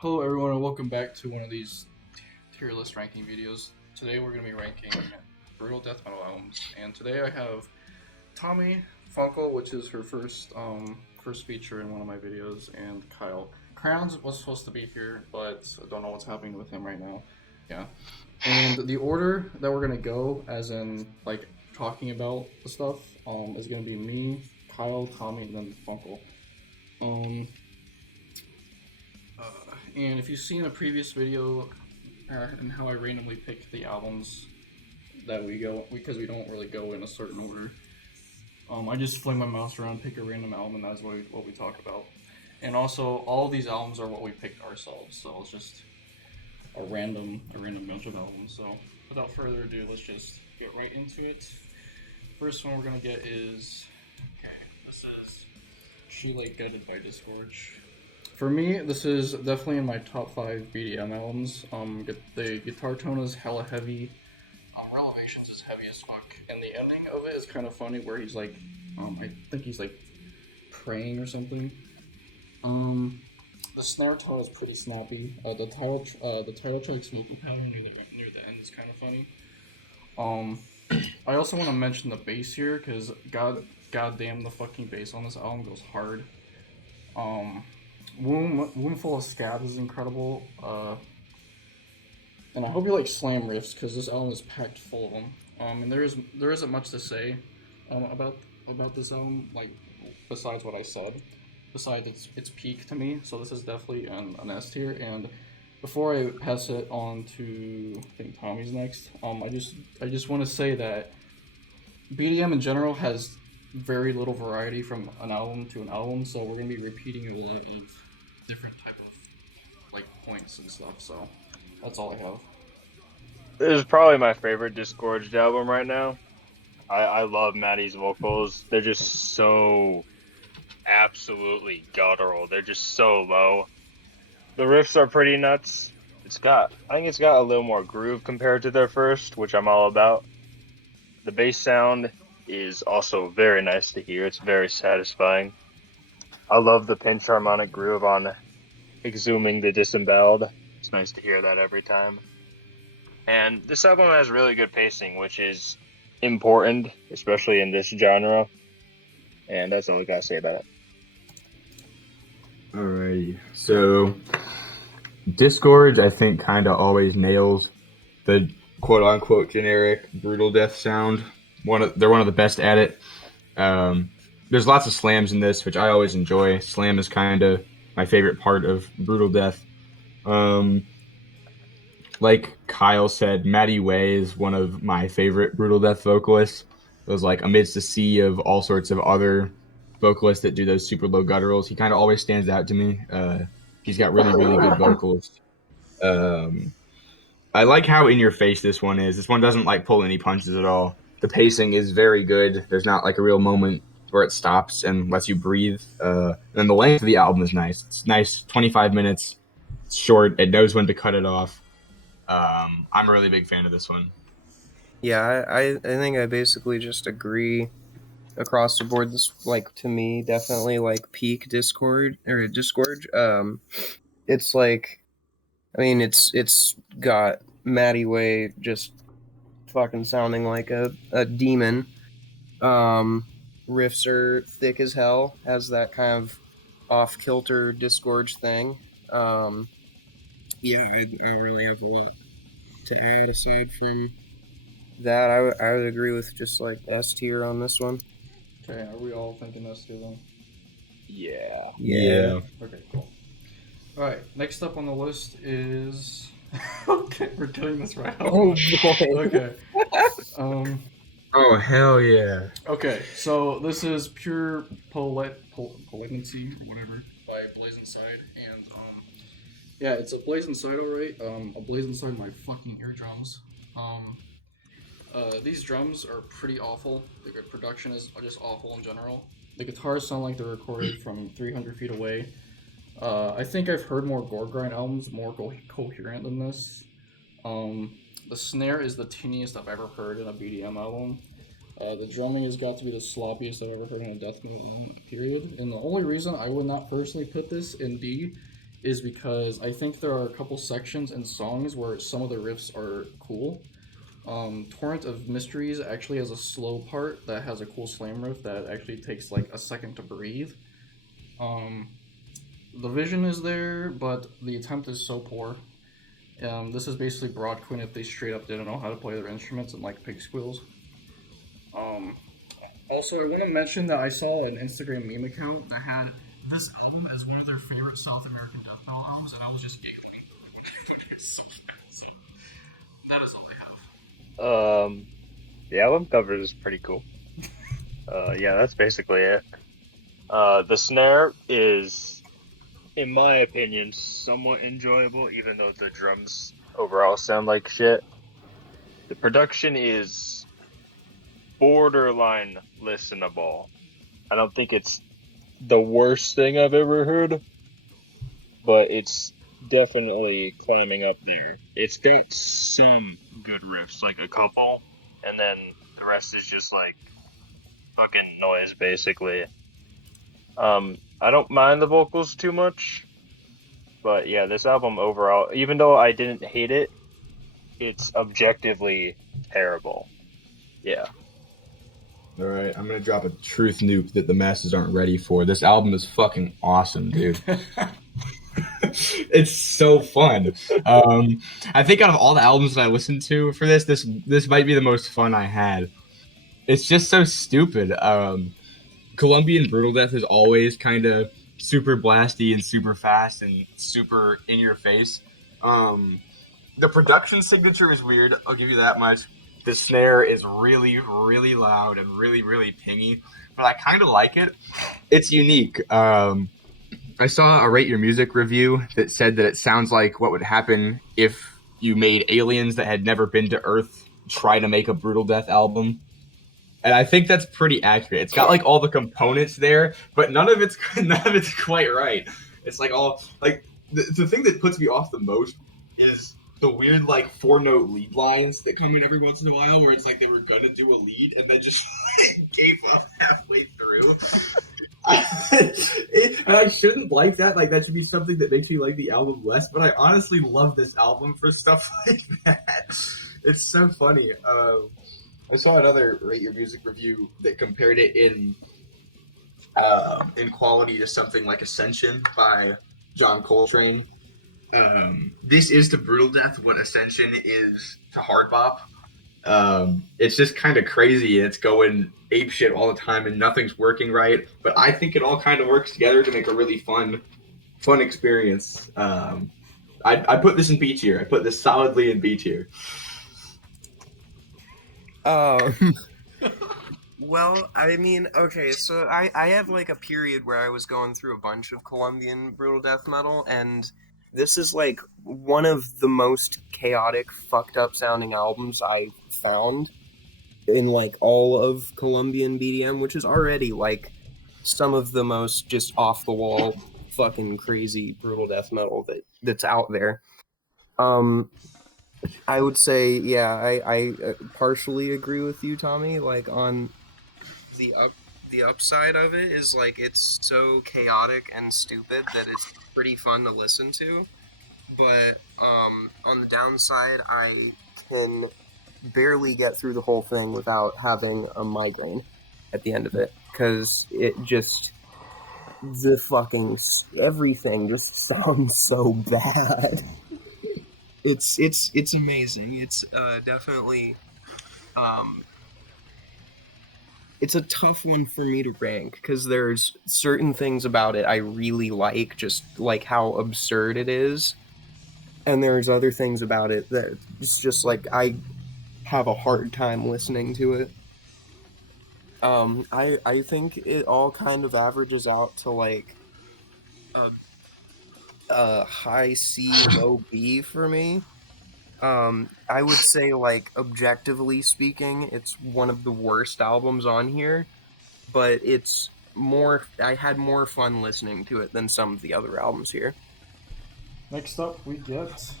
Hello everyone and welcome back to one of these tier list ranking videos. Today we're going to be ranking brutal death metal albums, and today I have Tommy Funkel, which is her first feature in one of my videos, and Kyle. Crowns was supposed to be here, but I don't know what's happening with him right now. Yeah. And the order that we're going to go, as in like talking about the stuff, is going to be me, Kyle, Tommy, and then Funkel. Um, and if you've seen a previous video and how I randomly pick the albums that we go, because we don't really go in a certain order, I just fling my mouse around, pick a random album, and that's what we talk about. And also, all of these albums are what we picked ourselves, so it's just a random bunch of albums. So without further ado, let's just get right into it. First one we're gonna get is this is She Lay Gutted by Disgorge. For me, this is definitely in my top 5 BDM albums. The guitar tone is hella heavy. Relevations is heavy as fuck, and the ending of it is kind of funny, where he's like, I think he's like praying or something. The snare tone is pretty snappy. The title track smoking pattern near the end is kind of funny. I also want to mention the bass here, because goddamn, the fucking bass on this album goes hard. Womb Full of Scabs is incredible. And I hope you like slam riffs, because this album is packed full of them. And there isn't much to say about this album, like besides what I said. Besides its peak to me, so this is definitely an S tier. And before I pass it on to, I think Tommy's next, I just want to say that BDM in general has very little variety from an album to an album, so we're gonna be repeating a lot of different type of like points and stuff. So that's all I have. This is probably my favorite Disgorged album right now. I love Maddie's vocals. They're just so absolutely guttural. They're just so low. The riffs are pretty nuts. I think it's got a little more groove compared to their first, which I'm all about. The bass sound is also very nice to hear. It's very satisfying. I love the pinch harmonic groove on Exhuming the Disemboweled. It's nice to hear that every time. And this album has really good pacing, which is important, especially in this genre. And that's all I gotta say about it. Alrighty, so Disgorge, I think, kind of always nails the quote-unquote generic brutal death sound. They're one of the best at it. There's lots of slams in this, which I always enjoy. Slam is kind of my favorite part of brutal death. Like Kyle said, Maddie Way is one of my favorite brutal death vocalists. It was like amidst a sea of all sorts of other vocalists that do those super low gutturals, he kind of always stands out to me. He's got really good vocals. I like how in your face this one is. This one doesn't like pull any punches at all. The pacing is very good. There's not like a real moment where it stops and lets you breathe. And the length of the album is nice. It's nice, 25 minutes. It's short. It knows when to cut it off. I'm a really big fan of this one. Yeah, I think I basically just agree across the board. This, like, to me, definitely like peak Discord. It's like, I mean, it's got Maddie Way just fucking sounding like a demon. Riffs are thick as hell. Has that kind of off kilter Disgorge thing. Yeah, I don't really have a lot to add aside from that. I would agree with just like S tier on this one. Okay, are we all thinking S tier then? Yeah. Okay, cool. All right, next up on the list is. Okay, we're doing this right. Oh boy. Okay. Oh hell yeah! Okay, so this is Pure Poignancy or whatever by Blaze Inside, and yeah, it's a Blaze Inside, alright. A Blaze Inside my fucking eardrums. These drums are pretty awful. The production is just awful in general. The guitars sound like they're recorded from 300 feet away. I think I've heard more gore grind albums more coherent than this. The snare is the tiniest I've ever heard in a BDM album. The drumming has got to be the sloppiest I've ever heard in a death metal album, period. And the only reason I would not personally put this in D is because I think there are a couple sections and songs where some of the riffs are cool. Torrent of Mysteries actually has a slow part that has a cool slam riff that actually takes like a second to breathe. Um, the vision is there, but the attempt is so poor. This is basically Broad Queen if they straight up didn't know how to play their instruments and like pig squeals. Um, Also, I want to mention that I saw an Instagram meme account that had this album as one of their favorite South American death metal albums, and I was just giggling. It's so bad. So, that is all I have. The album cover is pretty cool. Yeah, that's basically it. The snare is, in my opinion, somewhat enjoyable, even though the drums overall sound like shit. The production is borderline listenable. I don't think it's the worst thing I've ever heard, but it's definitely climbing up there. It's got some good riffs, like a couple, and then the rest is just like fucking noise, basically. I don't mind the vocals too much, but yeah, this album overall, even though I didn't hate it, it's objectively terrible. Yeah. All right, I'm gonna drop a truth nuke that the masses aren't ready for. This album is fucking awesome, dude. It's so fun. I think out of all the albums that I listened to for this might be the most fun I had. It's just so stupid. Colombian Brutal Death is always kind of super blasty and super fast and super in your face. The production signature is weird. I'll give you that much. The snare is really, really loud and really, really pingy, but I kind of like it. It's unique. I saw a Rate Your Music review that said that it sounds like what would happen if you made aliens that had never been to Earth try to make a Brutal Death album. And I think that's pretty accurate. It's got like all the components there, but none of it's quite right. It's like all like the thing that puts me off the most is the weird like 4-note lead lines that come in every once in a while, where it's like they were gonna do a lead and then just gave up halfway through. And I shouldn't like that. Like that should be something that makes me like the album less. But I honestly love this album for stuff like that. It's so funny. I saw another Rate Your Music review that compared it in quality to something like Ascension by John Coltrane. This is to Brutal Death what Ascension is to Hard Bop. It's just kind of crazy and it's going ape shit all the time and nothing's working right. But I think it all kind of works together to make a really fun experience. I put this in B tier. I put this solidly in B tier. Well, I mean, okay, so I have like a period where I was going through a bunch of Colombian brutal death metal, and this is like one of the most chaotic, fucked up sounding albums I found in like all of Colombian BDM, which is already like some of the most just off the wall, fucking crazy brutal death metal that's out there. I would say, yeah, I partially agree with you, Tommy. Like on the upside of it is like it's so chaotic and stupid that it's pretty fun to listen to. But on the downside, I can barely get through the whole thing without having a migraine at the end of it, because it just the fucking everything just sounds so bad. It's amazing. It's definitely it's a tough one for me to rank because there's certain things about it I really like, just like how absurd it is, and there's other things about it that it's just like I have a hard time listening to it. I think it all kind of averages out to like a high C, low B for me. I would say, like, objectively speaking, it's one of the worst albums on here, but it's more. I had more fun listening to it than some of the other albums here. Next up, we get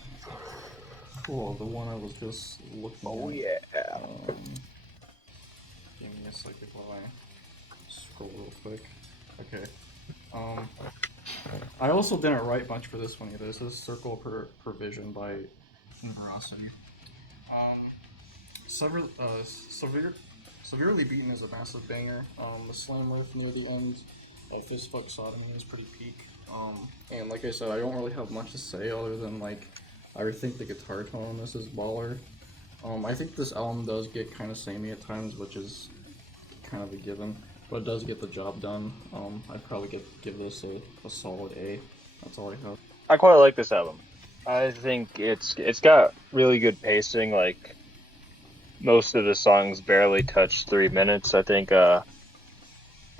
the one I was just looking at. Yeah. Give me a second while I scroll real quick. Okay. I also didn't write much for this one either. This is Circle Provision by Veracity. Severely Beaten is a massive banger. The slam riff near the end of Fistfuck Sodomy is pretty peak. And like I said, I don't really have much to say other than like I think the guitar tone on this is baller. I think this album does get kind of samey at times, which is kind of a given, but it does get the job done. I'd probably give this a solid A. That's all I have. I quite like this album. I think it's got really good pacing. Like most of the songs barely touch 3 minutes. I think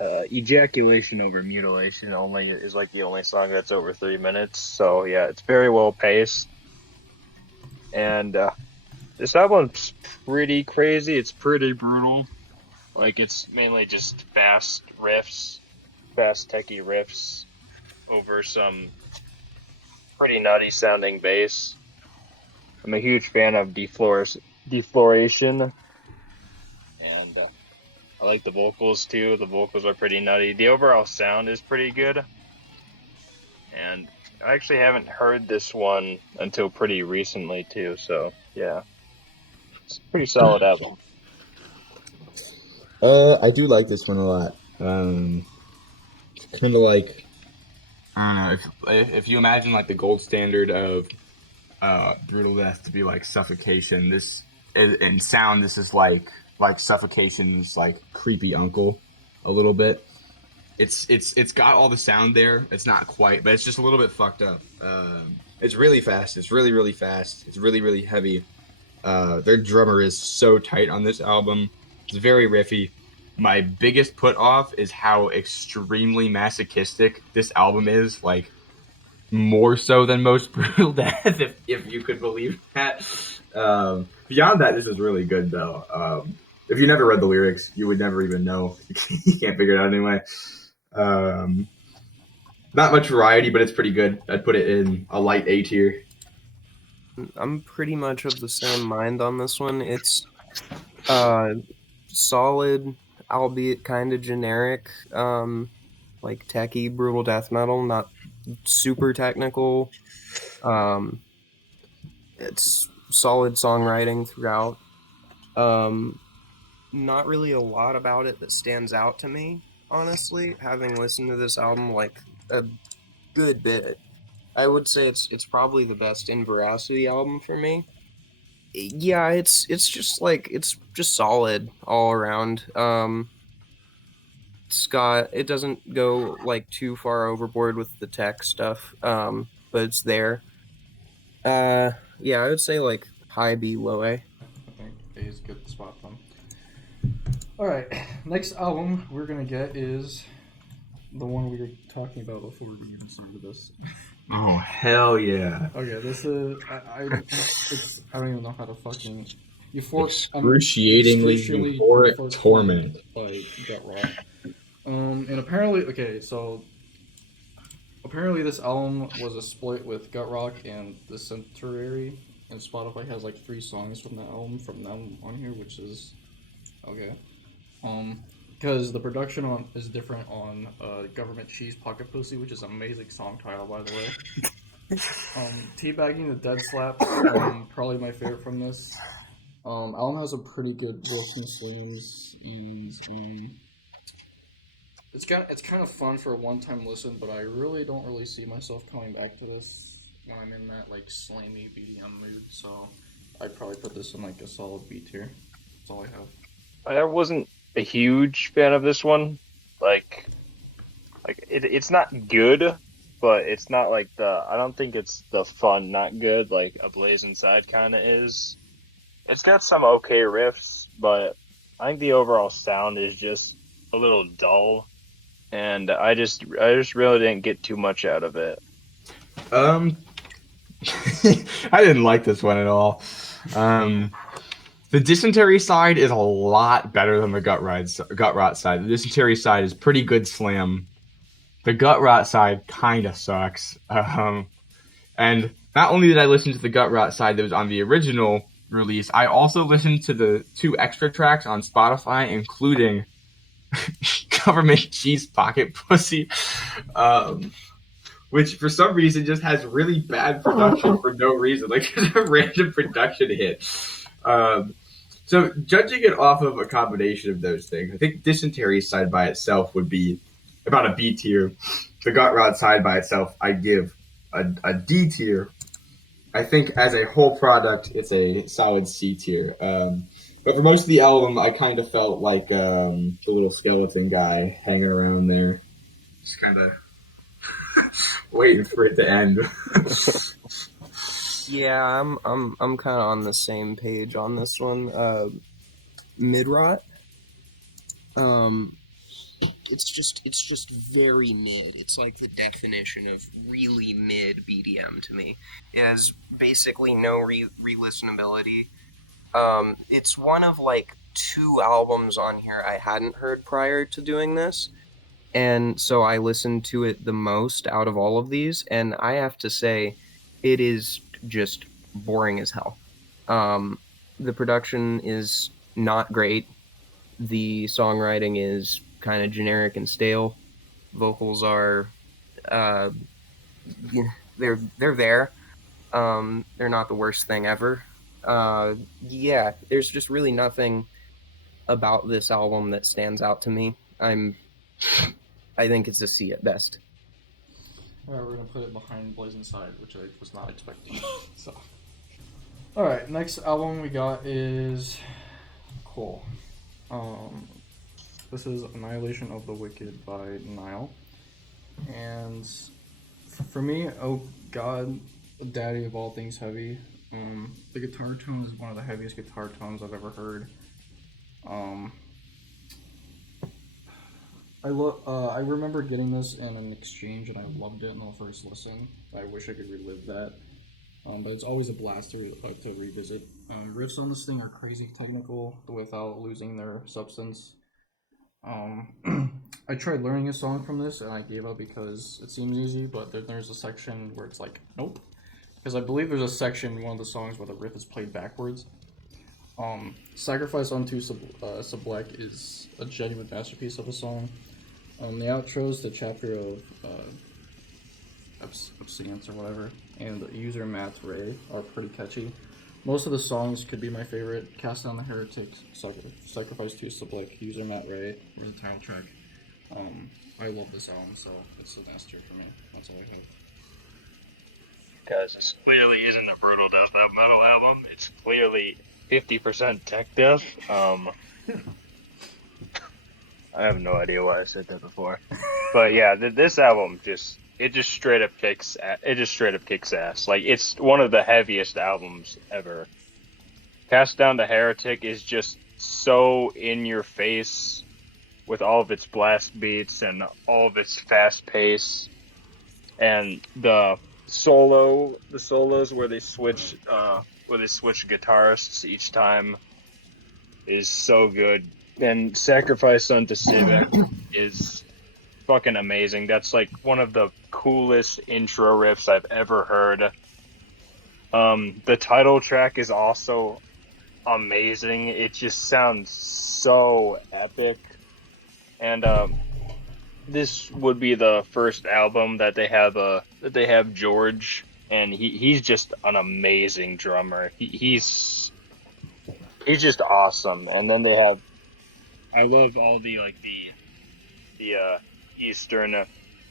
Ejaculation Over Mutilation only is like the only song that's over 3 minutes. So yeah, it's very well paced. And this album's pretty crazy. It's pretty brutal. Like it's mainly just fast techie riffs over some pretty nutty sounding bass. I'm a huge fan of Defloration, and I like the vocals too. The vocals are pretty nutty. The overall sound is pretty good, and I actually haven't heard this one until pretty recently too. So yeah, it's a pretty solid album. I do like this one a lot. Kind of like, I don't know, if you imagine like the gold standard of brutal death to be like Suffocation, this in sound this is like Suffocation's like creepy uncle a little bit. It's got all the sound there. It's not quite, but it's just a little bit fucked up. It's really fast. It's really fast. It's really heavy. Their drummer is so tight on this album. It's very riffy. My biggest put off is how extremely masochistic this album is. Like more so than most brutal death, if you could believe that. Beyond that, this is really good though. If you never read the lyrics, you would never even know. You can't figure it out anyway. Not much variety, but it's pretty good. I'd put it in a light A tier. I'm pretty much of the same mind on this one. It's solid, albeit kind of generic, like techie brutal death metal, not super technical. It's solid songwriting throughout. Not really a lot about it that stands out to me, honestly, having listened to this album like a good bit. I would say it's probably the best In Veracity album for me. Yeah, it's just solid all around. It doesn't go like too far overboard with the tech stuff, but it's there. Yeah, I would say like high B, low A. I think A is a good spot then. Alright, next album we're gonna get is the one we were talking about before we even started this. Oh hell yeah! Okay, this is I don't even know how to fucking Excruciatingly euphoric torment by Gut Rot. And apparently this album was a split with Gutrock and The Centenary, and Spotify has like 3 songs from that album from them on here, which is okay. Because the production is different on Government Cheese Pocket Pussy, which is an amazing song title, by the way. Teabagging the Dead Slap, probably my favorite from this. Album has a pretty good riffs and slams, and it's kind of fun for a one-time listen, but I really don't see myself coming back to this when I'm in that like slammy BDM mood. So I'd probably put this in like a solid B tier. That's all I have. I wasn't a huge fan of this one. Like it's not good, but it's not like I don't think it's the fun, not good like A Blaze Inside kind of is. It's got some okay riffs, but I think the overall sound is just a little dull, and I just really didn't get too much out of it. I didn't like this one at all. The Dysentery side is a lot better than the Gut Rot side. The Dysentery side is pretty good slam. The Gut Rot side kind of sucks. And not only did I listen to the Gut Rot side that was on the original release, I also listened to the 2 extra tracks on Spotify, including Government Cheese Pocket Pussy, which for some reason just has really bad production for no reason. Like just a random production hit. Um, so judging it off of a combination of those things, I think Dysentery side by itself would be about a B tier. The Gut Rod side by itself, I give a D tier. I think as a whole product, it's a solid C tier. But for most of the album, I kind of felt like the little skeleton guy hanging around there, just kind of waiting for it to end. Yeah, I'm kind of on the same page on this one. Midrot. It's just very mid. It's like the definition of really mid BDM to me. It has basically no re-listenability. It's one of like 2 albums on here I hadn't heard prior to doing this, and so I listened to it the most out of all of these, and I have to say, it is just boring as hell. The production is not great. The songwriting is kind of generic and stale. Vocals are, they're there. They're not the worst thing ever. Yeah, there's just really nothing about this album that stands out to me. I think it's a C at best. Alright, we're gonna put it behind Blazing Side, which I was not expecting. So, alright, next album we got is Cool. This is Annihilation of the Wicked by Nile, and for me, oh god, daddy of all things heavy. The guitar tone is one of the heaviest guitar tones I've ever heard. I remember getting this in an exchange and I loved it in the first listen. I wish I could relive that. But it's always a blast to revisit. Riffs on this thing are crazy technical without losing their substance. I tried learning a song from this and I gave up because it seems easy, but there's a section where it's like, nope. Because I believe there's a section in one of the songs where the riff is played backwards. Sacrifice Unto Sublek is a genuine masterpiece of a song. The outros, the chapter of Absence or whatever, and User Matt Ray are pretty catchy. Most of the songs could be my favorite. Cast Down the Heretic, Sacrifice to Sublek, User Matt Ray, or the title track. I love this album, so it's a S tier for me. That's all I have. Guys, this clearly isn't a brutal death metal album. It's clearly 50% tech death. I have no idea why I said that before, but yeah, this album just straight up kicks ass. Like, it's one of the heaviest albums ever. Cast Down the Heretic is just so in your face with all of its blast beats and all of its fast pace, and the solos where they switch guitarists each time is so good. And Sacrifice Unto Sublek is fucking amazing. That's like one of the coolest intro riffs I've ever heard. The title track is also amazing. It just sounds so epic. And this would be the first album that they have George, and he's just an amazing drummer. He's just awesome. And then they have, I love all the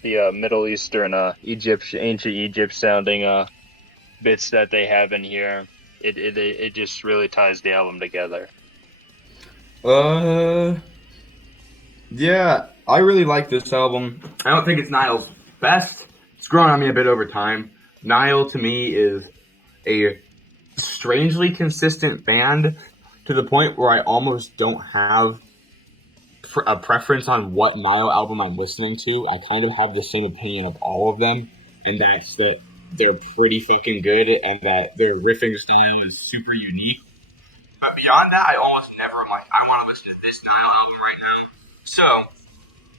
Middle Eastern, ancient Egypt sounding bits that they have in here. It just really ties the album together. Yeah, I really like this album. I don't think it's Nile's best. It's grown on me a bit over time. Nile, to me, is a strangely consistent band to the point where I almost don't have a preference on what Nile album I'm listening to. I kind of have the same opinion of all of them, and that's that they're pretty fucking good and that their riffing style is super unique. But beyond that, I almost never am like, I want to listen to this Nile album right now. So,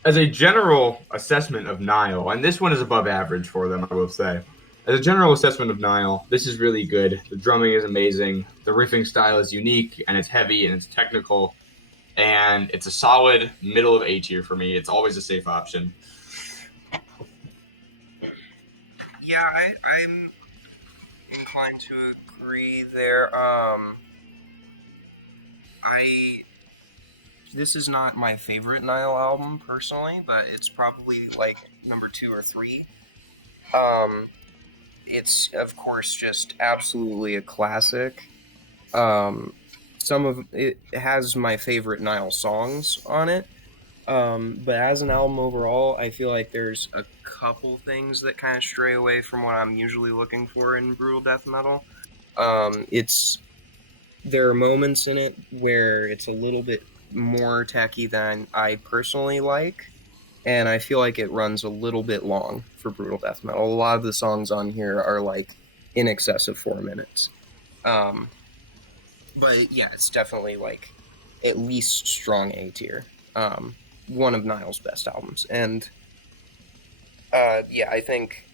as a general assessment of Nile, and this one is above average for them, I will say. As a general assessment of Nile, this is really good. The drumming is amazing. The riffing style is unique, and it's heavy, and it's technical. And it's a solid middle of A tier for me. It's always a safe option. Yeah, I'm inclined to agree there. I This is not my favorite Nile album personally, but it's probably like number 2 or 3. Um, it's of course just absolutely a classic. Um, some of it has my favorite Nile songs on it. But as an album overall, I feel like there's a couple things that kind of stray away from what I'm usually looking for in brutal death metal. It's There are moments in it where it's a little bit more tacky than I personally like, and I feel like it runs a little bit long for brutal death metal. A lot of the songs on here are like in excess of 4 minutes. Um, but yeah, it's definitely like at least strong A tier. One of Nile's best albums, and yeah, I think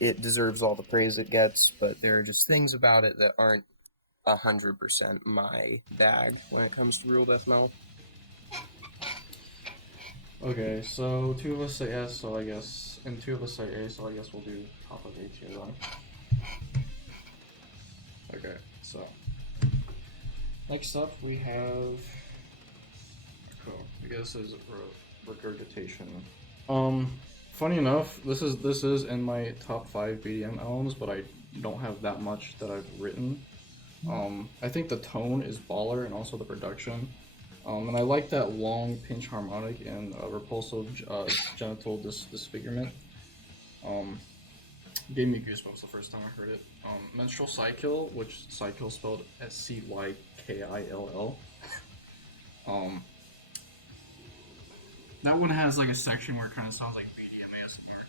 it deserves all the praise it gets. But there are just things about it that aren't 100% my bag when it comes to real death metal. Okay, so 2 of us say S, so I guess, and 2 of us say A, so I guess we'll do top of A tier then. Okay, so next up we have. Cool. I guess is regurgitation. Funny enough, this is in my top 5 BDM albums, but I don't have that much that I've written. I think the tone is baller and also the production. And I like that long pinch harmonic and repulsive genital disfigurement. Gave me goosebumps the first time I heard it. Menstrual Cycle, which Cycle spelled SCYKILL. That one has like a section where it kind of sounds like BDM ASMR.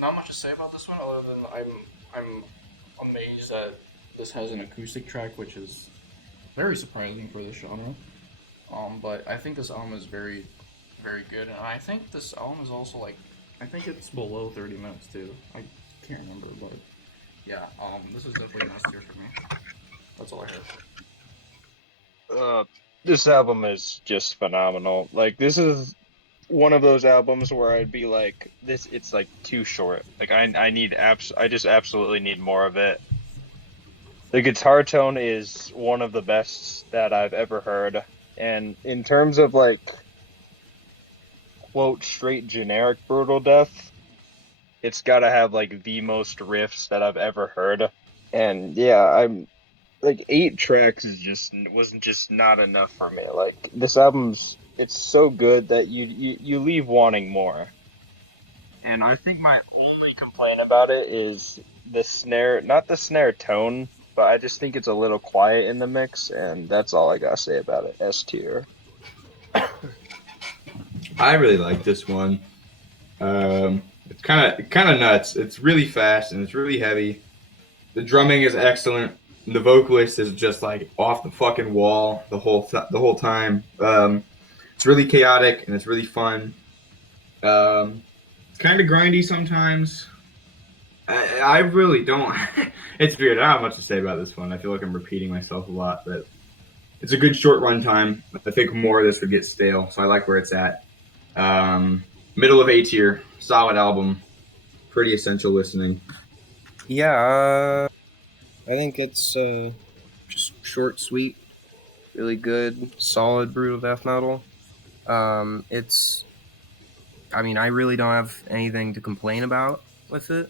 Not much to say about this one other than I'm amazed that this has an acoustic track, which is very surprising for this genre. But I think this album is very, very good, and I think this album is also like, I think it's below 30 minutes too. I can't remember, but yeah, this is definitely an S tier for me. That's all I heard. This album is just phenomenal. Like, this is one of those albums where I'd be like, this, it's like too short. Like, I just absolutely need more of it. The guitar tone is one of the best that I've ever heard. And in terms of like, quote, straight generic brutal death, it's gotta have like the most riffs that I've ever heard. And yeah, I'm like 8 tracks wasn't just not enough for me. Like, this album's, it's so good that you leave wanting more. And I think my only complaint about it is the snare, not the snare tone, but I just think it's a little quiet in the mix, and that's all I gotta say about it. S tier. I really like this one. It's kind of nuts. It's really fast and it's really heavy. The drumming is excellent. The vocalist is just like off the fucking wall the whole time. It's really chaotic and it's really fun. It's kind of grindy sometimes. I really don't. It's weird. I don't have much to say about this one. I feel like I'm repeating myself a lot, but it's a good short run time. I think more of this would get stale, so I like where it's at. Middle of A tier, solid album, pretty essential listening. Yeah, I think it's just short, sweet, really good, solid brutal death metal. It's, I mean, I really don't have anything to complain about with it.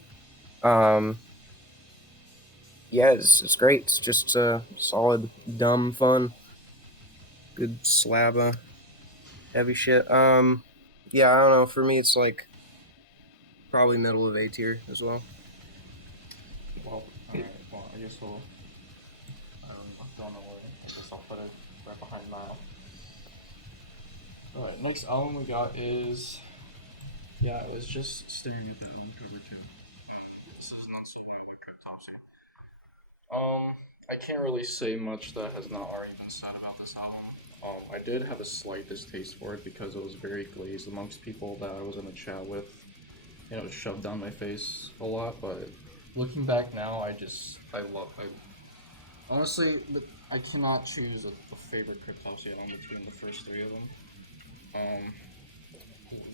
Yeah, it's great. It's just solid, dumb fun, good slab of heavy shit. Yeah, I don't know. For me, it's like probably middle of A tier as well. Well, alright, well, I guess we'll. I don't know where. I guess I'll put it right behind Nile. Alright, next album we got is. Yeah, I was just staring at the album cover too. This is not so bad by Cryptopsy. I can't really say much that has not already been said about this album. I did have a slight distaste for it because it was very glazed amongst people that I was in a chat with. You know, shoved down my face a lot, but looking back now, I honestly, I cannot choose a favorite Cryptopsy album between the first 3 of them.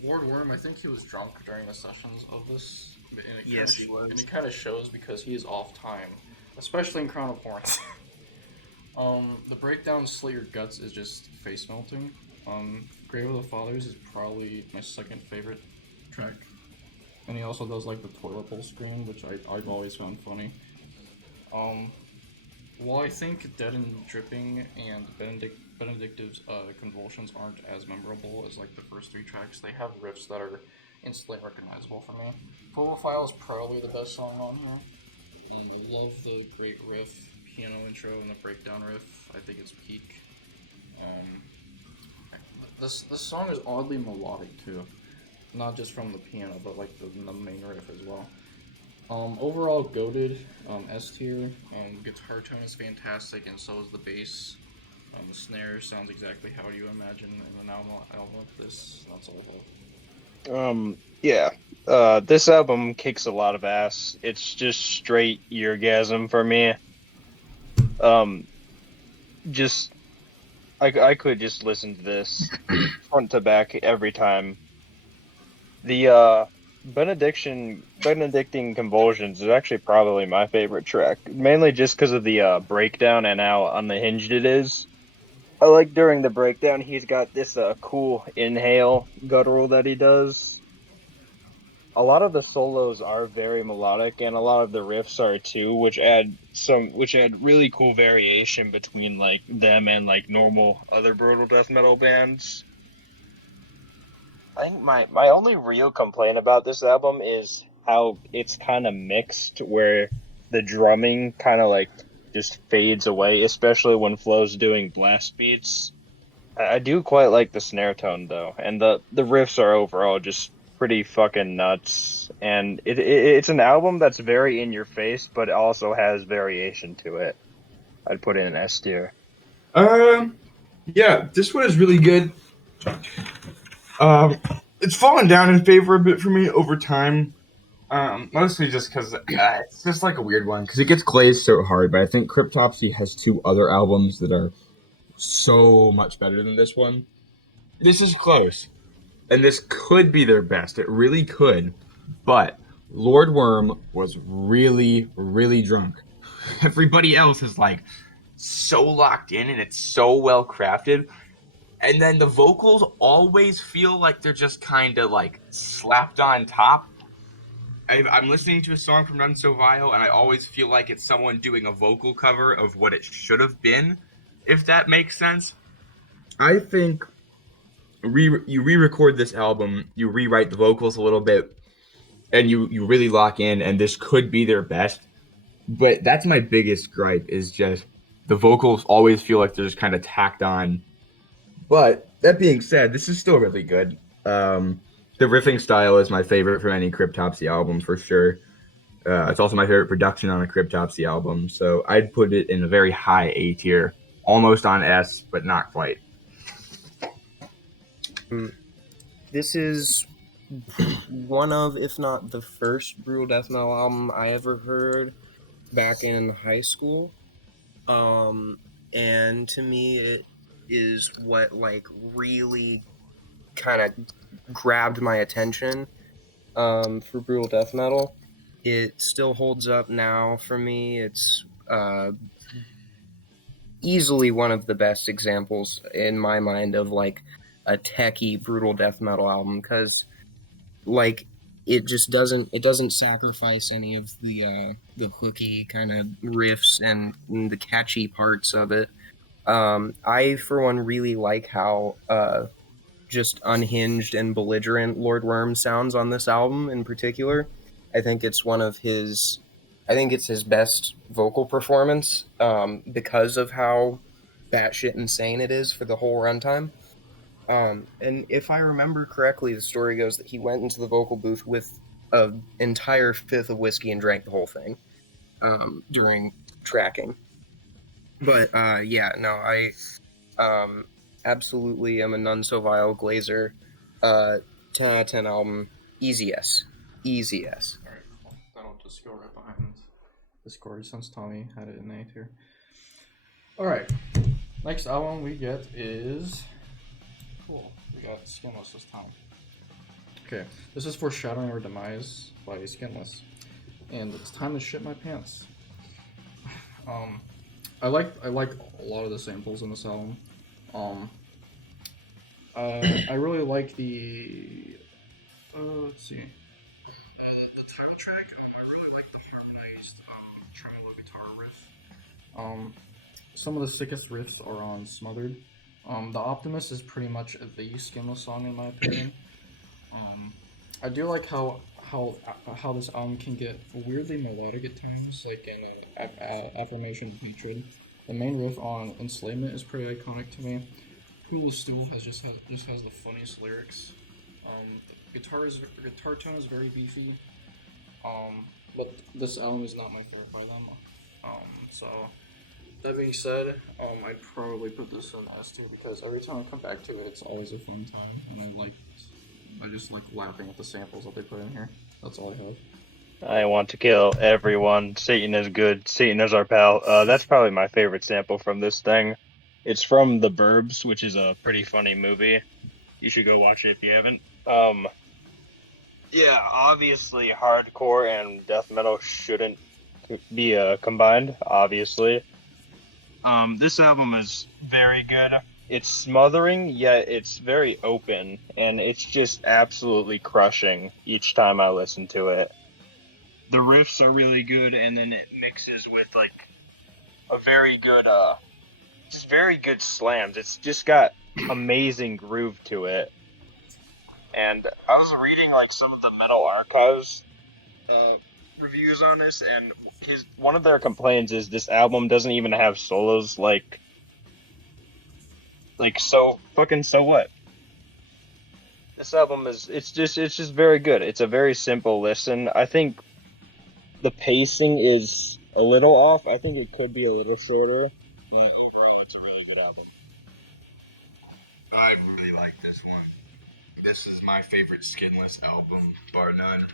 Lord Worm, I think he was drunk during the sessions of this. And it Yes, kinda he was. And it kind of shows because he is off time, especially in Crown of Thorns. The breakdown Slit Your Guts is just face melting. Grave of the Fathers is probably my second favorite track. And he also does like the toilet bowl scream, which I've always found funny. While I think Dead and Dripping and Benedictive's Convulsions aren't as memorable as like the first three tracks, they have riffs that are instantly recognizable for me. Phobophilia is probably the best song on here. Love the great riff, piano intro, and the breakdown riff. I think it's peak. This song is oddly melodic too, not just from the piano, but like the main riff as well. Overall, goated, S tier. Guitar tone is fantastic, and so is the bass. The snare sounds exactly how you imagine in an album like this. That's all. Yeah. This album kicks a lot of ass. It's just straight eargasm for me. Just I could just listen to this front to back every time. The Benedictine Convulsions is actually probably my favorite track, mainly just because of the breakdown and how unhinged it is. I like during the breakdown he's got this cool inhale guttural that he does. A lot of the solos are very melodic, and a lot of the riffs are too, which add really cool variation between like them and like normal other brutal death metal bands. I think my only real complaint about this album is how it's kind of mixed, where the drumming kind of like just fades away, especially when Flo's doing blast beats. I do quite like the snare tone though, and the riffs are overall just pretty fucking nuts. And it's an album that's very in your face, but also has variation to it. I'd put it in S tier. Yeah, this one is really good. It's fallen down in favor a bit for me over time. Mostly just because it's just like a weird one because it gets glazed so hard. But I think Cryptopsy has two other albums that are so much better than this one. This is close, and this could be their best. It really could, but Lord Worm was really, really drunk. Everybody else is like so locked in, and it's so well crafted. And then the vocals always feel like they're just kind of like slapped on top. I'm listening to a song from None So Vile, and I always feel like it's someone doing a vocal cover of what it should have been, if that makes sense. I think you re-record this album, you rewrite the vocals a little bit, and you really lock in, and this could be their best. But that's my biggest gripe is just the vocals always feel like they're just kind of tacked on. But that being said, this is still really good. The riffing style is my favorite from any Cryptopsy album for sure. It's also my favorite production on a Cryptopsy album, so I'd put it in a very high A tier, almost on S, but not quite. This is one of, if not the first brutal death metal album I ever heard back in high school. And to me, it is what like really kind of grabbed my attention for brutal death metal. It still holds up now for me. It's easily one of the best examples in my mind of like a techie brutal death metal album, because like it doesn't sacrifice any of the hooky kind of riffs and the catchy parts of it. I for one really like how just unhinged and belligerent Lord Worm sounds on this album in particular. I think it's his best vocal performance because of how batshit insane it is for the whole runtime. And if I remember correctly, the story goes that he went into the vocal booth with an entire fifth of whiskey and drank the whole thing during tracking. But I absolutely am a None So Vile glazer. 10 out of 10 album. Easy S. Easy S. Alright, cool. That'll just go right behind Discord since Tommy had it in A tier. Alright, next album we get is... Cool, we got Skinless this time. Okay, this is Foreshadowing Our Demise by Skinless, and it's time to shit my pants. I like a lot of the samples in this album. Um, I really like the let's see, the title track. I really like the harmonized tremolo guitar riff. Some of the sickest riffs are on Smothered. The Optimist is pretty much the Skinless song in my opinion. I do like how this album can get weirdly melodic at times, like in Affirmation of Hatred. The main riff on Enslavement is pretty iconic to me. Pool of Stool just has the funniest lyrics. The guitar tone is very beefy. But this album is not my favorite by them. So that being said, I'd probably put this in S tier because every time I come back to it, it's always a fun time, and I just like laughing at the samples that they put in here. That's all I have. I want to kill everyone. Satan is good. Satan is our pal. That's probably my favorite sample from this thing. It's from The Burbs, which is a pretty funny movie. You should go watch it if you haven't. Yeah, obviously hardcore and death metal shouldn't be combined, obviously. This album is very good. It's smothering, yet it's very open, and it's just absolutely crushing each time I listen to it. The riffs are really good, and then it mixes with like a very good, just very good slams. It's just got amazing groove to it. And I was reading like some of the Metal Archives reviews on this, and one of their complaints is this album doesn't even have solos. Like so what? This album it's just very good. It's a very simple listen. I think the pacing is a little off. I think it could be a little shorter, but overall it's a really good album. I really like this one. This is my favorite Skinless album, bar none.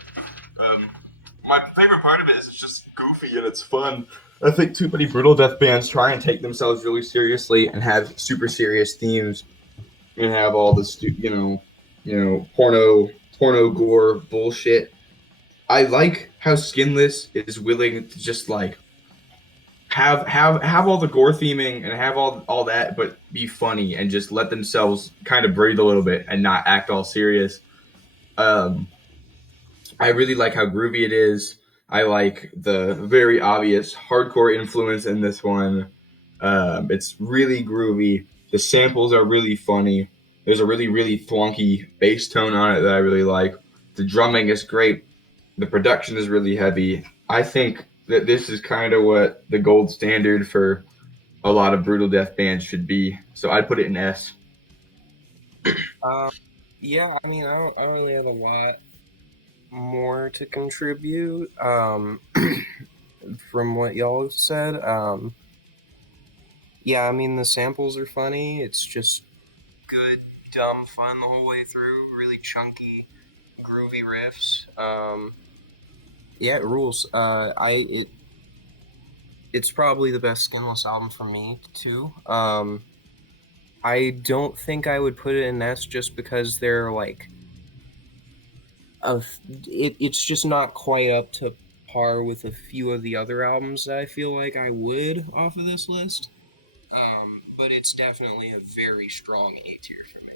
My favorite part of it is it's just goofy and it's fun. I think too many brutal death bands try and take themselves really seriously and have super serious themes and have all this, porno gore bullshit. I like how Skinless is willing to just like have all the gore theming and have all that, but be funny and just let themselves kind of breathe a little bit and not act all serious. I really like how groovy it is. I like the very obvious hardcore influence in this one. It's really groovy. The samples are really funny. There's a really, really thwonky bass tone on it that I really like. The drumming is great. The production is really heavy. I think that this is kind of what the gold standard for a lot of brutal death bands should be. So I'd put it in S. Yeah, I mean, I don't really have a lot more to contribute from what y'all said. Yeah, I mean, the samples are funny. It's just good, dumb fun the whole way through. Really chunky, groovy riffs. Yeah, it rules. It's probably the best Skinless album for me too. I don't think I would put it in S just because they're like, it's just not quite up to par with a few of the other albums that I feel like I would off of this list. But it's definitely a very strong A tier for me.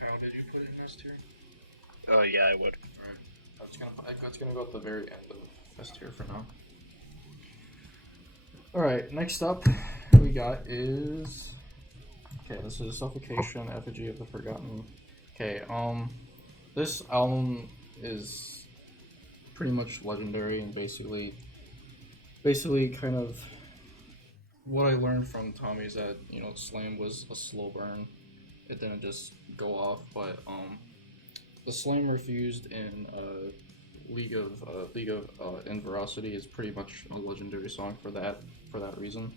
Kyle, did you put it in S tier? Oh yeah, I would. That's gonna go at the very end of S tier for now. Alright, next up we got is this is Suffocation, Effigy of the Forgotten. Okay, this album is pretty much legendary and basically kind of what I learned from Tommy is that, Slam was a slow burn. It didn't just go off, but the Slam Refused in League of Inverosity is pretty much a legendary song for that reason.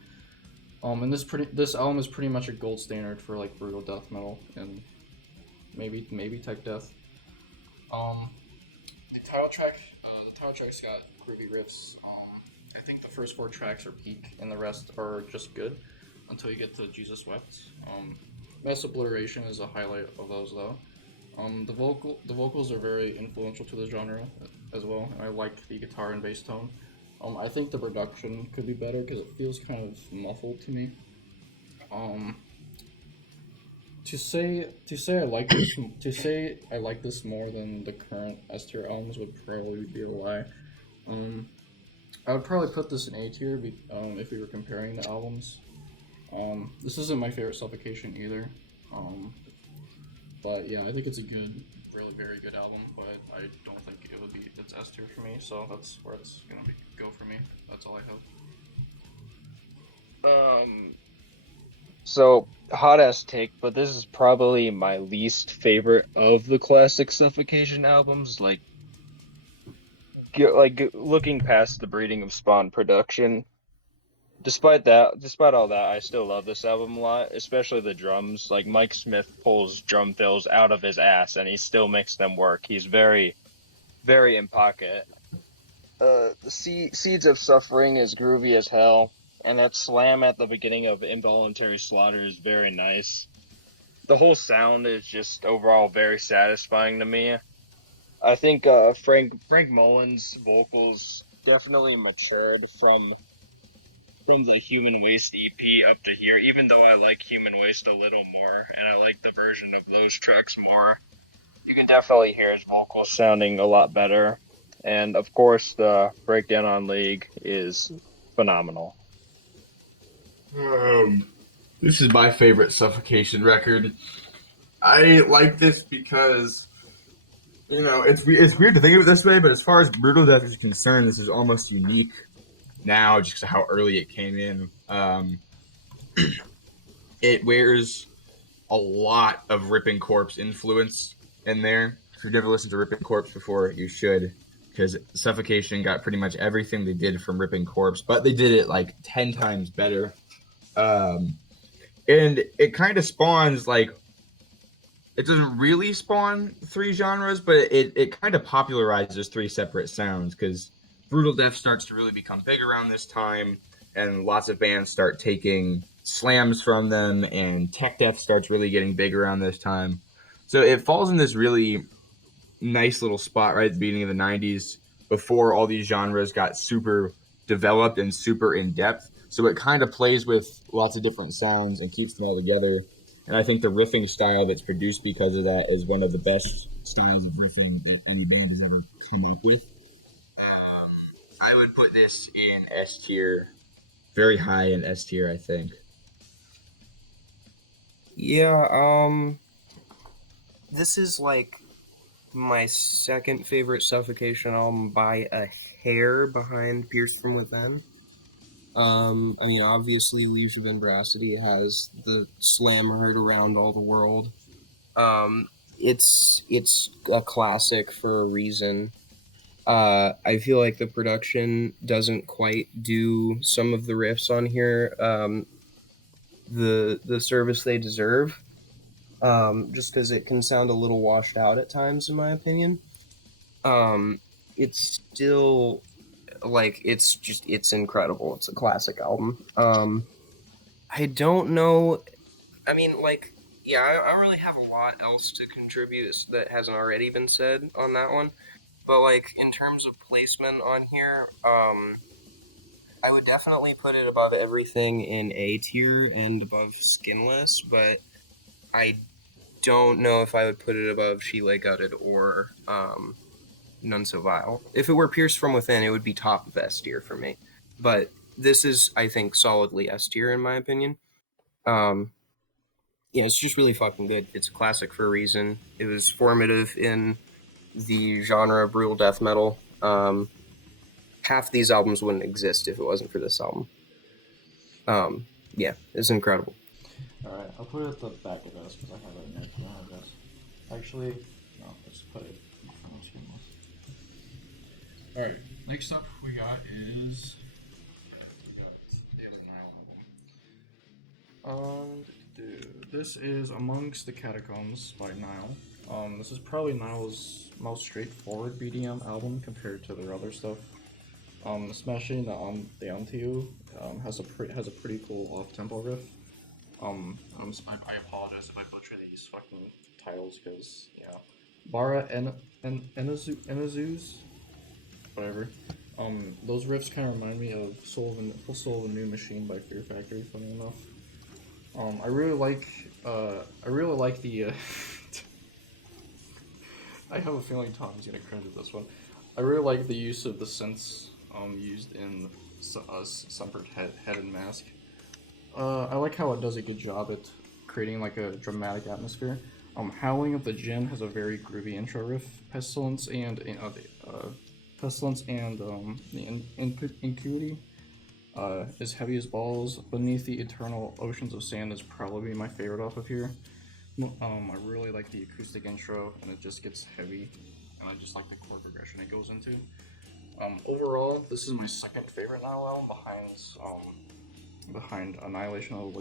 And this album is pretty much a gold standard for like brutal death metal and maybe tech death. The title track's got groovy riffs. I think the first 4 tracks are peak, and the rest are just good until you get to Jesus Wept. Mass Obliteration is a highlight of those though. The vocals are very influential to the genre as well, and I like the guitar and bass tone. I think the production could be better because it feels kind of muffled to me. Um, to say I like this more than the current S tier albums would probably be a lie. Um, I would probably put this in A tier if we were comparing the albums. This isn't my favorite Suffocation either. Um, but yeah, I think it's a good, really very good album. But I don't think it would be it's S tier for me. So that's where it's gonna go for me. That's all I have. So hot ass take, but this is probably my least favorite of the classic Suffocation albums. Looking past the Breeding of Spawn production, despite all that, I still love this album a lot, especially the drums. Like Mike Smith pulls drum fills out of his ass, and he still makes them work. He's very, very in pocket. Seeds of Suffering is groovy as hell, and that slam at the beginning of Involuntary Slaughter is very nice. The whole sound is just overall very satisfying to me. I think Frank Mullins' vocals definitely matured from the Human Waste EP up to here, even though I like Human Waste a little more, and I like the version of those tracks more. You can definitely hear his vocals sounding a lot better. And of course, the breakdown on League is phenomenal. This is my favorite Suffocation record. I like this because, it's weird to think of it this way, but as far as Brutal Death is concerned, this is almost unique now just how early it came in. It wears a lot of Ripping Corpse influence in there. If you've never listened to Ripping Corpse before, you should, because Suffocation got pretty much everything they did from Ripping Corpse, but they did it like 10 times better. And it kind of spawns it doesn't really spawn three genres, but it kind of popularizes three separate sounds because Brutal Death starts to really become big around this time, and lots of bands start taking slams from them, and tech death starts really getting big around this time. So it falls in this really nice little spot right at the beginning of the 90s before all these genres got super developed and super in depth. So it kind of plays with lots of different sounds and keeps them all together. And I think the riffing style that's produced because of that is one of the best styles of riffing that any band has ever come up with. I would put this in S tier, very high in S tier, I think. Yeah, this is like my second favorite Suffocation album by a hair behind Pierced from Within. I mean, obviously, Leaves of Veracity has the slam heard around all the world. It's a classic for a reason. I feel like the production doesn't quite do some of the riffs on here the service they deserve. Just because it can sound a little washed out at times, in my opinion. It's still it's incredible. It's a classic album. I don't know. I mean, yeah, I don't really have a lot else to contribute that hasn't already been said on that one. But in terms of placement on here, I would definitely put it above everything in A tier and above Skinless, but I don't know if I would put it above She Lay Gutted or None So Vile. If it were Pierced from Within, it would be top of S tier for me. But this is, I think, solidly S tier in my opinion. Yeah, it's just really fucking good. It's a classic for a reason. It was formative in the genre of brutal death metal. Half these albums wouldn't exist if it wasn't for this album. Yeah, it's incredible. Alright, I'll put it at the back of this because I have it next to this. Actually, no, let's put it in front of Skinless. Alright, next up we got is the other Nile album. This is Amongst the Catacombs by Nile. This is probably Nile's most straightforward BDM album compared to their other stuff. Especially the Onto You has a pretty cool off-tempo riff. I apologize if I butcher these fucking titles because Bara and Enazu's, whatever. Those riffs kind of remind me of Soul of a New Machine by Fear Factory. Funny enough, I really like the. I have a feeling Tom's gonna cringe at this one. I really like the use of the synths used in Sunbird Head and Mask. I like how it does a good job at creating like a dramatic atmosphere. Howling of the Djinn has a very groovy intro riff. Pestilence and the Incuity is heavy as balls. Beneath the Eternal Oceans of Sand is probably my favorite off of here. I really like the acoustic intro, and it just gets heavy, and I just like the chord progression it goes into. Overall, this is my second favorite Nile album behind Annihilation of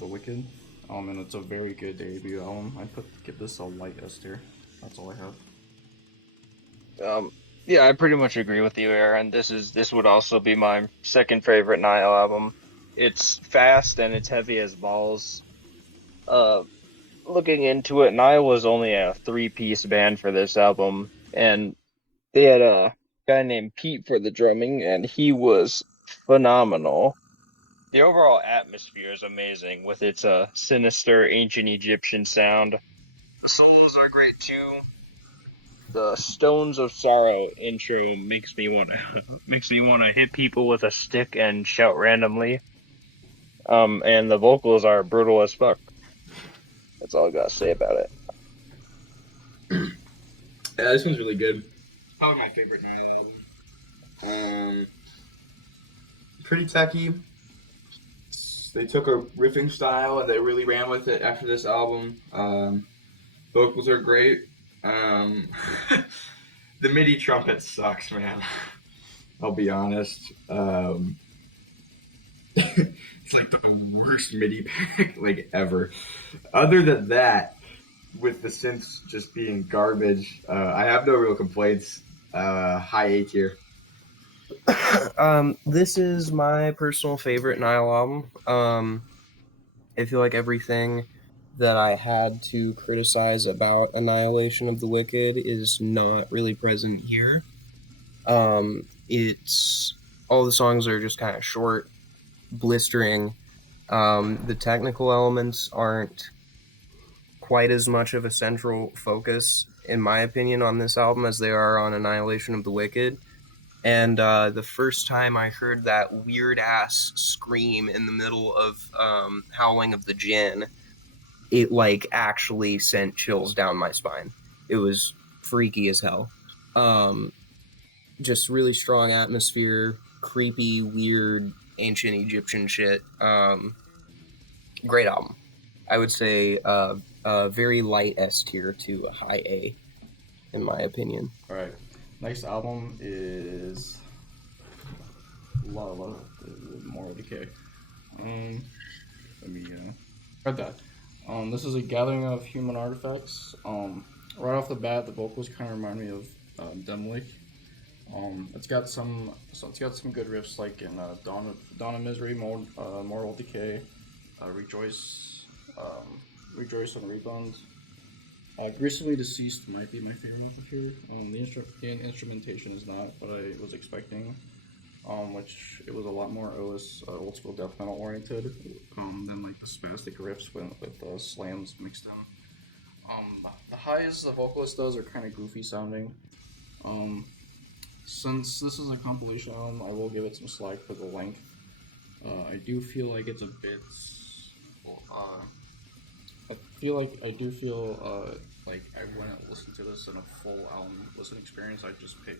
the Wicked. And it's a very good debut album. I'd give this a light S tier. That's all I have. Yeah, I pretty much agree with you, Aaron. This would also be my second favorite Nile album. It's fast and it's heavy as balls. Looking into it, Nile was only a 3-piece band for this album, and they had a guy named Pete for the drumming, and he was phenomenal. The overall atmosphere is amazing with its sinister ancient Egyptian sound. The solos are great too. The Stones of Sorrow intro makes me want to hit people with a stick and shout randomly. And the vocals are brutal as fuck. That's all I gotta say about it. Yeah, this one's really good. Probably my favorite Nile album. Pretty techy. They took a riffing style and they really ran with it after this album. Vocals are great. The MIDI trumpet sucks, man. I'll be honest. It's like the worst MIDI pack like ever. Other than that, with the synths just being garbage, I have no real complaints. High A tier. This is my personal favorite Nile album. I feel like everything that I had to criticize about Annihilation of the Wicked is not really present here. It's all the songs are just kind of short, blistering. The technical elements aren't quite as much of a central focus, in my opinion, on this album as they are on Annihilation of the Wicked. And the first time I heard that weird ass scream in the middle of Howling of the Djinn, it like actually sent chills down my spine. It was freaky as hell. Just really strong atmosphere, creepy, weird, ancient Egyptian shit. Great album. I would say a very light S tier to a high A, in my opinion. All right. Next album is Moral Decay. Let me read that. This is a gathering of human artifacts. Right off the bat, the vocals kind of remind me of Demlik. It's got some good riffs like in Dawn of Misery, Moral Decay, Rejoice and Rebound. Gruesomely Deceased might be my favorite off of here. The instrumentation is not what I was expecting, which it was a lot more old school death metal oriented than like the spastic riffs with slams mixed in. The highs the vocalist does are kind of goofy sounding. Since this is a compilation album, I will give it some slack for the length. I do feel like it's a bit. I do feel like I wouldn't listen to this in a full album listening experience. I'd just pick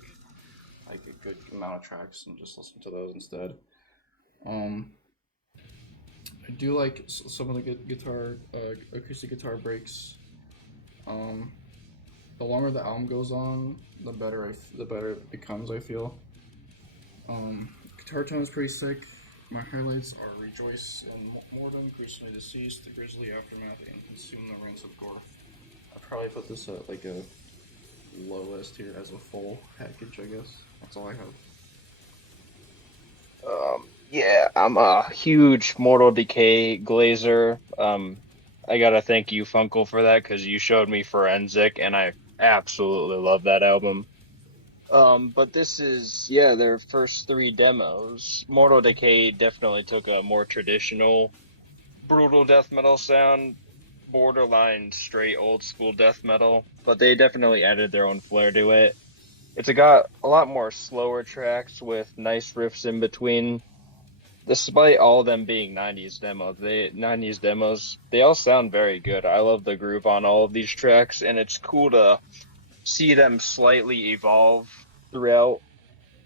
like a good amount of tracks and just listen to those instead. I do like some of the good acoustic guitar breaks. The longer the album goes on, the better it becomes, I feel. Guitar tone is pretty sick. My highlights are Rejoice and Mordon, Gruesomely Deceased, The Grisly Aftermath, and Consume the Rings of Gore. I'd probably put this at like a lowest tier as a full package, I guess. That's all I have. Yeah, I'm a huge Mortal Decay glazer. I gotta thank you, Funkle, for that because you showed me Forensic, and I absolutely love that album. But this is, yeah, their first three demos. Mortal Decay definitely took a more traditional, brutal death metal sound, borderline straight old school death metal, but they definitely added their own flair to it. It's got a lot more slower tracks with nice riffs in between. Despite all of them being 90s demos, they all sound very good. I love the groove on all of these tracks, and it's cool to see them slightly evolve throughout.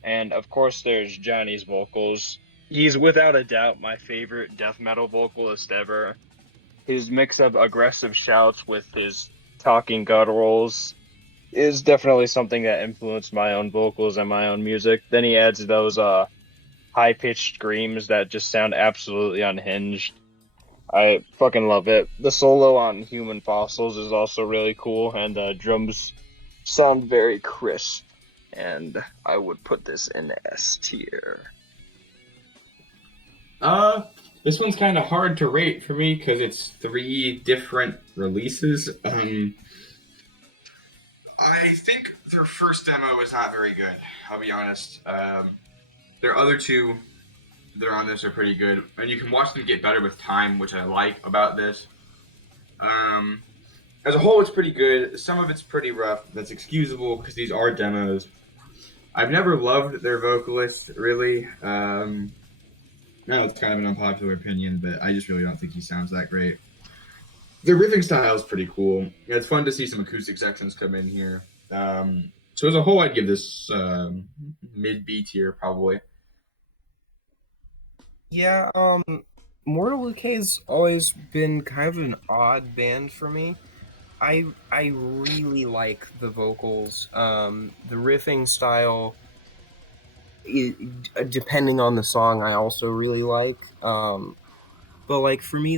And of course, there's Johnny's vocals. He's without a doubt my favorite death metal vocalist ever. His mix of aggressive shouts with his talking gutturals is definitely something that influenced my own vocals and my own music. Then he adds those high pitched screams that just sound absolutely unhinged. I fucking love it. The solo on Human Fossils is also really cool, and the drums sound very crisp. And I would put this in S tier. This one's kind of hard to rate for me because it's 3 different releases. I think their first demo was not very good. I'll be honest. Their other 2 that are on this are pretty good, and you can watch them get better with time, which I like about this. As a whole, it's pretty good. Some of it's pretty rough. That's excusable because these are demos. I've never loved their vocalist, really. No, it's kind of an unpopular opinion, but I just really don't think he sounds that great. Their riffing style is pretty cool. It's fun to see some acoustic sections come in here. So as a whole, I'd give this mid B tier, probably. Yeah, Mortal Decay's always been kind of an odd band for me. I really like the vocals. The riffing style, depending on the song, I also really like. But like for me,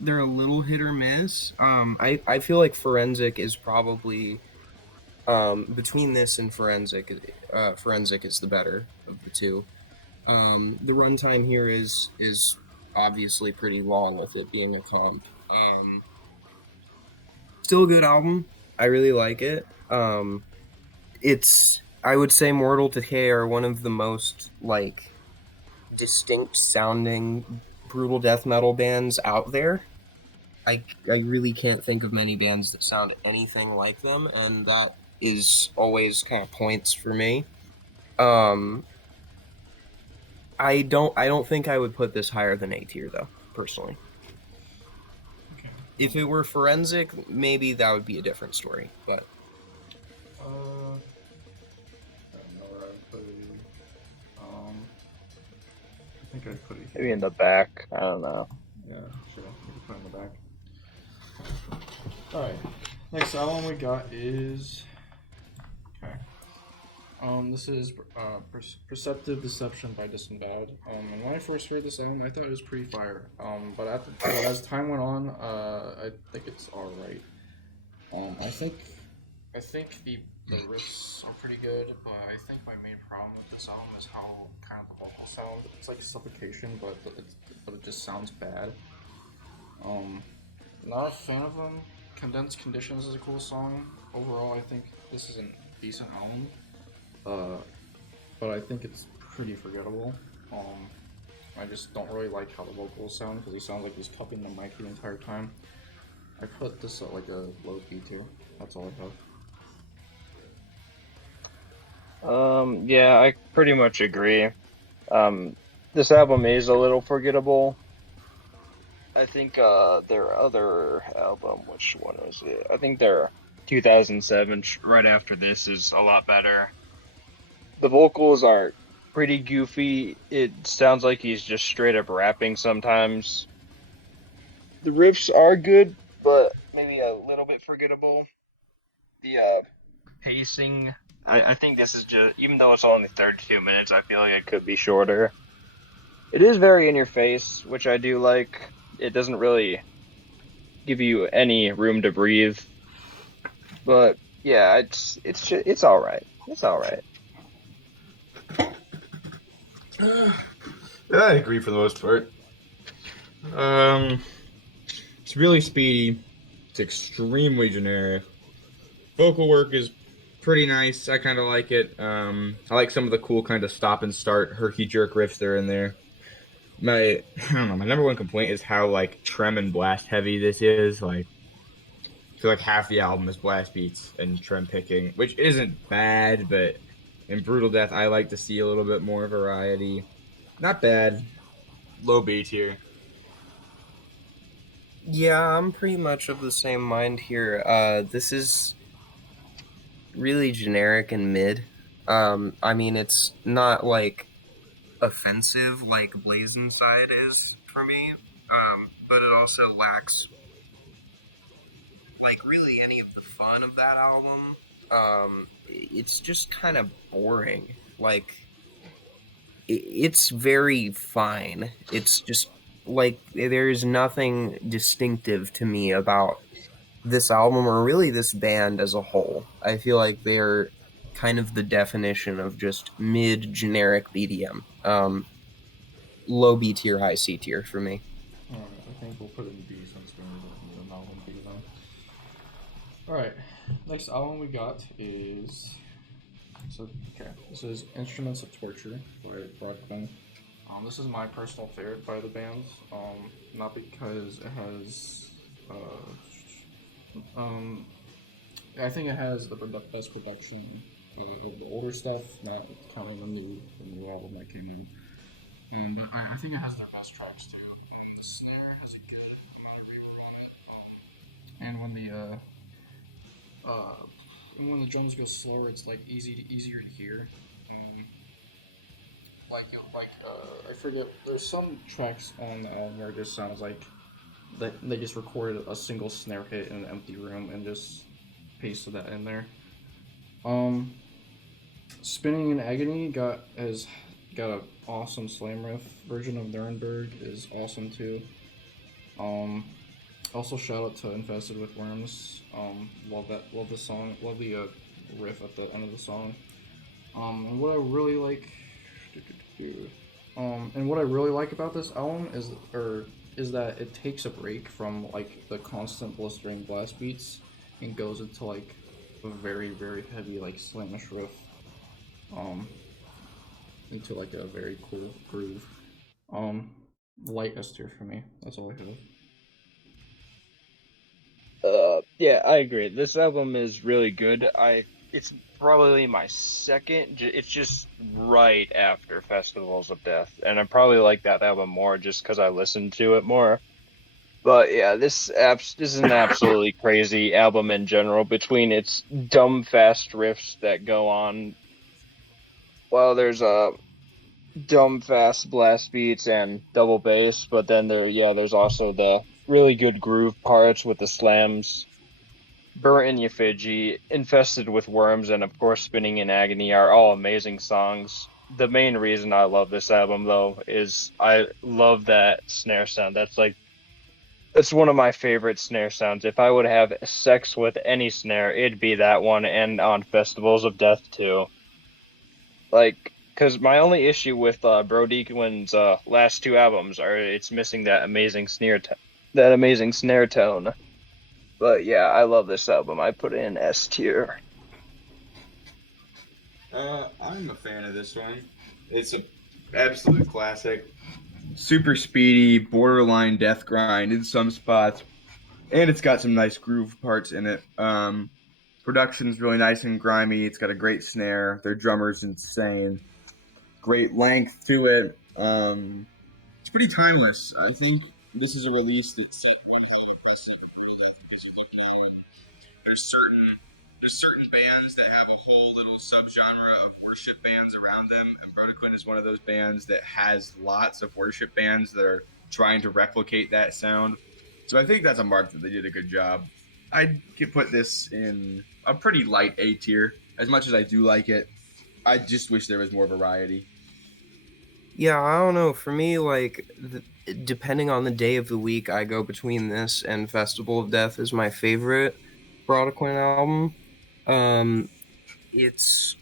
they're a little hit or miss. I feel like Forensic is probably between this and Forensic is the better of the two. The runtime here is obviously pretty long with it being a comp. Still a good album. I really like it. It's I would say Mortal Decay are one of the most like distinct sounding brutal death metal bands out there. I really can't think of many bands that sound anything like them, and that is always kind of points for me. Um, I don't think I would put this higher than A tier though, personally. Okay. If it were Forensic, maybe that would be a different story. But I don't know where I put it. I think I put it here. Maybe in the back. I don't know. Yeah, sure. We can put it in the back. Alright. Next album we got is. Okay. This is Perceptive Deception by Disemboweled. And when I first heard this album, I thought it was pretty fire. But as time went on, I think it's alright. I think the riffs are pretty good, but I think my main problem with this album is how kind of the vocal sound. It's like suffocation, but it just sounds bad. Not a fan of them. Condensed Conditions is a cool song. Overall, I think this is a decent album. But I think it's pretty forgettable. I just don't really like how the vocals sound because it sounds like he's cupping the mic the entire time. I put this at like a low key too. That's all I have. Yeah, I pretty much agree. This album is a little forgettable. I think their other album, which one was it? I think their 2007, right after this, is a lot better. The vocals are pretty goofy. It sounds like he's just straight up rapping sometimes. The riffs are good, but maybe a little bit forgettable. The pacing, I think this is just, even though it's only 32 minutes, I feel like it could be shorter. It is very in your face, which I do like. It doesn't really give you any room to breathe. But yeah, it's all right. It's all right. I agree for the most part. As It's really speedy. It's extremely generic. Vocal work is pretty nice. I kind of like it. I like some of the cool kind of stop and start herky jerk riffs that are in there. I don't know. My number one complaint is how like trem and blast heavy this is. Like, I feel like half the album is blast beats and trem picking, which isn't bad, but in Brutal Death, I like to see a little bit more variety. Not bad. Low B tier. Yeah, I'm pretty much of the same mind here. This is really generic and mid. I mean, it's not like offensive like Blazing Side is for me, but it also lacks like really any of the fun of that album. It's just kind of boring. Like, it's very fine. It's just like there's nothing distinctive to me about this album or really this band as a whole. I feel like they're kind of the definition of just mid generic BDM. Low B tier, high C tier for me. Alright, I think we'll put it in B since we're in the album B then. Alright, next album we got is. This is Instruments of Torture by Broadcom. This is my personal favorite by the band. Not because it has. I think it has the best production of the older stuff, not counting the new album that came out. But I think it has their best tracks too. The snare has a good amount of reverb on it. And when the drums go slower, it's like easier to hear. I forget. There's some tracks on the album where it just sounds like they just recorded a single snare hit in an empty room and just pasted that in there. Spinning in Agony got an awesome slam riff. Version of Nuremberg is awesome too. Also shout out to Infested with Worms. Love the song, love the riff at the end of the song. And what I really like about this album is that it takes a break from like the constant blistering blast beats and goes into like a very, very heavy like slamish riff. Into like a very cool groove. Light S tier for me. That's all I have. Yeah, I agree. This album is really good. It's probably my second. It's just right after Festivals of Death, and I probably like that album more just because I listened to it more. But yeah, this is an absolutely crazy album in general. Between its dumb fast riffs that go on, well, there's dumb fast blast beats and double bass, but then there's also the really good groove parts with the slams. Burnt in Effigy, Infested with Worms, and of course Spinning in Agony are all amazing songs. The main reason I love this album though is I love that snare sound. That's one of my favorite snare sounds. If I would have sex with any snare, it'd be that one, and on Festivals of Death too. Because my only issue with Bro Deacon's last two albums are it's missing that amazing snare tone. But yeah, I love this album. I put it in S tier. I'm a fan of this one. It's an absolute classic. Super speedy, borderline death grind in some spots, and it's got some nice groove parts in it. Production's really nice and grimy. It's got a great snare. Their drummer's insane. Great length to it. It's pretty timeless. I think this is a release that set one hell of a precedent for Brutal Death because you look now and there's certain bands that have a whole little subgenre of worship bands around them, and Brodequin is one of those bands that has lots of worship bands that are trying to replicate that sound. So I think that's a mark that they did a good job. I could put this in a pretty light A tier. As much as I do like it, I just wish there was more variety. Yeah, I don't know. For me, like, depending on the day of the week, I go between this and Festival of Death as my favorite Brodequin album. It's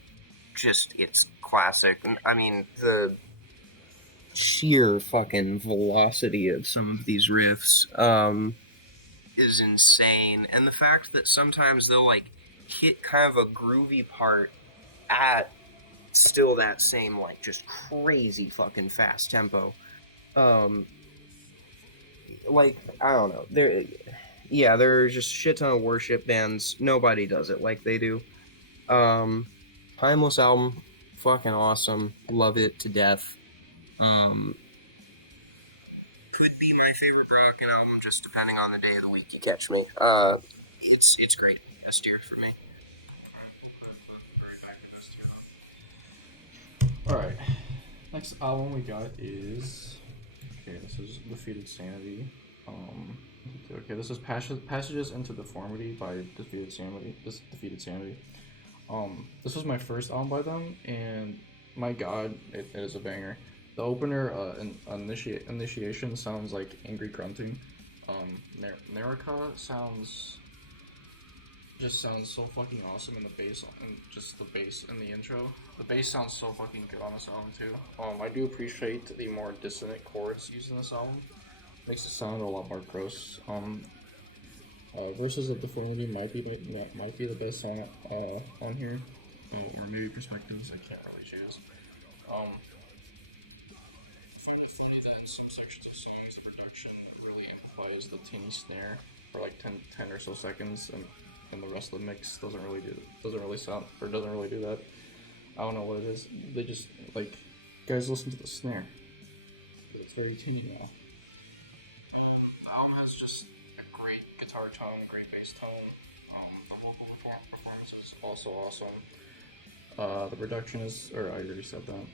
classic. I mean, the sheer fucking velocity of some of these riffs. is insane, and the fact that sometimes they'll like hit kind of a groovy part at still that same like just crazy fucking fast tempo. Um, like I don't know, there are just shit ton of worship bands. Nobody does it like they do. Timeless album, fucking awesome. Love it to death. Um, could be my favorite rockin' album, just depending on the day of the week you catch me. It's great. S tier for me. Alright. Next album we got is. Okay, this is Defeated Sanity. Okay, this is Passages into Deformity by Defeated Sanity. This was my first album by them, and my god, it is a banger. The opener, Initiation, sounds like angry grunting. Naraka sounds so fucking awesome in the bass, and just the bass in the intro. The bass sounds so fucking good on this album too. I do appreciate the more dissonant chords used in this album. Makes it sound a lot more gross. Verses of Deformity might be the best song on here, or maybe Perspectives. I can't really choose. In some sections of songs, the production really amplifies the teeny snare for like 10 or so seconds, and the rest of the mix doesn't really do that. I don't know what it is. They just like, guys, listen to the snare. It's very teeny now. The album has just a great guitar tone, great bass tone. The vocal performance is also awesome. The production is, or I already said that.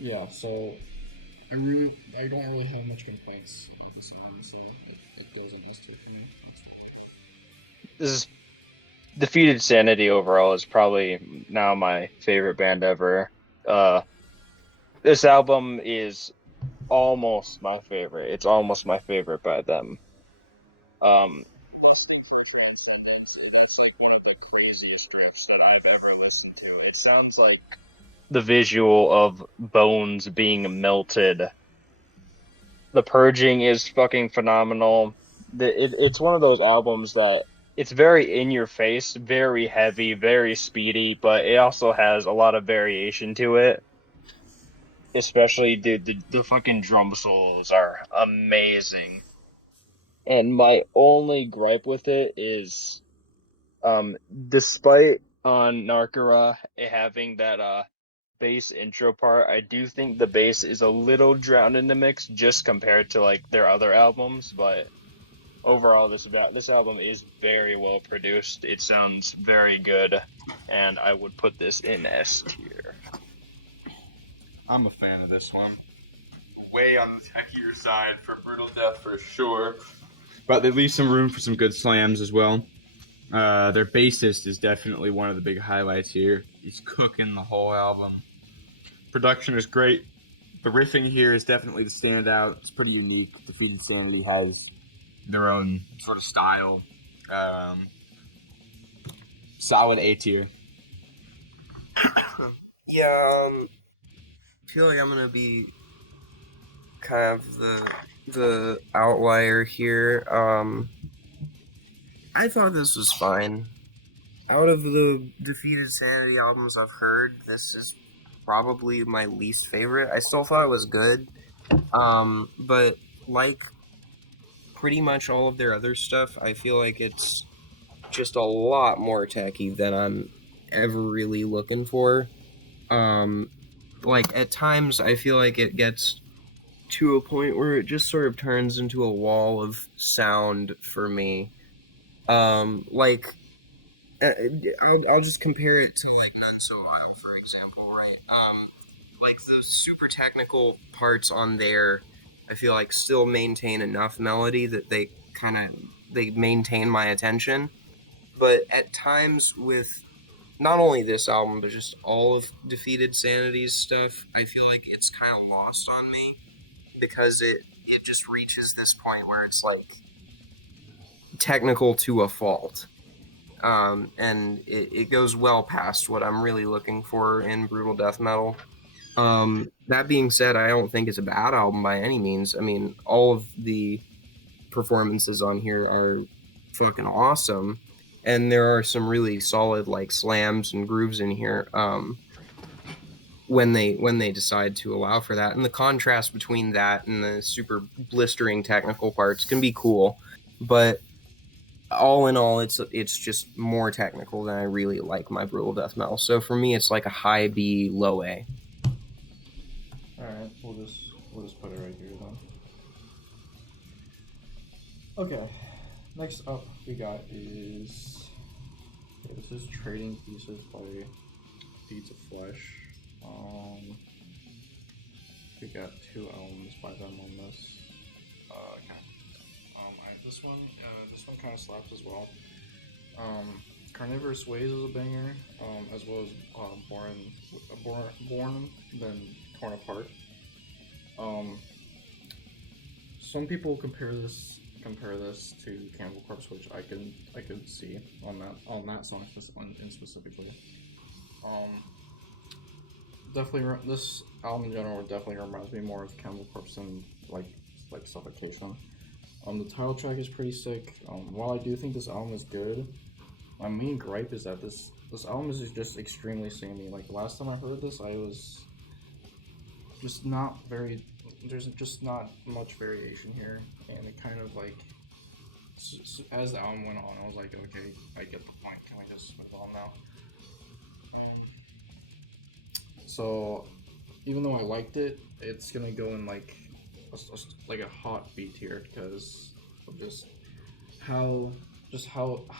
Yeah, so I don't really have much complaints. So it goes in this for me. This is Defeated Sanity overall is probably now my favorite band ever. This album is almost my favorite. It's almost my favorite by them. It's like one of the craziest riffs that I've ever listened to. It sounds like the visual of bones being melted. The purging is fucking phenomenal. It's one of those albums that it's very in your face, very heavy, very speedy, but it also has a lot of variation to it. Especially, dude, the fucking drum solos are amazing. And my only gripe with it is, despite on Narkara having that bass intro part, I do think the bass is a little drowned in the mix just compared to like their other albums, but overall this album is very well produced. It sounds very good, and I would put this in S tier. I'm a fan of this one. Way on the techier side for Brutal Death for sure. But they leave some room for some good slams as well. Their bassist is definitely one of the big highlights here. He's cooking the whole album. Production is great. The riffing here is definitely the standout. It's pretty unique. Defeated Sanity has their own sort of style. Solid A tier. Yeah, I feel like I'm gonna be kind of the outlier here. I thought this was fine. Out of the Defeated Sanity albums I've heard, this is probably my least favorite. I still thought it was good, but like pretty much all of their other stuff, I feel like it's just a lot more techy than I'm ever really looking for. Like at times I feel like it gets to a point where it just sort of turns into a wall of sound for me. Like I'll just compare it to like None So Autumn, for example, right? Like the super technical parts on there, I feel like still maintain enough melody that they maintain my attention. But at times with not only this album, but just all of Defeated Sanity's stuff, I feel like it's kind of lost on me because it just reaches this point where it's like technical to a fault. And it goes well past what I'm really looking for in brutal death metal. That being said, I don't think it's a bad album by any means. I mean, all of the performances on here are fucking awesome, and there are some really solid like slams and grooves in here. When they decide to allow for that, and the contrast between that and the super blistering technical parts can be cool, but all in all, it's just more technical than I really like my brutal death metal. So for me, it's like a high B, low A. Alright, we'll just put it right here then. Okay, next up we got is this is Trading Pieces by Deeds of Flesh. We got 2 albums by them on this. Okay. This one kind of slaps as well. Carnivorous Ways is a banger, as well as Born then Torn Apart. Some people compare this to Cannibal Corpse, which I could see on that song specifically. Definitely, this album in general definitely reminds me more of Cannibal Corpse than like Suffocation. The title track is pretty sick. While I do think this album is good, my main gripe is that this album is just extremely samey. Like last time I heard this, I was just not very. There's just not much variation here, and it kind of like as the album went on, I was like, okay, I get the point. Can we just move on now? So, even though I liked it, it's gonna go in like a hot B tier because of how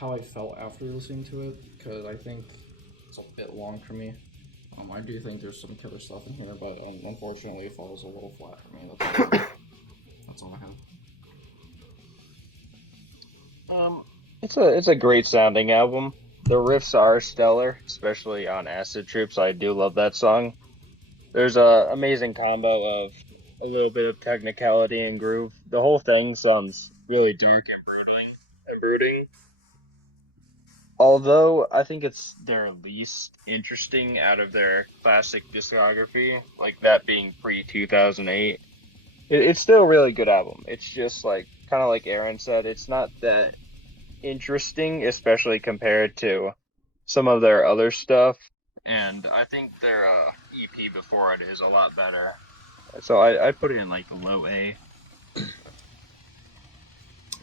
I felt after listening to it. Because I think it's a bit long for me. I do think there's some killer stuff in here, but unfortunately, it falls a little flat for me. That's all I have. It's a great sounding album. The riffs are stellar, especially on Acid Trip, so I do love that song. There's a amazing combo of a little bit of technicality and groove. The whole thing sounds really dark and brooding. Although I think it's their least interesting out of their classic discography, like that being pre-2008. It's still a really good album. It's just like kind of like Aaron said, it's not that interesting, especially compared to some of their other stuff. And I think their EP before it is a lot better. So I put it in like the low A.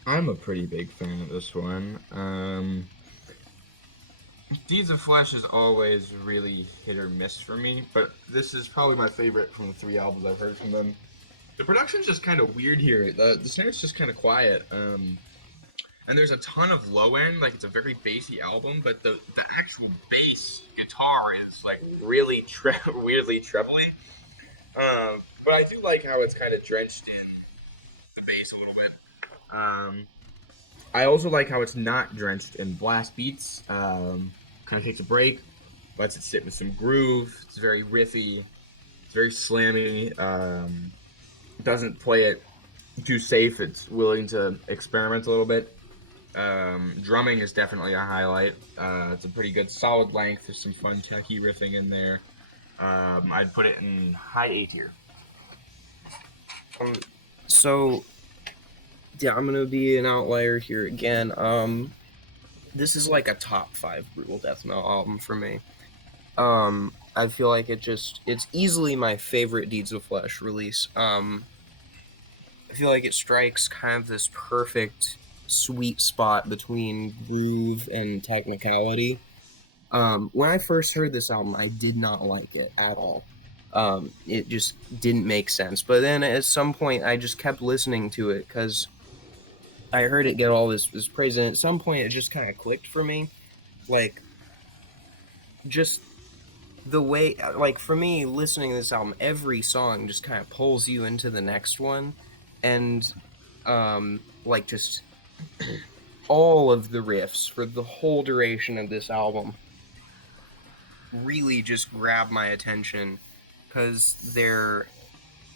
I'm a pretty big fan of this one. Deeds of Flesh is always really hit or miss for me, but this is probably my favorite from the 3 albums I've heard from them. The production's just kind of weird here. The snare's just kind of quiet. And there's a ton of low end, like it's a very bassy album, but the actual bass guitar is like really weirdly trebly. But I do like how it's kind of drenched in the bass a little bit. I also like how it's not drenched in blast beats. Kind of takes a break, lets it sit with some groove. It's very riffy. It's very slammy. Doesn't play it too safe. It's willing to experiment a little bit. Drumming is definitely a highlight. It's a pretty good solid length. There's some fun techie riffing in there. I'd put it in high A tier. So, yeah, I'm gonna be an outlier here again. This is like a top 5 brutal death metal album for me. I feel like it's easily my favorite Deeds of Flesh release. I feel like it strikes kind of this perfect sweet spot between groove and technicality. When I first heard this album, I did not like it at all. It just didn't make sense. But then at some point, I just kept listening to it because I heard it get all this praise. And at some point, it just kind of clicked for me. Like, just the way, like, for me, listening to this album, every song just kind of pulls you into the next one. And, like, just all of the riffs for the whole duration of this album really just grab my attention because they're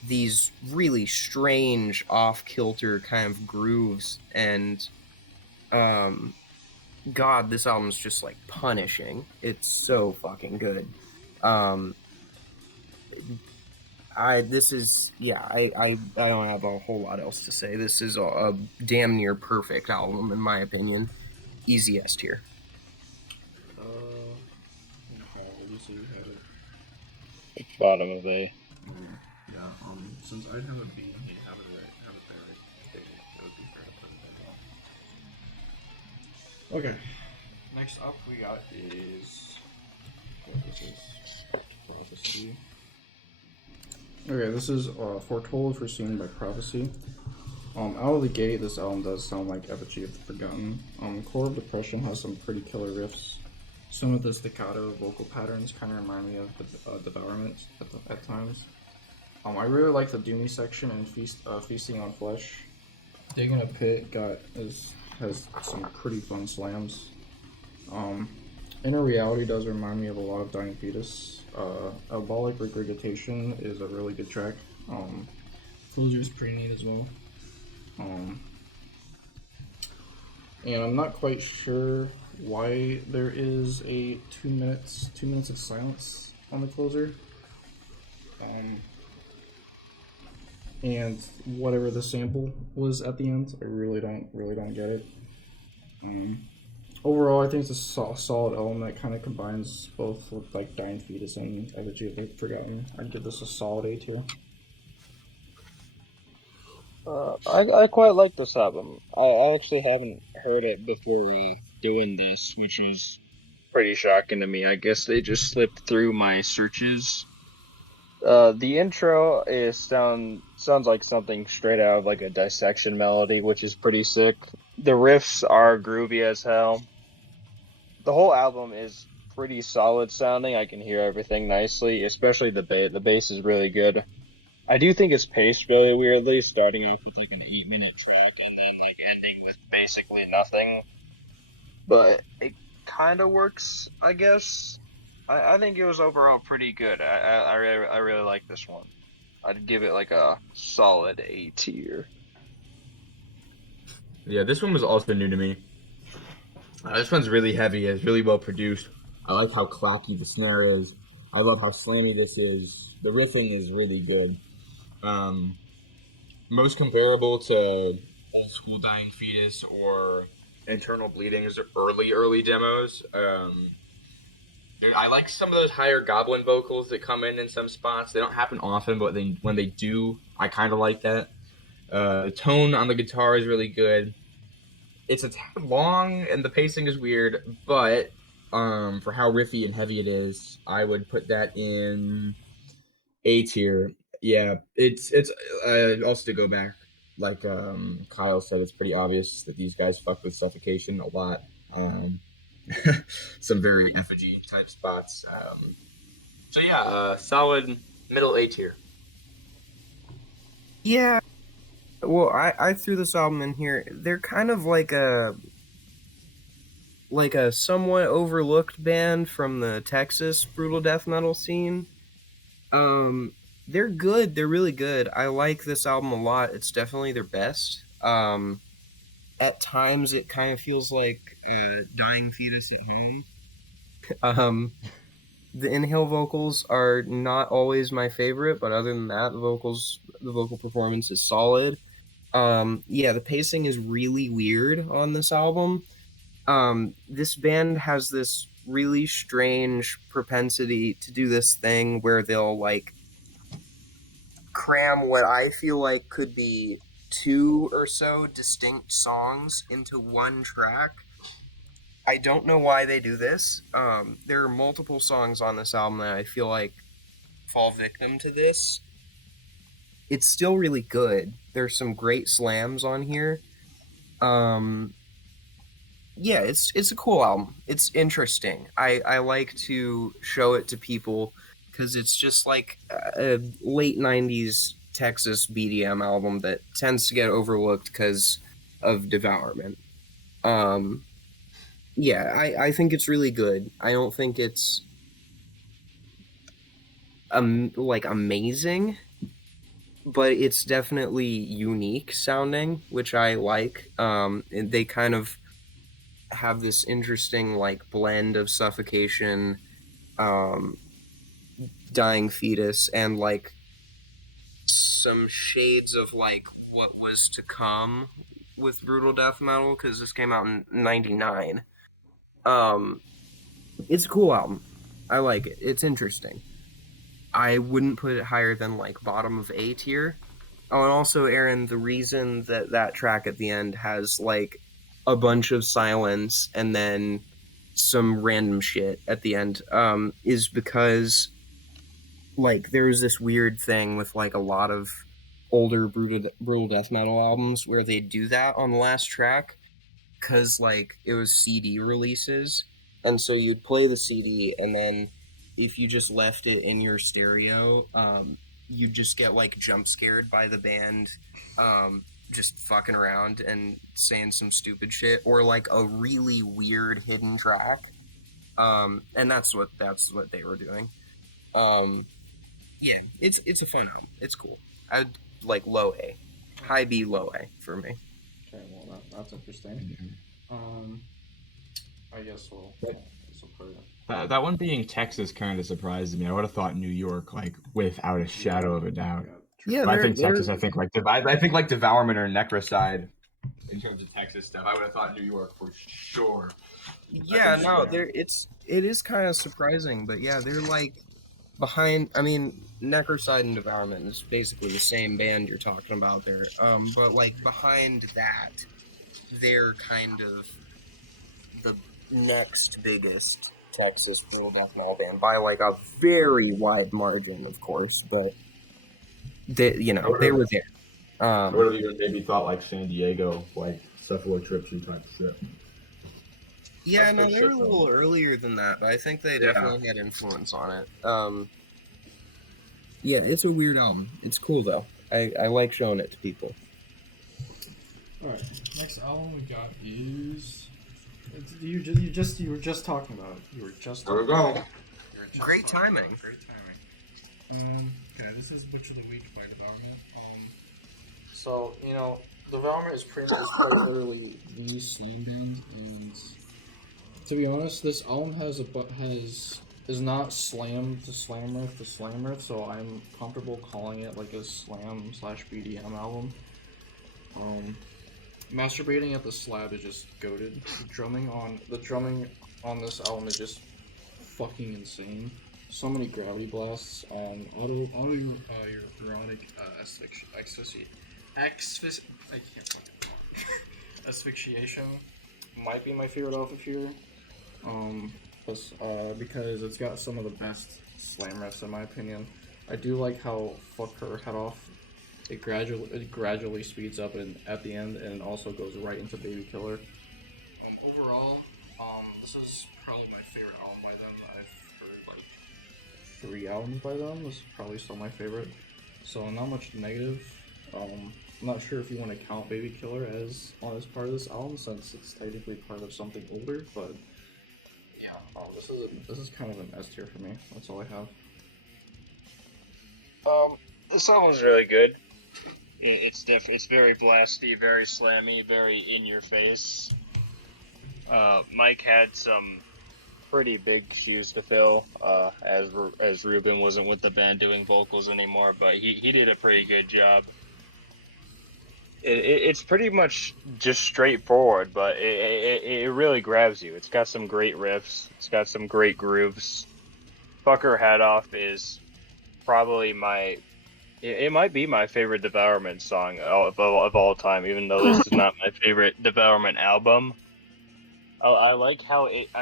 these really strange off-kilter kind of grooves, and God, this album's just like punishing. It's so fucking good. I don't have a whole lot else to say. This is a damn near perfect album in my opinion. Easy S tier. Where do you say you had it? Bottom of A. Yeah. Since I'd have it B and he'd have it there, it would be fair to put it there. Okay. Next up, we got is. This is Prophecy. Okay, this is Foretold Foreseen by Prophecy. Out of the gate, this album does sound like Effigy of the Forgotten. Core of Depression has some pretty killer riffs. Some of the staccato vocal patterns kind of remind me of Devourment at times. I really like the Doomy section and Feasting on Flesh. Digging a Pit has some pretty fun slams. Inner Reality does remind me of a lot of Dying Fetus. Albolic Regurgitation is a really good track. Closure is pretty neat as well. And I'm not quite sure why there is a 2 minutes of silence on the closer. And whatever the sample was at the end, I really don't get it. Overall, I think it's a solid album that kind of combines both with like Dying Fetus and Effigy of the Forgotten. I'd give this a solid A tier. I quite like this album. I actually haven't heard it before doing this, which was pretty shocking to me. I guess they just slipped through my searches. The intro sounds like something straight out of like a Dissection melody, which is pretty sick. The riffs are groovy as hell. The whole album is pretty solid sounding. I can hear everything nicely, especially the bass. The bass is really good. I do think it's paced really weirdly, starting off with like an 8-minute track and then like ending with basically nothing. But it kind of works, I guess. I think it was overall pretty good. I really like this one. I'd give it like a solid A tier. Yeah, this one was also new to me. This one's really heavy. It's really well produced. I like how clacky the snare is. I love how slammy this is. The riffing is really good. Most comparable to old school Dying Fetus or Internal Bleeding's early demos. I like some of those higher goblin vocals that come in some spots. They don't happen often, but when they do, I kind of like that. The tone on the guitar is really good. It's a tad long, and the pacing is weird, but for how riffy and heavy it is, I would put that in A tier. Yeah, it's also to go back, like Kyle said, it's pretty obvious that these guys fuck with Suffocation a lot. Some very effigy type spots. So yeah, solid middle A tier. Yeah. Well, I threw this album in here. They're kind of like a somewhat overlooked band from the Texas brutal death metal scene. They're good. They're really good. I like this album a lot. It's definitely their best. At times, it kind of feels like Dying Fetus at home. The Inhale vocals are not always my favorite, but other than that, the vocal performance is solid. The pacing is really weird on this album. This band has this really strange propensity to do this thing where they'll like cram what I feel like could be 2 or so distinct songs into one track. I don't know why they do this. There are multiple songs on this album that I feel like fall victim to this. It's still really good. There's some great slams on here. It's a cool album. It's interesting. I like to show it to people because it's just like a late 90s Texas BDM album that tends to get overlooked because of Devourment. I think it's really good. I don't think it's amazing, but it's definitely unique sounding, which I like. And they kind of have this interesting like blend of Suffocation, Dying Fetus, and like some shades of like what was to come with brutal death metal, because this came out in '99. Um, it's a cool album. I like it. It's interesting. I wouldn't put it higher than like bottom of A tier. Oh, and also, Aaron, the reason that that track at the end has like a bunch of silence and then some random shit at the end is because like there's this weird thing with like a lot of older brutal death metal albums where they do that on the last track because like it was CD releases, and so you'd play the CD, and then if you just left it in your stereo, you'd just get like jump scared by the band, just fucking around and saying some stupid shit, or like a really weird hidden track, and that's what they were doing. Yeah, it's a fun album. It's cool. I'd like low A, high B, low A for me. Okay, well that's interesting. I guess we'll put it. That one being Texas kind of surprised me. I would have thought New York, like without a shadow of a doubt. Yeah, But I think Texas. I think like Devourment or Necrocide in terms of Texas stuff. I would have thought New York for sure. Yeah, no, it is kind of surprising, but yeah, they're like behind. I mean, Necrocide and Devourment is basically the same band you're talking about there. But like behind that, they're kind of the next biggest Texas brutal death metal band by like a very wide margin, of course. But they were there. I would have even maybe thought like San Diego, like Cephalotripsy type shit. Yeah, no, they were a little earlier than that, but I think they definitely had influence on it. Yeah, it's a weird album. It's cool though. I like showing it to people. Alright, next album we got is you were just talking about it. You were just There we talking go. about it. Great timing. Great timing. Okay, this is Butcher of the Week by Devourment. So Devourment is pretty much quite literally the slam band, and to be honest, this album is not slam to slammer, so I'm comfortable calling it like a slam / BDM album. Masturbating at the Slab is just goated. The drumming on this album is just fucking insane. So many gravity blasts and autoerotic asphyxiation might be my favorite off of here. Because it's got some of the best slam riffs in my opinion. I do like how Fuck Her Head Off. It gradually speeds up at the end, and it also goes right into Baby Killer. Overall, this is probably my favorite album by them. I've heard like 3 albums by them. This is probably still my favorite. So not much negative. I'm not sure if you want to count Baby Killer as part of this album, since it's technically part of something older. But yeah, this is kind of an S tier for me. That's all I have. This album's really good. It's very blasty, very slammy, very in your face. Mike had some pretty big shoes to fill, as Ruben wasn't with the band doing vocals anymore, but he did a pretty good job. It's pretty much just straightforward, but it really grabs you. It's got some great riffs. It's got some great grooves. Fuck Her Head Off is probably it might be my favorite Devourment song of all time, even though this is not my favorite Devourment album. I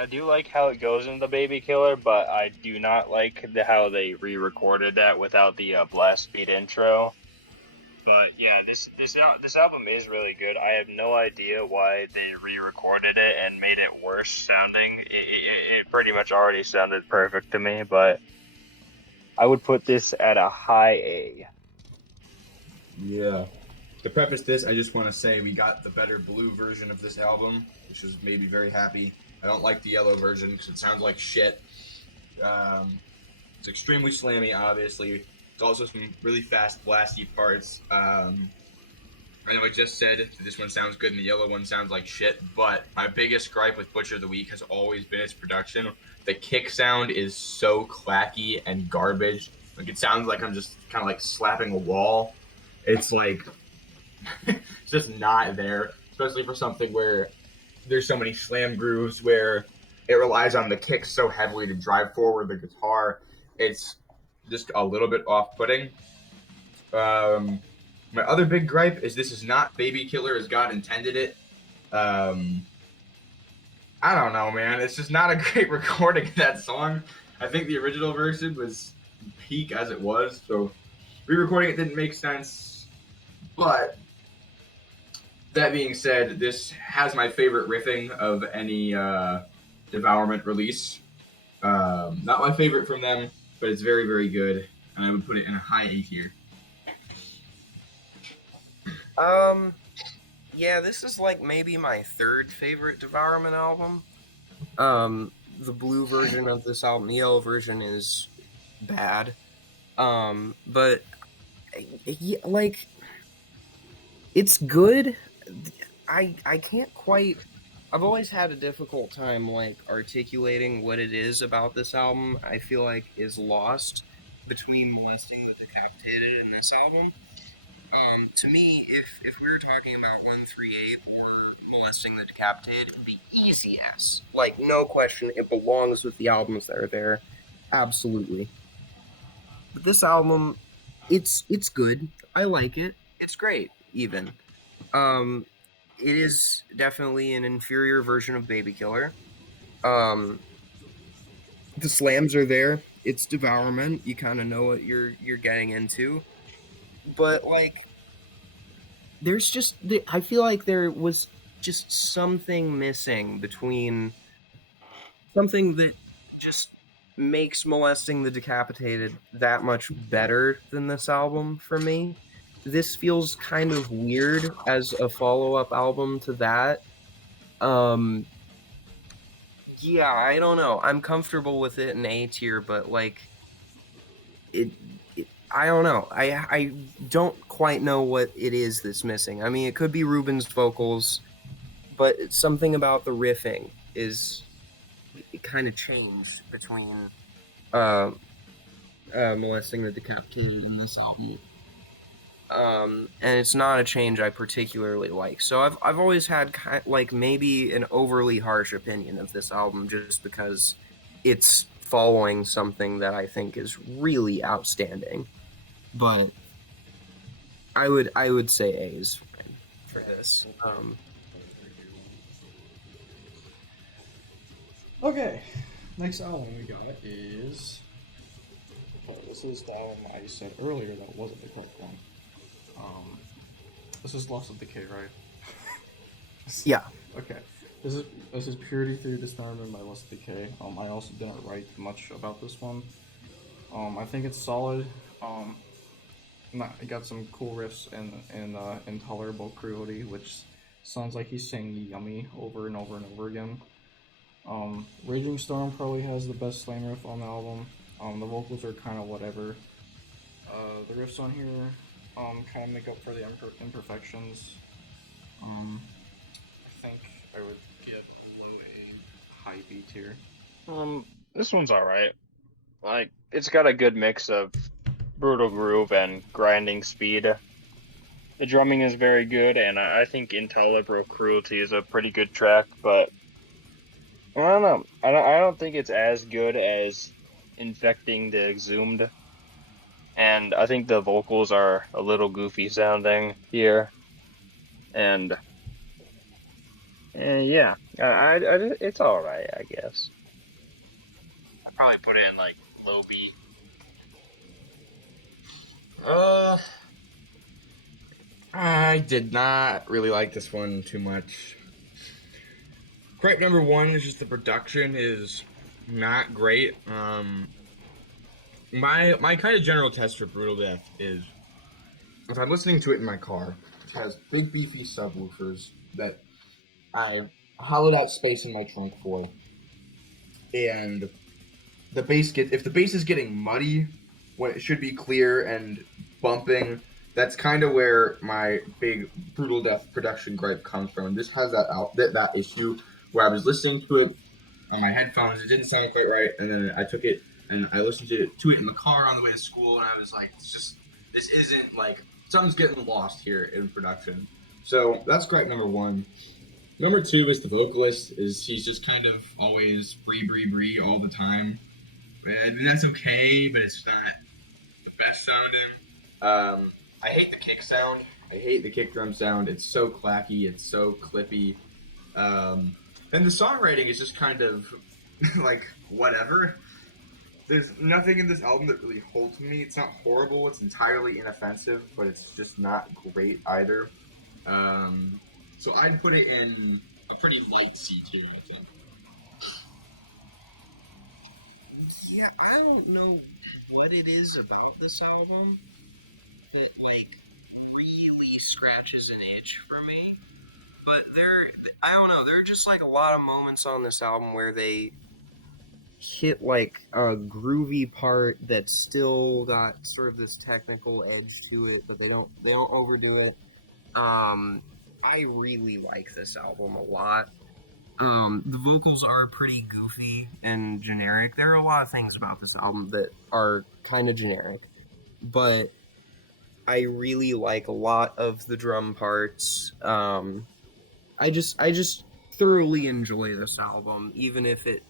do like how it goes into Baby Killer, but I do not like how they re-recorded that without the blast beat intro. But yeah, this album is really good. I have no idea why they re-recorded it and made it worse sounding. It pretty much already sounded perfect to me, but I would put this at a high A. Yeah. To preface this, I just want to say we got the better blue version of this album, which has made me very happy. I don't like the yellow version because it sounds like shit. It's extremely slammy, obviously. There's also some really fast, blasty parts. I know I just said this one sounds good and the yellow one sounds like shit, but my biggest gripe with Butcher of the Week has always been its production. The kick sound is so clacky and garbage Like it sounds like I'm just kind of like slapping a wall. It's like it's just not there, especially for something where there's so many slam grooves where it relies on the kick so heavily to drive forward the guitar. It's just a little bit off-putting. My other big gripe is this is not Baby Killer as God intended it. I don't know, man. It's just not a great recording of that song. I think the original version was peak as it was, so re-recording it didn't make sense. But that being said, this has my favorite riffing of any Devourment release. Not my favorite from them, but it's very, very good, and I would put it in a high A tier. Yeah, this is like maybe my third favorite Devourment album. The blue version of this album, the yellow version is bad. But like it's good. I can't quite. I've always had a difficult time like articulating what it is about this album. I feel like is lost between Molesting the Decapitated and this album. To me, if we were talking about 138 or Molesting the Decapitated, it'd be easy S. Like, no question, it belongs with the albums that are there. Absolutely. But this album, it's good. I like it. It's great, even. It is definitely an inferior version of Baby Killer. The slams are there. It's Devourment. You kind of know what you're getting into. But like there's just I feel like there was just something missing between something that just makes Molesting the Decapitated that much better than this album for me. This feels kind of weird as a follow-up album to that. Yeah, I don't know. I'm comfortable with it in A tier, but like it I don't know. I don't quite know what it is that's missing. I mean, it could be Ruben's vocals, but something about the riffing is it kind of changed between Molesting the Decapitated and this album. And it's not a change I particularly like. So I've always had like maybe an overly harsh opinion of this album just because it's following something that I think is really outstanding. But I would say A is fine for this. Okay, next album we got is. This is the album I said earlier that wasn't the correct one. This is Lost of Decay, right? Yeah. Okay. This is Purity Through Dismemberment by Lost of Decay. I also didn't write much about this one. I think it's solid. It got some cool riffs and Intolerable Cruelty, which sounds like he's saying yummy over and over and over again. Raging Storm probably has the best slam riff on the album. The vocals are kind of whatever. The riffs on here kind of make up for the imperfections. I think I would get low A, high B tier. This one's alright. Like, it's got a good mix of brutal groove and grinding speed. The drumming is very good, and I think Intolerable Cruelty is a pretty good track, but I don't know. I don't think it's as good as Infecting the Exhumed. And I think the vocals are a little goofy sounding here. And yeah, it's alright, I guess. I'd probably put it in like low B. I did not really like this one too much. Gripe number one is just the production is not great. My kind of general test for Brutal Death is if I'm listening to it in my car, it has big beefy subwoofers that I hollowed out space in my trunk for, and if the bass is getting muddy when it should be clear and bumping, that's kind of where my big Brutal Death production gripe comes from. This has that issue where I was listening to it on my headphones, it didn't sound quite right, and then I took it and I listened to it in the car on the way to school, and I was like, this isn't like something's getting lost here in production. So that's gripe number one. Number two is the vocalist. Is he's just kind of always bree all the time, and that's okay, but it's not the best sounding. I hate the kick sound. I hate the kick drum sound. It's so clacky. It's so clippy. And the songwriting is just kind of like whatever. There's nothing in this album that really holds me. It's not horrible. It's entirely inoffensive, but it's just not great either. So I'd put it in a pretty light C2, I think. Yeah, I don't know what it is about this album. It like really scratches an itch for me. But I don't know, there are just like a lot of moments on this album where they hit like a groovy part that's still got sort of this technical edge to it, but they don't overdo it. I really like this album a lot. The vocals are pretty goofy and generic. There are a lot of things about this album that are kind of generic, but I really like a lot of the drum parts. I just thoroughly enjoy this album, even if it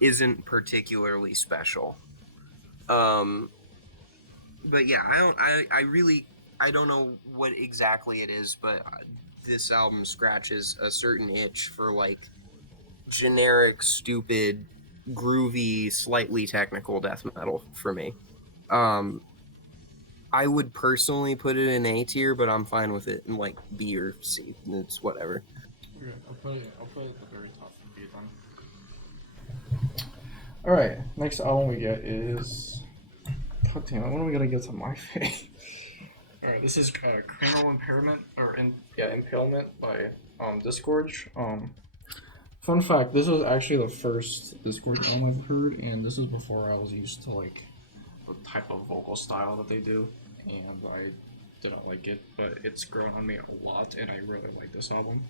isn't particularly special. But yeah, I don't know what exactly it is, but this album scratches a certain itch for like generic, stupid, groovy, slightly technical death metal for me. I would personally put it in A tier, but I'm fine with it in like B or C. It's whatever. Okay, I'll put it at the very top for B then. Alright, next album we get is... God damn it, when are we gonna get to my face? Alright, this is Cranial Impairment, Impalement by Disgorge. Fun fact, this was actually the first Disgorge album I've heard, and this is before I was used to like the type of vocal style that they do, and I didn't like it, but it's grown on me a lot, and I really like this album.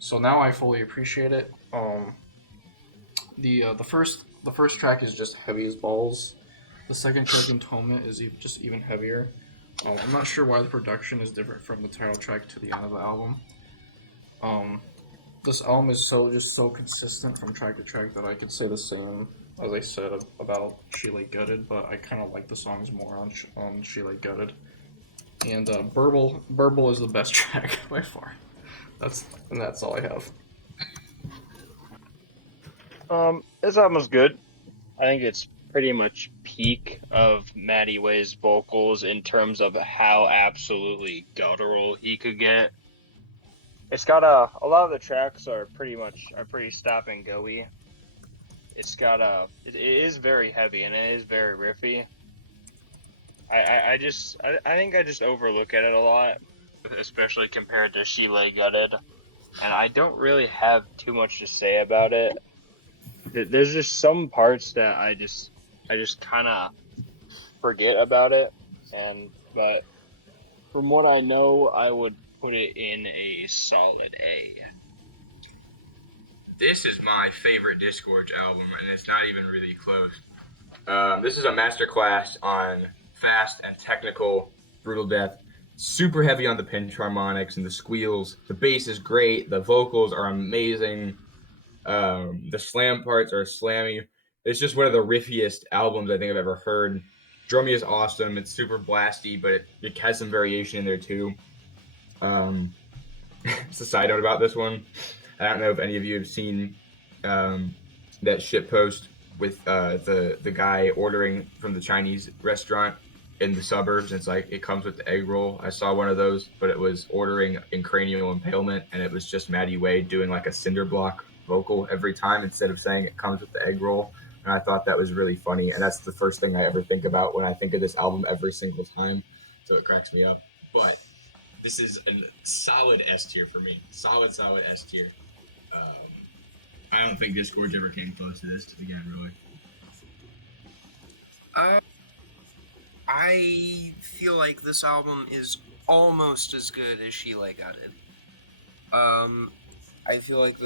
So now I fully appreciate it. The first track is just heavy as balls. The second track, Intonement, is just even heavier. I'm not sure why the production is different from the title track to the end of the album. This album is so consistent from track to track that I could say the same as I said about She Lay Gutted, but I kind of like the songs more on She Lay Gutted. And Burble is the best track by far. That's all I have. This album's good. I think it's pretty much peak of Matty Way's vocals in terms of how absolutely guttural he could get. It's got a lot of the tracks are pretty stop and go-y. It's got it is very heavy and it is very riffy. I think I just overlook at it a lot, especially compared to She Lay Gutted, and I don't really have too much to say about it. There's just some parts that I just kind of forget about it, but from what I know, I would put it in a solid A. This is my favorite Disgorge album, and it's not even really close. This is a masterclass on fast and technical brutal death. Super heavy on the pinch harmonics and the squeals. The bass is great. The vocals are amazing. The slam parts are slammy. It's just one of the riffiest albums I think I've ever heard. Drummy is awesome. It's super blasty, but it has some variation in there too. Just a side note about this one. I don't know if any of you have seen that shit post with the guy ordering from the Chinese restaurant in the suburbs. It's like it comes with the egg roll. I saw one of those, but it was ordering in Cranial Impalement, and it was just Matty Way doing like a cinder block vocal every time instead of saying it comes with the egg roll. And I thought that was really funny, and that's the first thing I ever think about when I think of this album every single time. So it cracks me up. But this is a solid S tier for me. Solid S tier. I don't think Disgorge ever came close to this again, really. I feel like this album is almost as good as She Lay Gutted. I feel like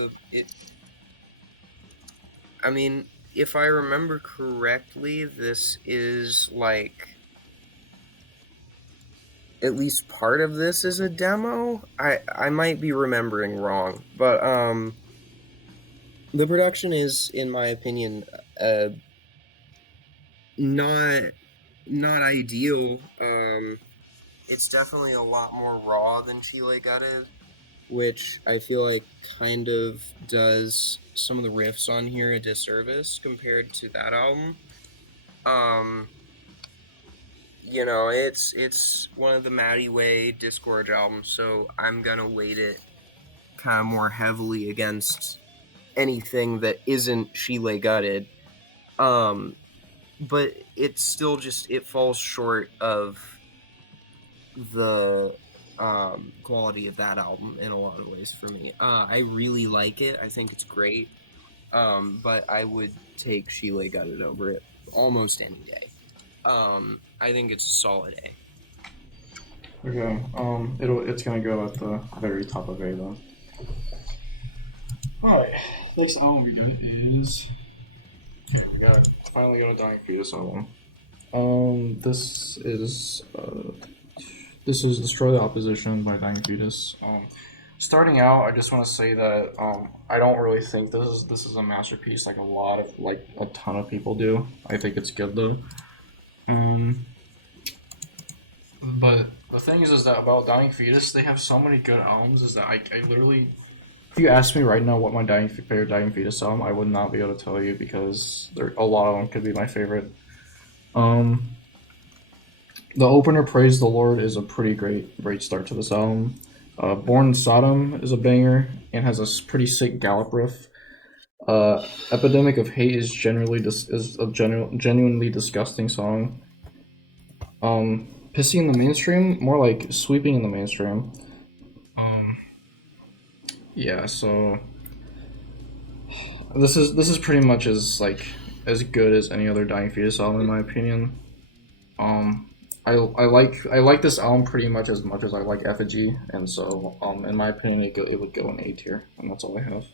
if I remember correctly, this is like at least part of this is a demo. I might be remembering wrong, but the production is, in my opinion, not not ideal. It's definitely a lot more raw than Chile Gutted, which I feel like kind of does some of the riffs on here a disservice compared to that album. Um, it's one of the Matty Way Disgorge albums, so I'm gonna weight it kind of more heavily against anything that isn't Chile Gutted. Um, but it's still just it falls short of the quality of that album in a lot of ways for me. I really like it. I think it's great. But I would take Chile Gutted over it almost any day. I think it's a solid A. Okay. It's gonna go at the very top of A then. All right. Next album we got is. Finally got a Dying Fetus album. This is Destroy the Opposition by Dying Fetus. Starting out, I just want to say that I don't really think this is a masterpiece like a ton of people do. I think it's good though. But the thing is that about Dying Fetus, they have so many good albums. Is that I literally, if you ask me right now what my favorite Dying Fetus album, I would not be able to tell you because a lot of them could be my favorite. The opener, Praise the Lord, is a pretty great start to this album. Born in Sodom is a banger and has a pretty sick gallop riff. Epidemic of Hate is genuinely disgusting song. Pissing in the Mainstream, more like Sweeping in the Mainstream. Yeah, so this is pretty much as good as any other Dying Fetus album in my opinion. I like this album pretty much as I like Effigy, and so in my opinion it would go in A tier, and that's all I have.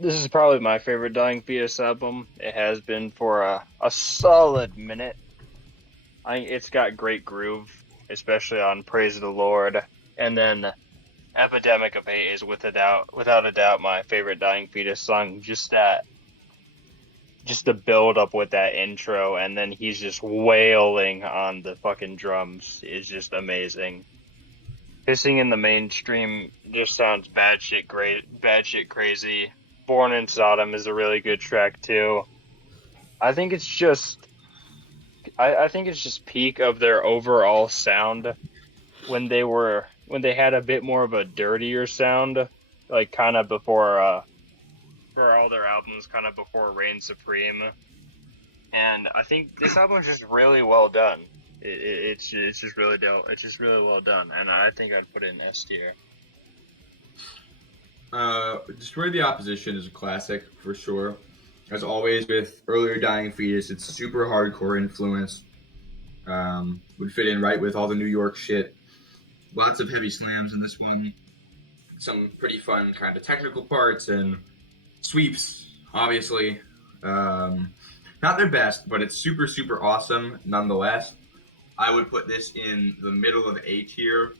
This is probably my favorite Dying Fetus album. It has been for a solid minute. It's got great groove, especially on Praise the Lord, and then Epidemic of Hate is without a doubt my favorite Dying Fetus song. Just the build up with that intro, and then he's just wailing on the fucking drums is just amazing. Pissing in the Mainstream just sounds bad shit crazy. Born in Sodom is a really good track too. I think it's just peak of their overall sound when they had a bit more of a dirtier sound, like kind of before for all their albums, kind of before Reign Supreme. And I think this album is just really well done. It's just really well done, and I think I'd put it in S tier. Destroy the Opposition is a classic for sure. As always with earlier Dying Fetus, it's super hardcore influence. Would fit in right with all the New York shit. Lots of heavy slams in this one. Some pretty fun kind of technical parts and sweeps, obviously. Not their best, but it's super, super awesome nonetheless. I would put this in the middle of A tier.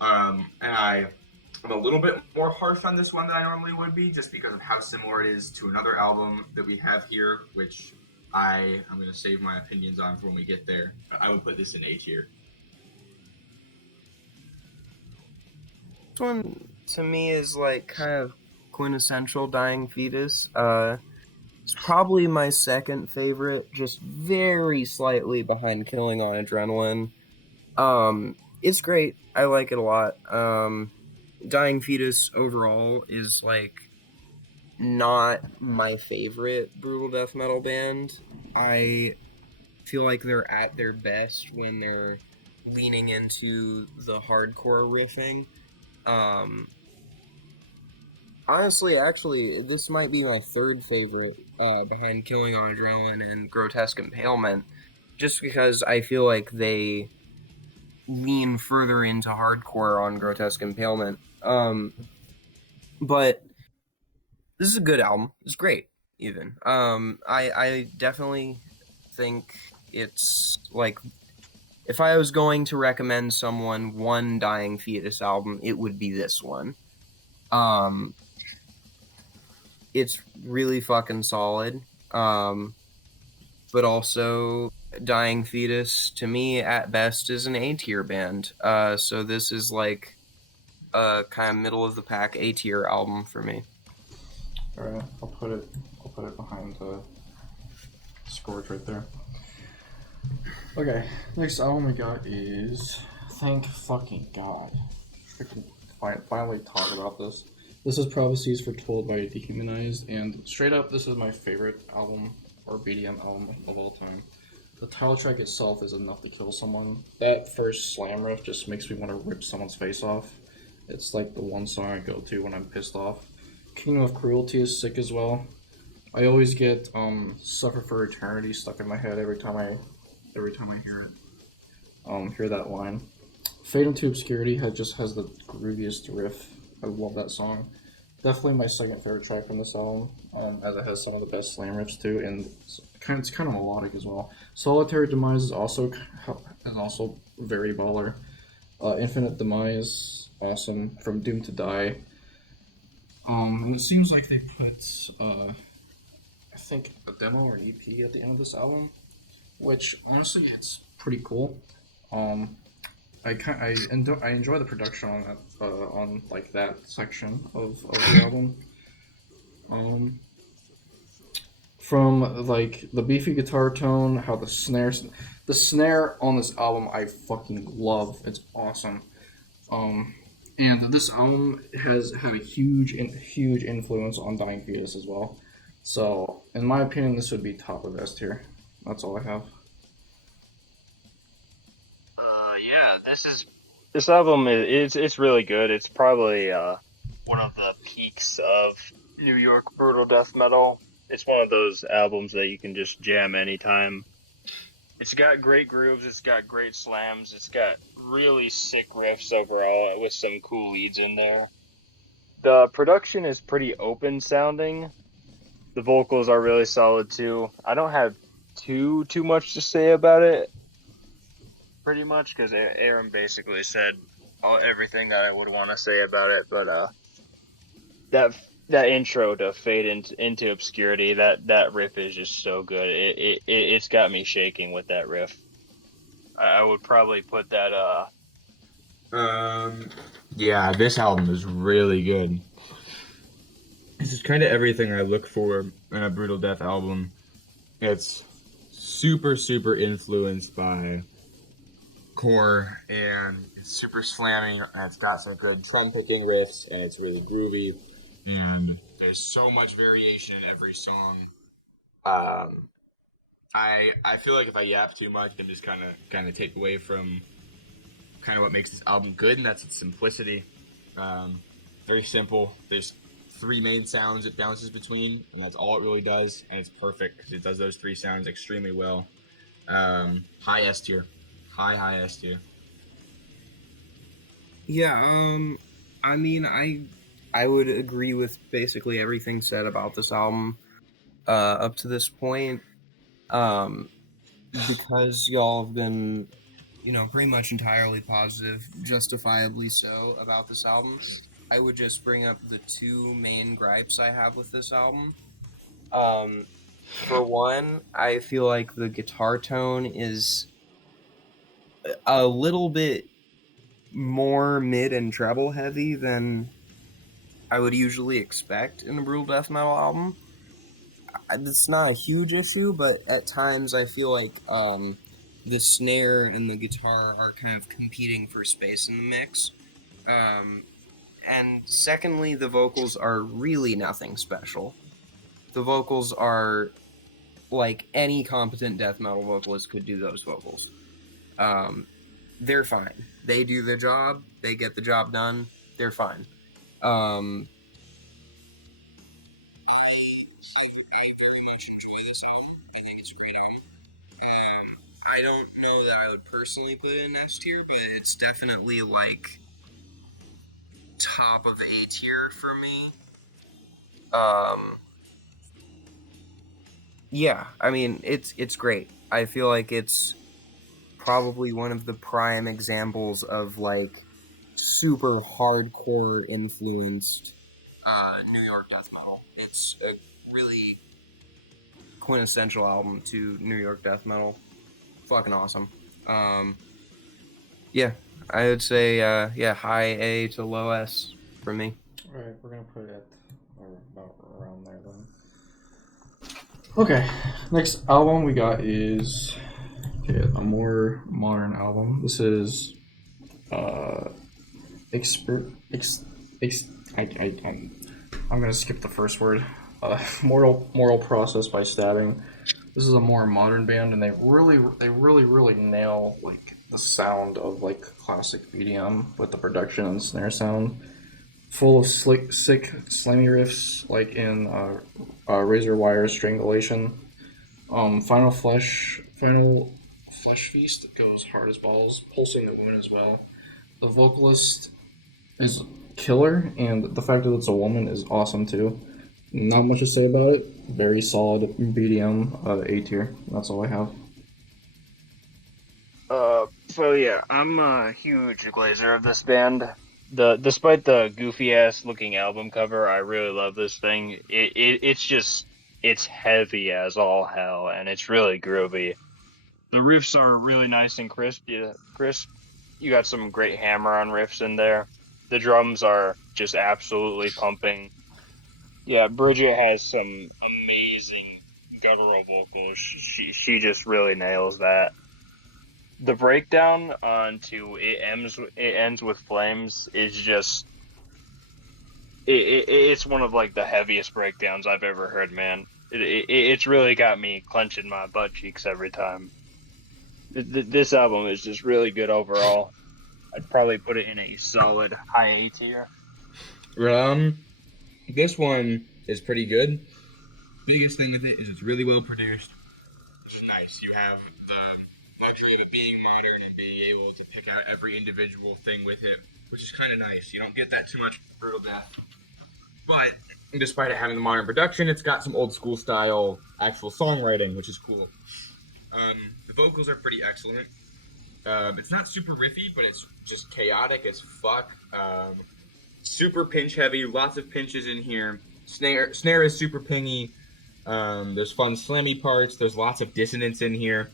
And I'm a little bit more harsh on this one than I normally would be, just because of how similar it is to another album that we have here, which I'm going to save my opinions on for when we get there. I would put this in A tier. This one to me is like kind of quintessential Dying Fetus. It's probably my second favorite, just very slightly behind Killing on Adrenaline. It's great. I like it a lot. Dying Fetus overall is like not my favorite brutal death metal band. I feel like they're at their best when they're leaning into the hardcore riffing. Honestly, actually, this might be my third favorite behind Killing on Adrenaline and Grotesque Impalement, just because I feel like they lean further into hardcore on Grotesque Impalement. But this is a good album. It's great, even. I definitely think it's like, if I was going to recommend someone one Dying Fetus album, it would be this one. It's really fucking solid. But also, Dying Fetus, to me, at best, is an A tier band. So this is like a kind of middle of the pack A tier album for me. All right, I'll put it behind the Scourge right there. Okay, next album we got is Thank Fucking God. Freaking finally talk about this. This is Prophecies Foretold by Dehumanized, and straight up, this is my favorite album or BDM album of all time. The title track itself is enough to kill someone. That first slam riff just makes me want to rip someone's face off. It's like the one song I go to when I'm pissed off. Kingdom of Cruelty is sick as well. I always get Suffer for Eternity stuck in my head every time I hear it. Hear that line. Fade into Obscurity just has the grooviest riff. I love that song. Definitely my second favorite track from this album, as it has some of the best slam riffs too, and it's kind of melodic as well. Solitary Demise is also very baller. Infinite Demise, awesome. From Doom to Die. And it seems like they put, I think, a demo or an EP at the end of this album, which honestly it's pretty cool. I enjoy the production on that, on like that section of the album. From like the beefy guitar tone, how the snare on this album I fucking love. It's awesome. And this album has had a huge influence on Dying Fetus as well. So, in my opinion, this would be top of S tier. That's all I have. Yeah, this album it's really good. It's probably one of the peaks of New York brutal death metal. It's one of those albums that you can just jam anytime. It's got great grooves, it's got great slams, it's got really sick riffs overall with some cool leads in there. The production is pretty open sounding. The vocals are really solid too. I don't have too much to say about it, pretty much, because Aaron basically said everything that I would want to say about it. But that intro to Fade into Obscurity, that riff is just so good. It's got me shaking with that riff. I would probably put that Yeah, this album is really good. This is kind of everything I look for in a brutal death album. It's super influenced by core, and it's super slamming, and it's got some good drum picking riffs, and it's really groovy, and there's so much variation in every song. I feel like if I yap too much, I'm just kind of take away from kind of what makes this album good, and that's its simplicity. Very simple. There's 3 main sounds it bounces between, and that's all it really does, and it's perfect because it does those 3 sounds extremely well. High S tier. High S tier. Yeah, I mean, I would agree with basically everything said about this album up to this point. Because y'all have been, pretty much entirely positive, justifiably so, about this album, I would just bring up the 2 main gripes I have with this album. For one, I feel like the guitar tone is a little bit more mid and treble heavy than I would usually expect in a brutal death metal album. It's not a huge issue, but at times I feel like the snare and the guitar are kind of competing for space in the mix. And secondly, the vocals are really nothing special. The vocals are like any competent death metal vocalist could do those vocals. They're fine. They do the job. They get the job done. They're fine. I very much enjoy this album. I think it's a great album. I don't know that I would personally put it in S tier, but it's definitely like top of A tier for me. Um, yeah, I mean it's great. I feel like it's probably one of the prime examples of like super hardcore influenced New York death metal. It's a really quintessential album to New York death metal. Fucking awesome. Um, yeah, I would say yeah, high A to low S for me. Alright, we're gonna put it about around there then. Okay, next album we got is a more modern album. This is I'm gonna skip the first word. Moral Process by Stabbing. This is a more modern band, and they really nail like the sound of like classic BDM with the production and snare sound, full of sick, slammy riffs like in Razor Wire Strangulation. Final Flesh Feast goes hard as balls, Pulsing the Wound as well. The vocalist is killer, and the fact that it's a woman is awesome too. Not much to say about it. Very solid BDM, A tier. That's all I have. So yeah, I'm a huge glazer of this band. Despite the goofy ass looking album cover, I really love this thing. It's heavy as all hell, and it's really groovy. The riffs are really nice and crisp. You got some great hammer on riffs in there. The drums are just absolutely pumping. Yeah, Bridget has some amazing guttural vocals. She just really nails that. The breakdown onto it ends with flames is just it's one of like the heaviest breakdowns I've ever heard, man. It's really got me clenching my butt cheeks every time. This album is just really good overall. I'd probably put it in a solid high A tier. This one is pretty good. Biggest thing with it is it's really well produced. Which is nice. You have the luxury of it being modern and being able to pick out every individual thing with it, which is kind of nice. You don't get that too much Brutal Death. But despite it having the modern production, it's got some old school style actual songwriting, which is cool. The vocals are pretty excellent. It's not super riffy, but it's just chaotic as fuck. Super pinch heavy, lots of pinches in here. Snare is super pingy. There's fun slammy parts. There's lots of dissonance in here.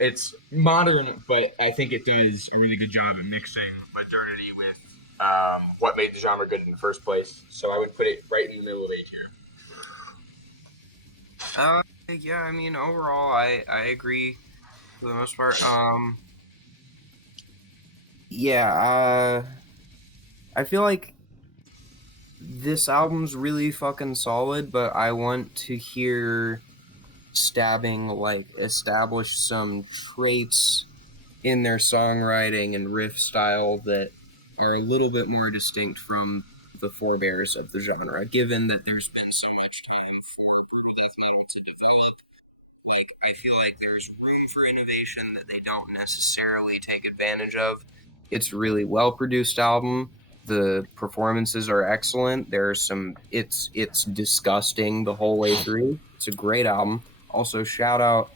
It's modern, but I think it does a really good job at mixing modernity with what made the genre good in the first place. So I would put it right in the middle of A tier. Yeah, I mean overall, I agree for the most part. Yeah, I feel like this album's really fucking solid, but I want to hear Stabbing like establish some traits in their songwriting and riff style that are a little bit more distinct from the forebears of the genre, given that there's been so much time for brutal death metal to develop. Like, I feel like there's room for innovation that they don't necessarily take advantage of. It's a really well-produced album. The performances are excellent. There's some... It's disgusting the whole way through. It's a great album. Also, shout out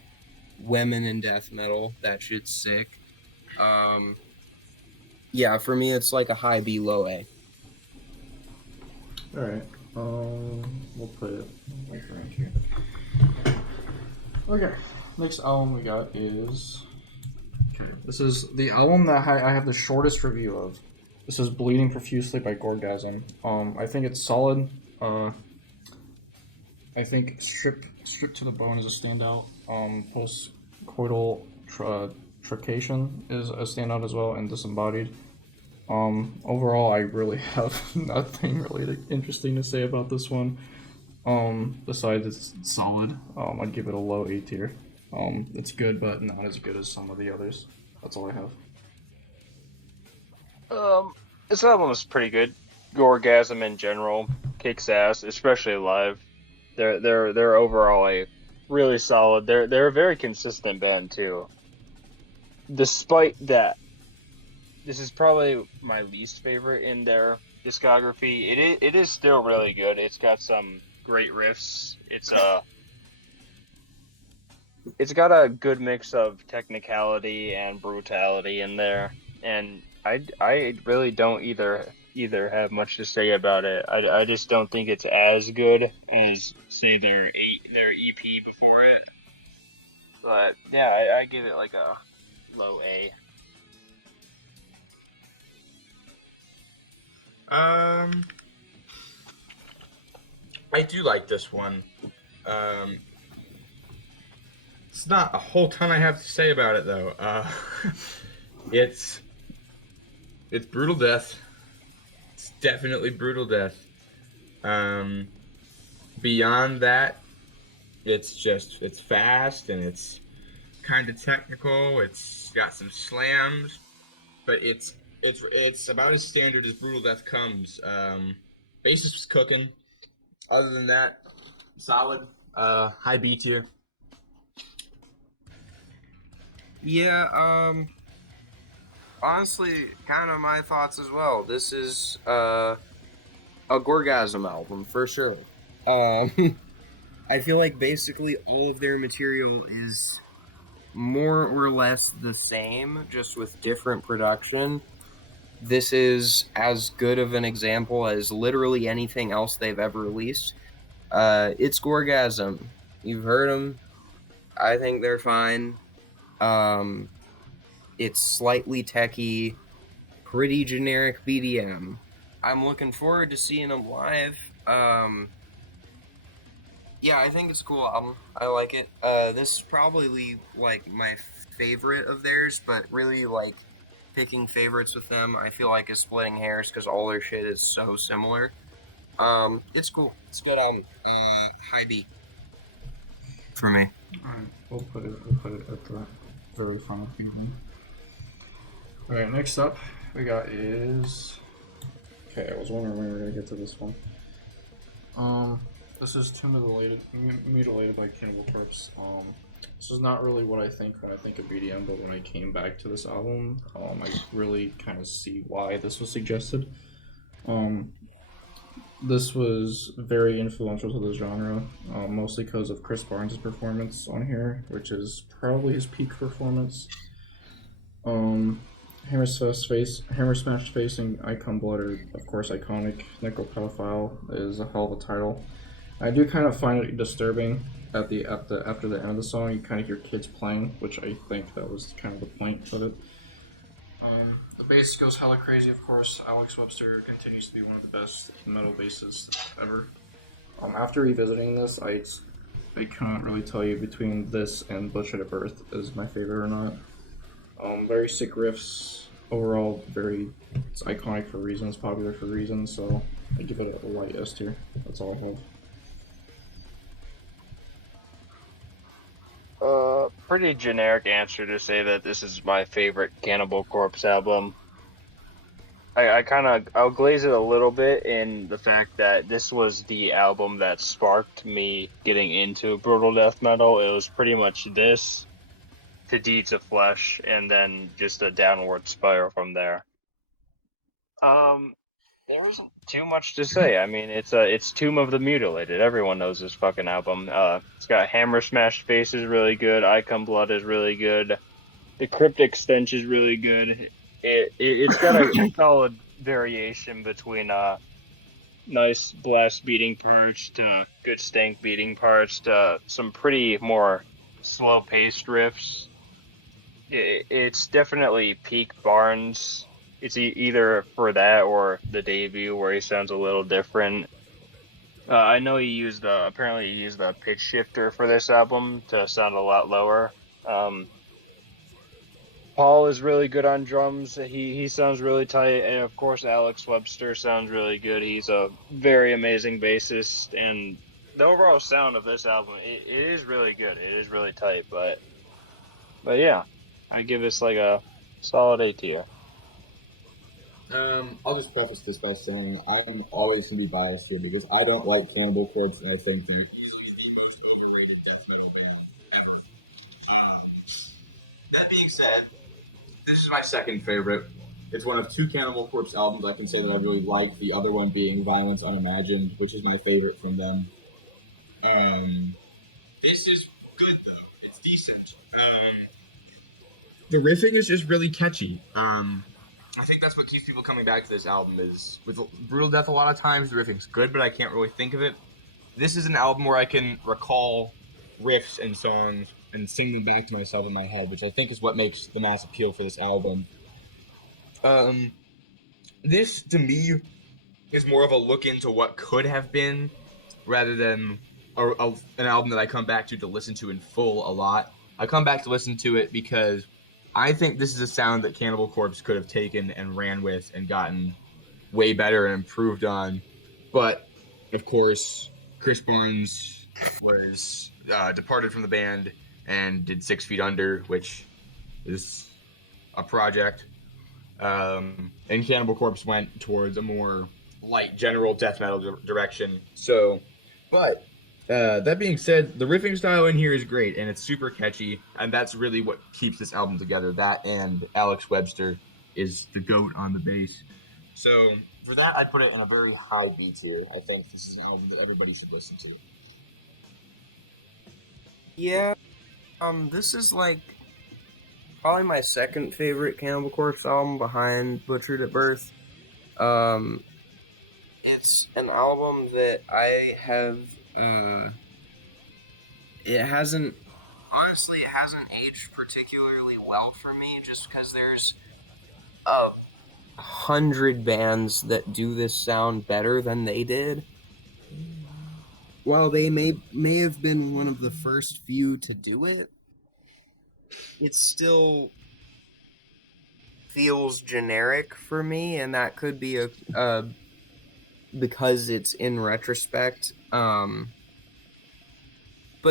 Women in Death Metal. That shit's sick. Yeah, for me, it's like a high B, low A. Alright, we'll put it like around here. Okay, next album we got is... This is the album that I have the shortest review of. This is Bleeding Profusely by Gorgasm. I think it's solid. I think Stripped to the Bone is a standout. Postcoital Truncation is a standout as well, and Disembodied. Overall, I really have nothing really interesting to say about this one. Besides it's solid. I'd give it a low A tier. It's good, but not as good as some of the others. That's all I have. This album is pretty good. Gorgasm in general kicks ass, especially live. They're overall a really solid. They're a very consistent band too. Despite that, this is probably my least favorite in their discography. It is still really good. It's got some great riffs. It's got a good mix of technicality and brutality in there, and I really don't either have much to say about it. I just don't think it's as good as say their EP before it. But yeah, I give it like a low A. I do like this one. It's not a whole ton I have to say about it though. It's brutal death. It's definitely brutal death. Beyond that, it's fast and it's kind of technical. It's got some slams, but it's about as standard as brutal death comes. Bassist was cooking. Other than that, solid. High B tier. Yeah, honestly, kind of my thoughts as well. This is a Gorgasm album for sure. I feel like basically all of their material is more or less the same, just with different production. This is as good of an example as literally anything else they've ever released. It's Gorgasm. You've heard them. I think they're fine. It's slightly techy, pretty generic BDM. I'm looking forward to seeing them live. Yeah, I think it's a cool album. I like it. This is probably like my favorite of theirs, but really like picking favorites with them, I feel like is splitting hairs because all their shit is so similar. It's cool. It's a good album. High B for me. Alright, we'll put it at the very final thing. Alright, next up we got is... Okay, I was wondering when we were gonna get to this one. This is Tomb of the Mutilated by Cannibal Corpse. This is not really what I think when I think of BDM, but when I came back to this album, I really kind of see why this was suggested. This was very influential to the genre, mostly because of Chris Barnes' performance on here, which is probably his peak performance. Hammer Smashed Face and Icon Blood are, of course, iconic. Necropedophile is a hell of a title. I do kind of find it disturbing after the end of the song. You kind of hear kids playing, which I think that was kind of the point of it. The bass goes hella crazy, of course. Alex Webster continues to be one of the best metal bassists ever. After revisiting this, I can't really tell you between this and Bloodshed at Birth is my favorite or not. Very sick riffs. Overall, it's iconic for reasons, popular for reasons, so I give it a light S tier. That's all I have. Pretty generic answer to say that this is my favorite Cannibal Corpse album. I'll glaze it a little bit in the fact that this was the album that sparked me getting into brutal death metal. It was pretty much this to Deeds of Flesh, and then just a downward spiral from there. There wasn't too much to say. I mean, it's Tomb of the Mutilated. Everyone knows this fucking album. It's got Hammer Smashed Face is really good. Icon Blood is really good. The Cryptic Stench is really good. It's got a solid variation between nice blast beating parts to good stank beating parts to some pretty more slow paced riffs. It's definitely peak Barnes. It's either for that or the debut where he sounds a little different. I know he used the pitch shifter for this album to sound a lot lower. Paul is really good on drums. He sounds really tight, and of course Alex Webster sounds really good. He's a very amazing bassist, and the overall sound of this album it is really good. It is really tight, but yeah, I give this like a solid A tier. I'll just preface this by saying I'm always going to be biased here because I don't like Cannibal Corpse and I think they're easily the most overrated death metal band ever. That being said, this is my second favorite. It's one of two Cannibal Corpse albums I can say that I really like, the other one being Violence Unimagined, which is my favorite from them. This is good though. It's decent. The riffing is just really catchy. I think that's what keeps people coming back to this album is with Brutal Death. A lot of times the riffing's good, but I can't really think of it. This is an album where I can recall riffs and songs and sing them back to myself in my head, which I think is what makes the mass appeal for this album. This to me is more of a look into what could have been, rather than an album that I come back to listen to in full a lot. I come back to listen to it because I think this is a sound that Cannibal Corpse could have taken and ran with and gotten way better and improved on. But, of course, Chris Barnes was departed from the band and did 6 Feet Under, which is a project. And Cannibal Corpse went towards a more light general death metal direction. So, but that being said, the riffing style in here is great and it's super catchy, and that's really what keeps this album together. That and Alex Webster is the GOAT on the bass. So for that, I'd put it in a very high B tier. I think this is an album that everybody should listen to. Yeah, this is like probably my second favorite Cannibal Corpse album behind Butchered at Birth. It's an album that I have. It hasn't aged particularly well for me, just because there's 100 bands that do this sound better than they did. While they may have been one of the first few to do it, it still feels generic for me, and that could be a because it's in retrospect. But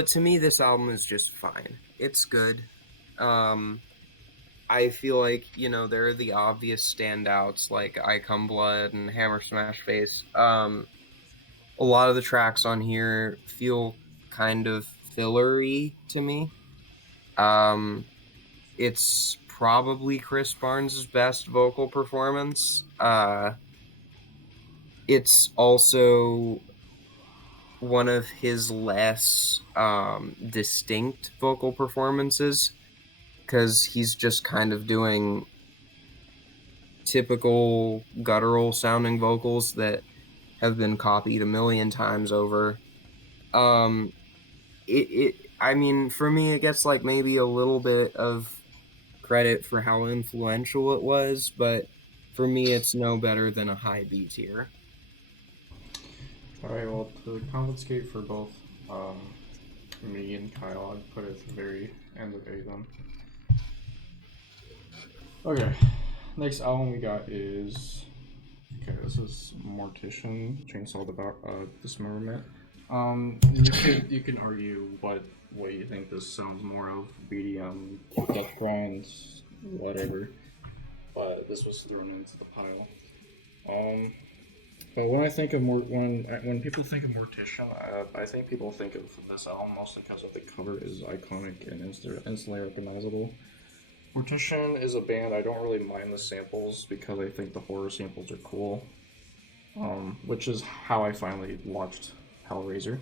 to me, this album is just fine. It's good. I feel like, there are the obvious standouts like I Come Blood and Hammer Smash Face. A lot of the tracks on here feel kind of fillery to me. It's probably Chris Barnes' best vocal performance. It's also one of his less distinct vocal performances, because he's just kind of doing typical guttural sounding vocals that have been copied a million times over. I mean, for me, it gets like maybe a little bit of credit for how influential it was, but for me, it's no better than a high B tier. Alright, well, to compensate for both me and Kyle, I'd put it at the very end of A then. Okay, next album we got is... Okay, this is Mortician, Chainsaw Dismemberment. You can argue what you think this sounds more of, BDM, death grinds, whatever. But this was thrown into the pile. But when I think of when people think of Mortician, I think people think of this album mostly because of the cover is iconic and instantly recognizable. Mortician is a band I don't really mind the samples because I think the horror samples are cool, which is how I finally watched Hellraiser.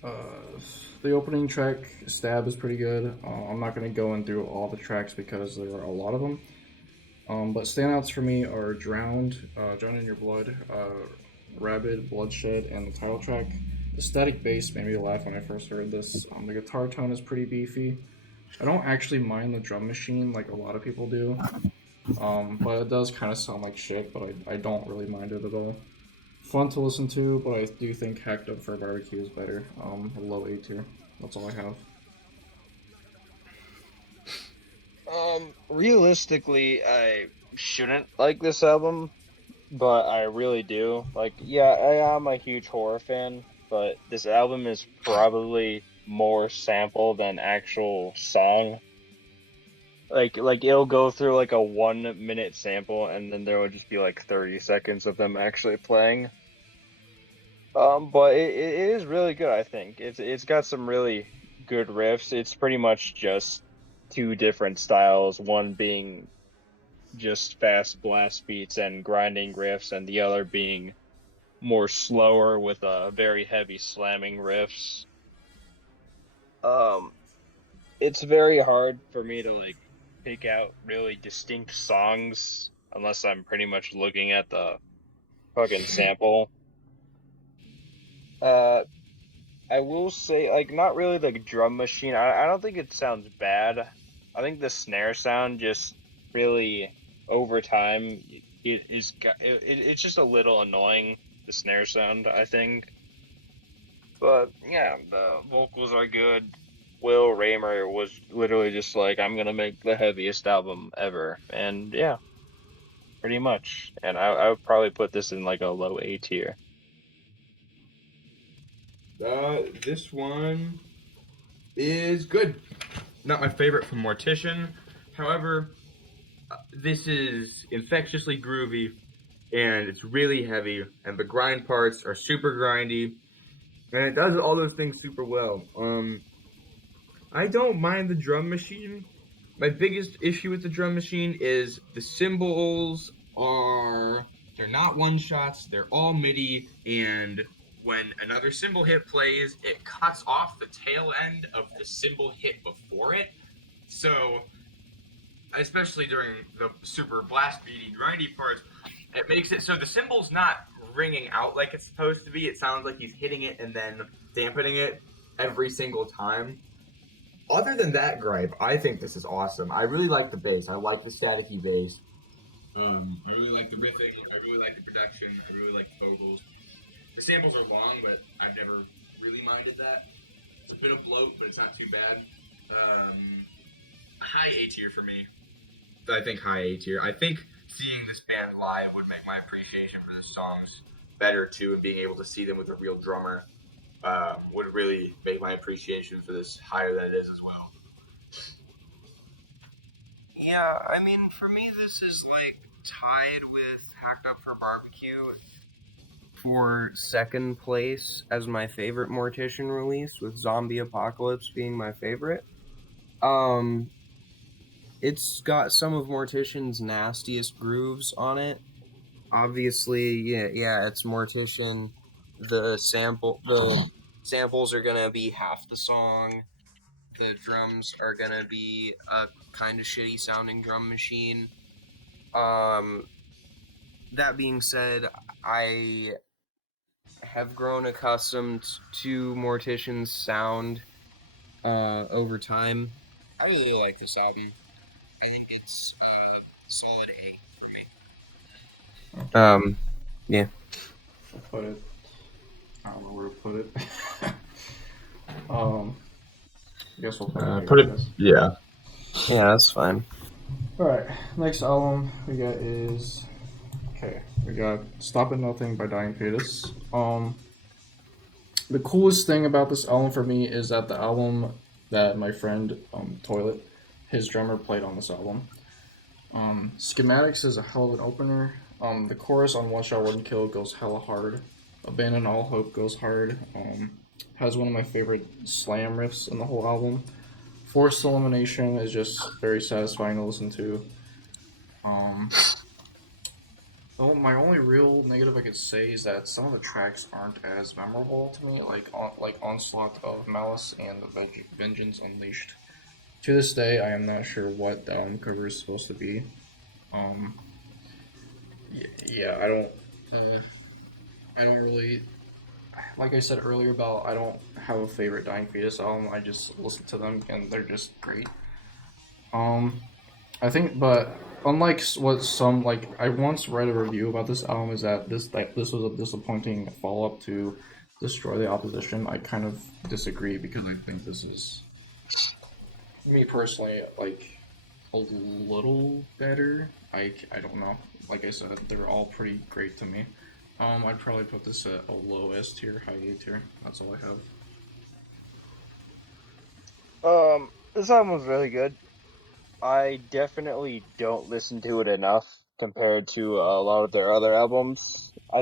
The opening track, Stab, is pretty good. I'm not going to go in through all the tracks because there are a lot of them. But standouts for me are Drowned in Your Blood, Rabid, Bloodshed, and the title track. The static bass made me laugh when I first heard this. The guitar tone is pretty beefy. I don't actually mind the drum machine like a lot of people do, but it does kind of sound like shit, but I don't really mind it at all. Fun to listen to, but I do think Hacked Up for a Barbecue is better. A low A tier. That's all I have. Realistically, I shouldn't like this album, but I really do. Like, yeah, I am a huge horror fan, but this album is probably more sample than actual song. Like it'll go through like a 1-minute sample, and then there will just be like 30 seconds of them actually playing. But it is really good. I think it's got some really good riffs. It's pretty much just two different styles, one being just fast blast beats and grinding riffs, and the other being more slower with very heavy slamming riffs. Um, it's very hard for me to like pick out really distinct songs unless I'm pretty much looking at the fucking sample. Uh, I will say, like, not really the drum machine. I don't think it sounds bad. I think the snare sound just really, over time, it's just a little annoying, the snare sound, I think. But yeah, the vocals are good. Will Raymer was literally just like, I'm gonna make the heaviest album ever. And yeah, pretty much. And I would probably put this in like a low A tier. This one is good. Not my favorite from Mortician. However, this is infectiously groovy, and it's really heavy, and the grind parts are super grindy, and it does all those things super well. I don't mind the drum machine. My biggest issue with the drum machine is the cymbals are they're not one shots, they're all MIDI, and when another cymbal hit plays, it cuts off the tail end of the cymbal hit before it. So especially during the super blast beaty grindy parts, it makes it so the cymbal's not ringing out like it's supposed to be. It sounds like he's hitting it and then dampening it every single time. Other than that gripe, I think this is awesome. I really like the bass. I like the staticky bass. I really like the riffing. I really like the production. I really like the vocals. The samples are long, but I've never really minded that. It's a bit of bloat, but it's not too bad. High A tier for me. I think high A tier. I think seeing this band live would make my appreciation for the songs better too, and being able to see them with a real drummer would really make my appreciation for this higher than it is as well. Yeah, I mean, for me, this is like tied with Hacked Up for Barbecue for second place as my favorite Mortician release, with Zombie Apocalypse being my favorite. It's got some of Mortician's nastiest grooves on it. Obviously, yeah, it's Mortician. The samples are gonna be half the song. The drums are gonna be a kind of shitty sounding drum machine. That being said, I have grown accustomed to Mortician's sound over time. I really like this album. I think it's solid A for me. Yeah. I'll put it. I don't know where to put it. I guess we'll put it. Yeah. Yeah, that's fine. Alright, next album we got is we got Stop at Nothing by Dying Fetus. The coolest thing about this album for me is that the album that my friend Toilet, his drummer, played on this album. Schematics is a hell of an opener. The chorus on One Shot One Kill goes hella hard. Abandon All Hope goes hard. Has one of my favorite slam riffs in the whole album. Forced Elimination is just very satisfying to listen to. My only real negative I could say is that some of the tracks aren't as memorable to me, like Onslaught of Malice and Vengeance Unleashed. To this day, I am not sure what the cover is supposed to be. Yeah, I don't really, like I said earlier about I don't have a favorite Dying Fetus album. I just listen to them and they're just great. I think, but unlike what some like, I once read a review about this album is that this was a disappointing follow up to Destroy the Opposition. I kind of disagree because I think this is, me personally, like a little better. I don't know. Like I said, they're all pretty great to me. I'd probably put this at a low S tier, high A tier. That's all I have. This album was really good. I definitely don't listen to it enough compared to a lot of their other albums. I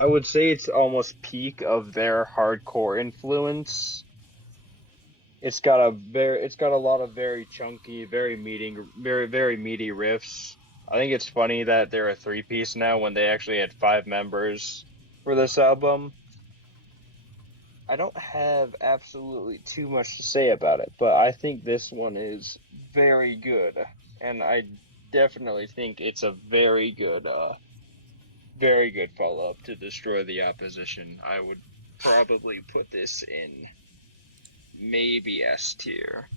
would say it's almost peak of their hardcore influence. It's got a lot of very chunky, very meaty riffs. I think it's funny that they're a three-piece now when they actually had 5 members for this album. I don't have absolutely too much to say about it, but I think this one is very good, and I definitely think it's a very good follow-up to Destroy the Opposition. I would probably put this in maybe S tier.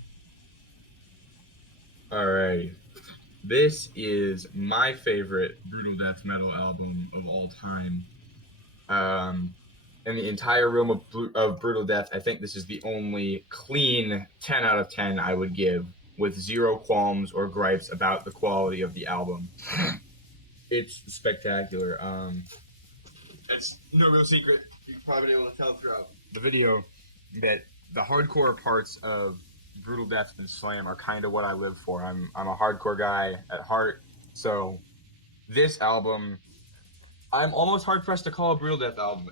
Alright. This is my favorite brutal death metal album of all time. In the entire realm of brutal death, I think this is the only clean 10 out of 10 I would give, with zero qualms or gripes about the quality of the album. It's spectacular. It's no real secret. You've probably been able to tell throughout the video that the hardcore parts of brutal death and slam are kind of what I live for. I'm a hardcore guy at heart, so this album, I'm almost hard pressed to call a brutal death album.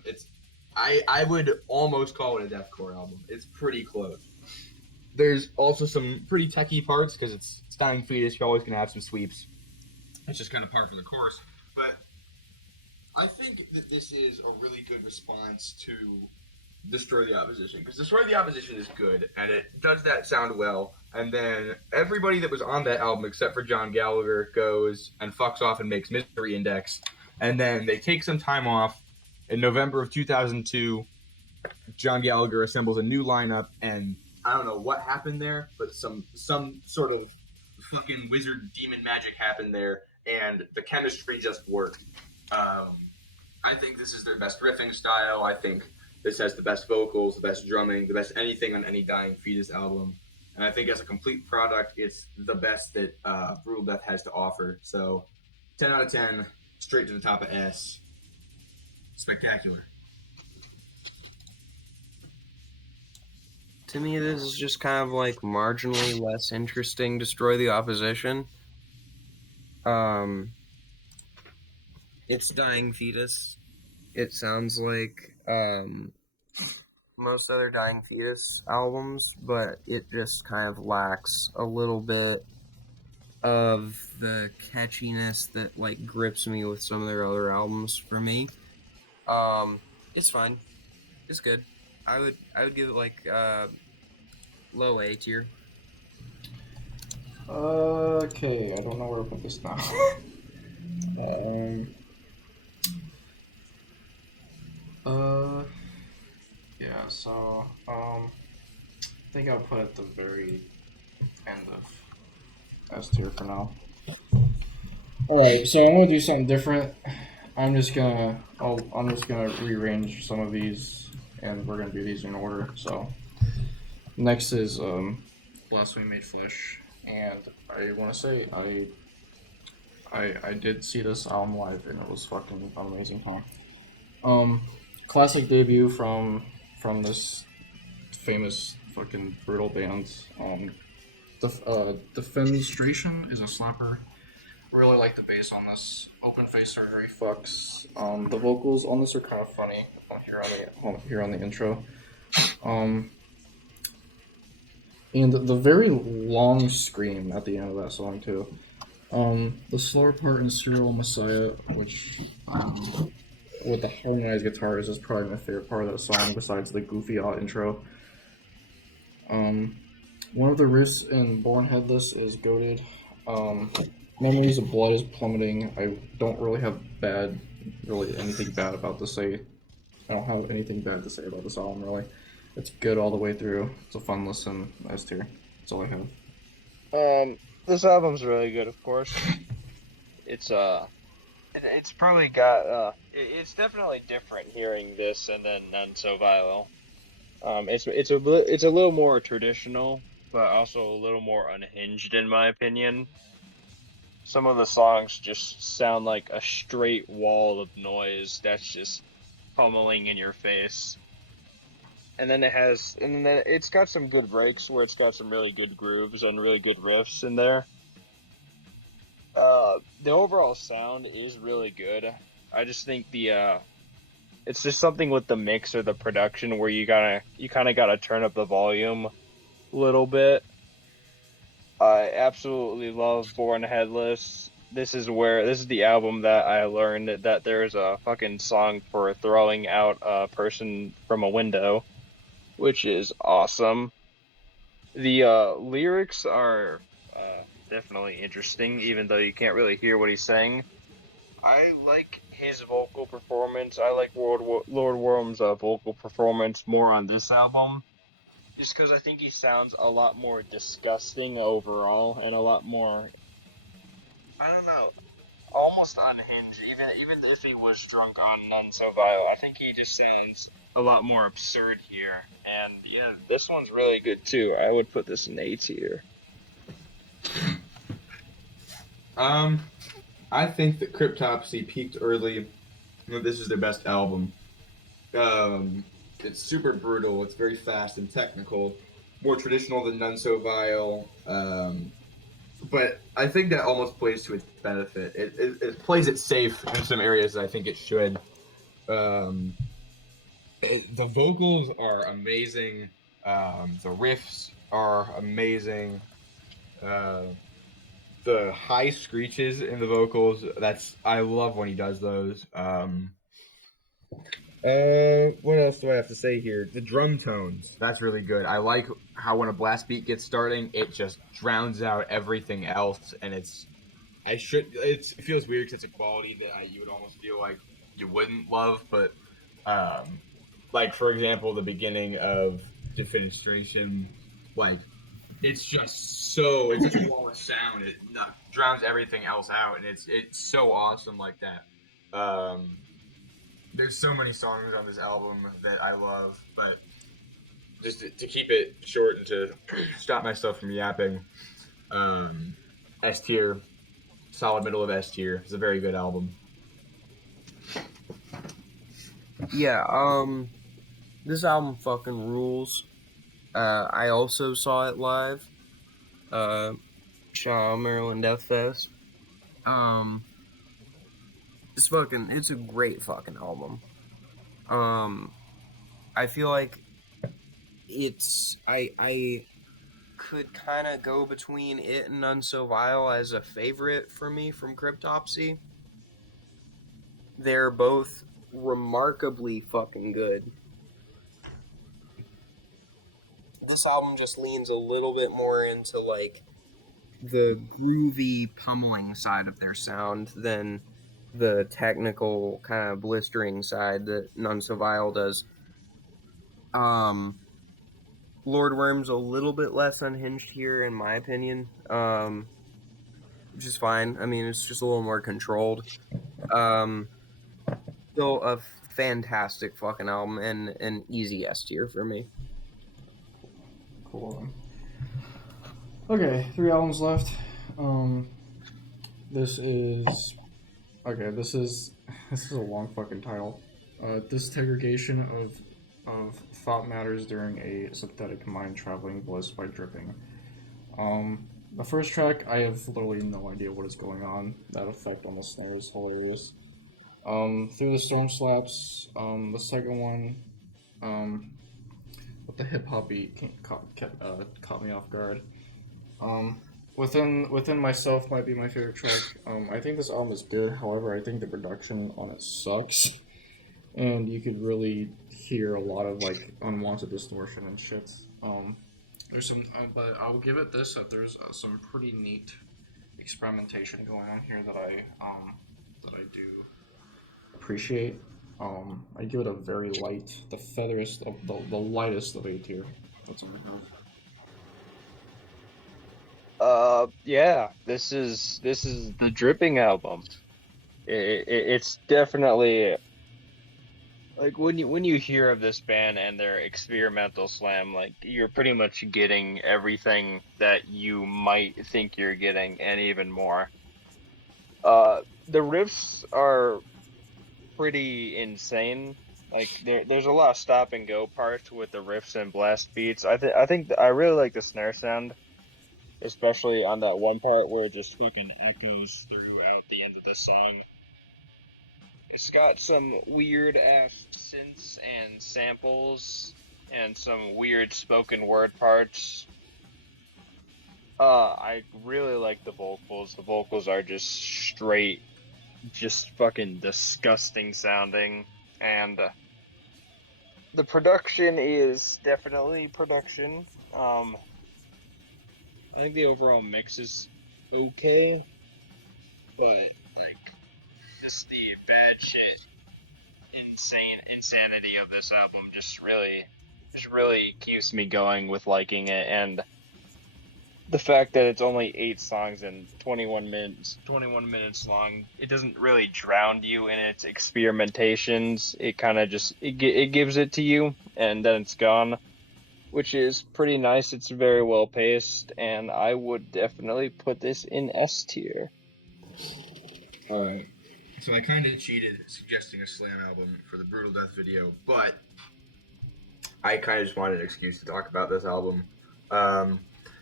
I would almost call it a deathcore album. It's pretty close. There's also some pretty techy parts because it's Dying Fetus. You're always gonna have some sweeps. It's just kind of par for the course. But I think that this is a really good response to Destroy the Opposition, because Destroy the Opposition is good and it does that sound well, and then everybody that was on that album except for John Gallagher goes and fucks off and makes Misery Index, and then they take some time off. In November of 2002, John Gallagher assembles a new lineup, and I don't know what happened there, but some sort of fucking wizard demon magic happened there, and the chemistry just worked. I think this is their best riffing style. I think this has the best vocals, the best drumming, the best anything on any Dying Fetus album. And I think as a complete product, it's the best that Brutal Death has to offer. So 10 out of 10, straight to the top of S. Spectacular. To me, this is just kind of like marginally less interesting Destroy the Opposition. It's Dying Fetus. It sounds like most other Dying Fetus albums, but it just kind of lacks a little bit of the catchiness that like grips me with some of their other albums for me. It's fine. It's good. I would give it like low A tier. Okay, I don't know where to put this now. Yeah, so, I think I'll put it at the very end of S tier for now. Alright, so I'm gonna do something different. I'm just gonna rearrange some of these, and we're gonna do these in order. So, next is, Blasphemy Made Flesh, and I wanna say, I did see this album live, and it was fucking amazing, huh? Classic debut from this famous fucking brutal band. Defenestration is a slapper. Really like the bass on this. Open Face Surgery fucks. The vocals on this are kind of funny. Here on the intro. And the very long scream at the end of that song too. The slower part in Serial Messiah, which with the harmonized guitars, is probably my favorite part of that song, besides the goofy odd intro. One of the riffs in Born Headless is goated. Memories of Blood is plummeting. I don't really have anything bad about to say. I don't have anything bad to say about this album, really. It's good all the way through. It's a fun listen. S tier. That's all I have. This album's really good, of course. It's probably got it's definitely different hearing this and then None So Vile. It's a little more traditional, but also a little more unhinged in my opinion. Some of the songs just sound like a straight wall of noise that's just pummeling in your face. And then it's got some good breaks where it's got some really good grooves and really good riffs in there. The overall sound is really good. I just think it's just something with the mix or the production where you kind of gotta turn up the volume a little bit. I absolutely love Born Headless. this is the album that I learned that there's a fucking song for throwing out a person from a window, which is awesome. The lyrics are definitely interesting, even though you can't really hear what he's saying. I like his vocal performance. I like Lord Worm's vocal performance more on this album, just because I think he sounds a lot more disgusting overall and a lot more, I don't know, almost unhinged. Even if he was drunk on None So Vile, I think he just sounds a lot more absurd here. And yeah, this one's really good too. I would put this in A tier. I think that Cryptopsy peaked early. This is their best album. It's super brutal. It's very fast and technical, more traditional than None So Vile. But I think that almost plays to its benefit. It plays it safe in some areas that I think it should. The vocals are amazing. The riffs are amazing. The high screeches in the vocals, I love when he does those. What else do I have to say here? The drum tones, that's really good. I like how when a blast beat gets starting, it just drowns out everything else, and it feels weird because it's a quality that you would almost feel like you wouldn't love, but like for example, the beginning of Defenestration, like it's such a wall of sound. It drowns everything else out, and it's so awesome like that. There's so many songs on this album that I love, but just to keep it short and to stop myself from yapping, S tier, solid middle of S tier. It's a very good album. Yeah, this album fucking rules. I also saw it live. Shaw Maryland Death Fest. It's a great fucking album. I feel like I could kind of go between it and None So Vile as a favorite for me from Cryptopsy. They're both remarkably fucking good. This album just leans a little bit more into like the groovy pummeling side of their sound than the technical kind of blistering side that None So Vile does. Lord Worm's a little bit less unhinged here, in my opinion, which is fine. I mean, it's just a little more controlled. Still a fantastic fucking album and an easy S tier for me. Cool. Okay, 3 albums left. This is a long fucking title. Distegregation of thought matters during a synthetic mind traveling bliss by dripping. The first track, I have literally no idea what is going on. That effect on the snare is hilarious. Through the Storm slaps. The second one, with the hip hop beat caught me off guard. Within Myself might be my favorite track. I think this album is good. However, I think the production on it sucks, and you could really hear a lot of like unwanted distortion and shit. There's some, but I'll give it this that there's some pretty neat experimentation going on here that I do appreciate. I give it a very light, the featheriest of the lightest of A tier. That's what I have. Yeah, this is the Dripping album. It's definitely like when you hear of this band and their experimental slam, like you're pretty much getting everything that you might think you're getting and even more. The riffs are pretty insane. Like there's a lot of stop and go parts with the riffs and blast beats. I think I really like the snare sound, especially on that one part where it just fucking echoes throughout the end of the song. It's got some weird ass synths and samples and some weird spoken word parts. I really like the vocals. The vocals are just straight, just fucking disgusting sounding, and the production is definitely production. I think the overall mix is okay, but like just the bad shit, insanity of this album just really keeps me going with liking it, and the fact that it's only 8 songs and 21 minutes long, it doesn't really drown you in its experimentations. It kind of just it gives it to you, and then it's gone, which is pretty nice. It's very well paced, and I would definitely put this in S tier. Alright. So I kind of cheated suggesting a Slam album for the Brutal Death video, but I kind of just wanted an excuse to talk about this album.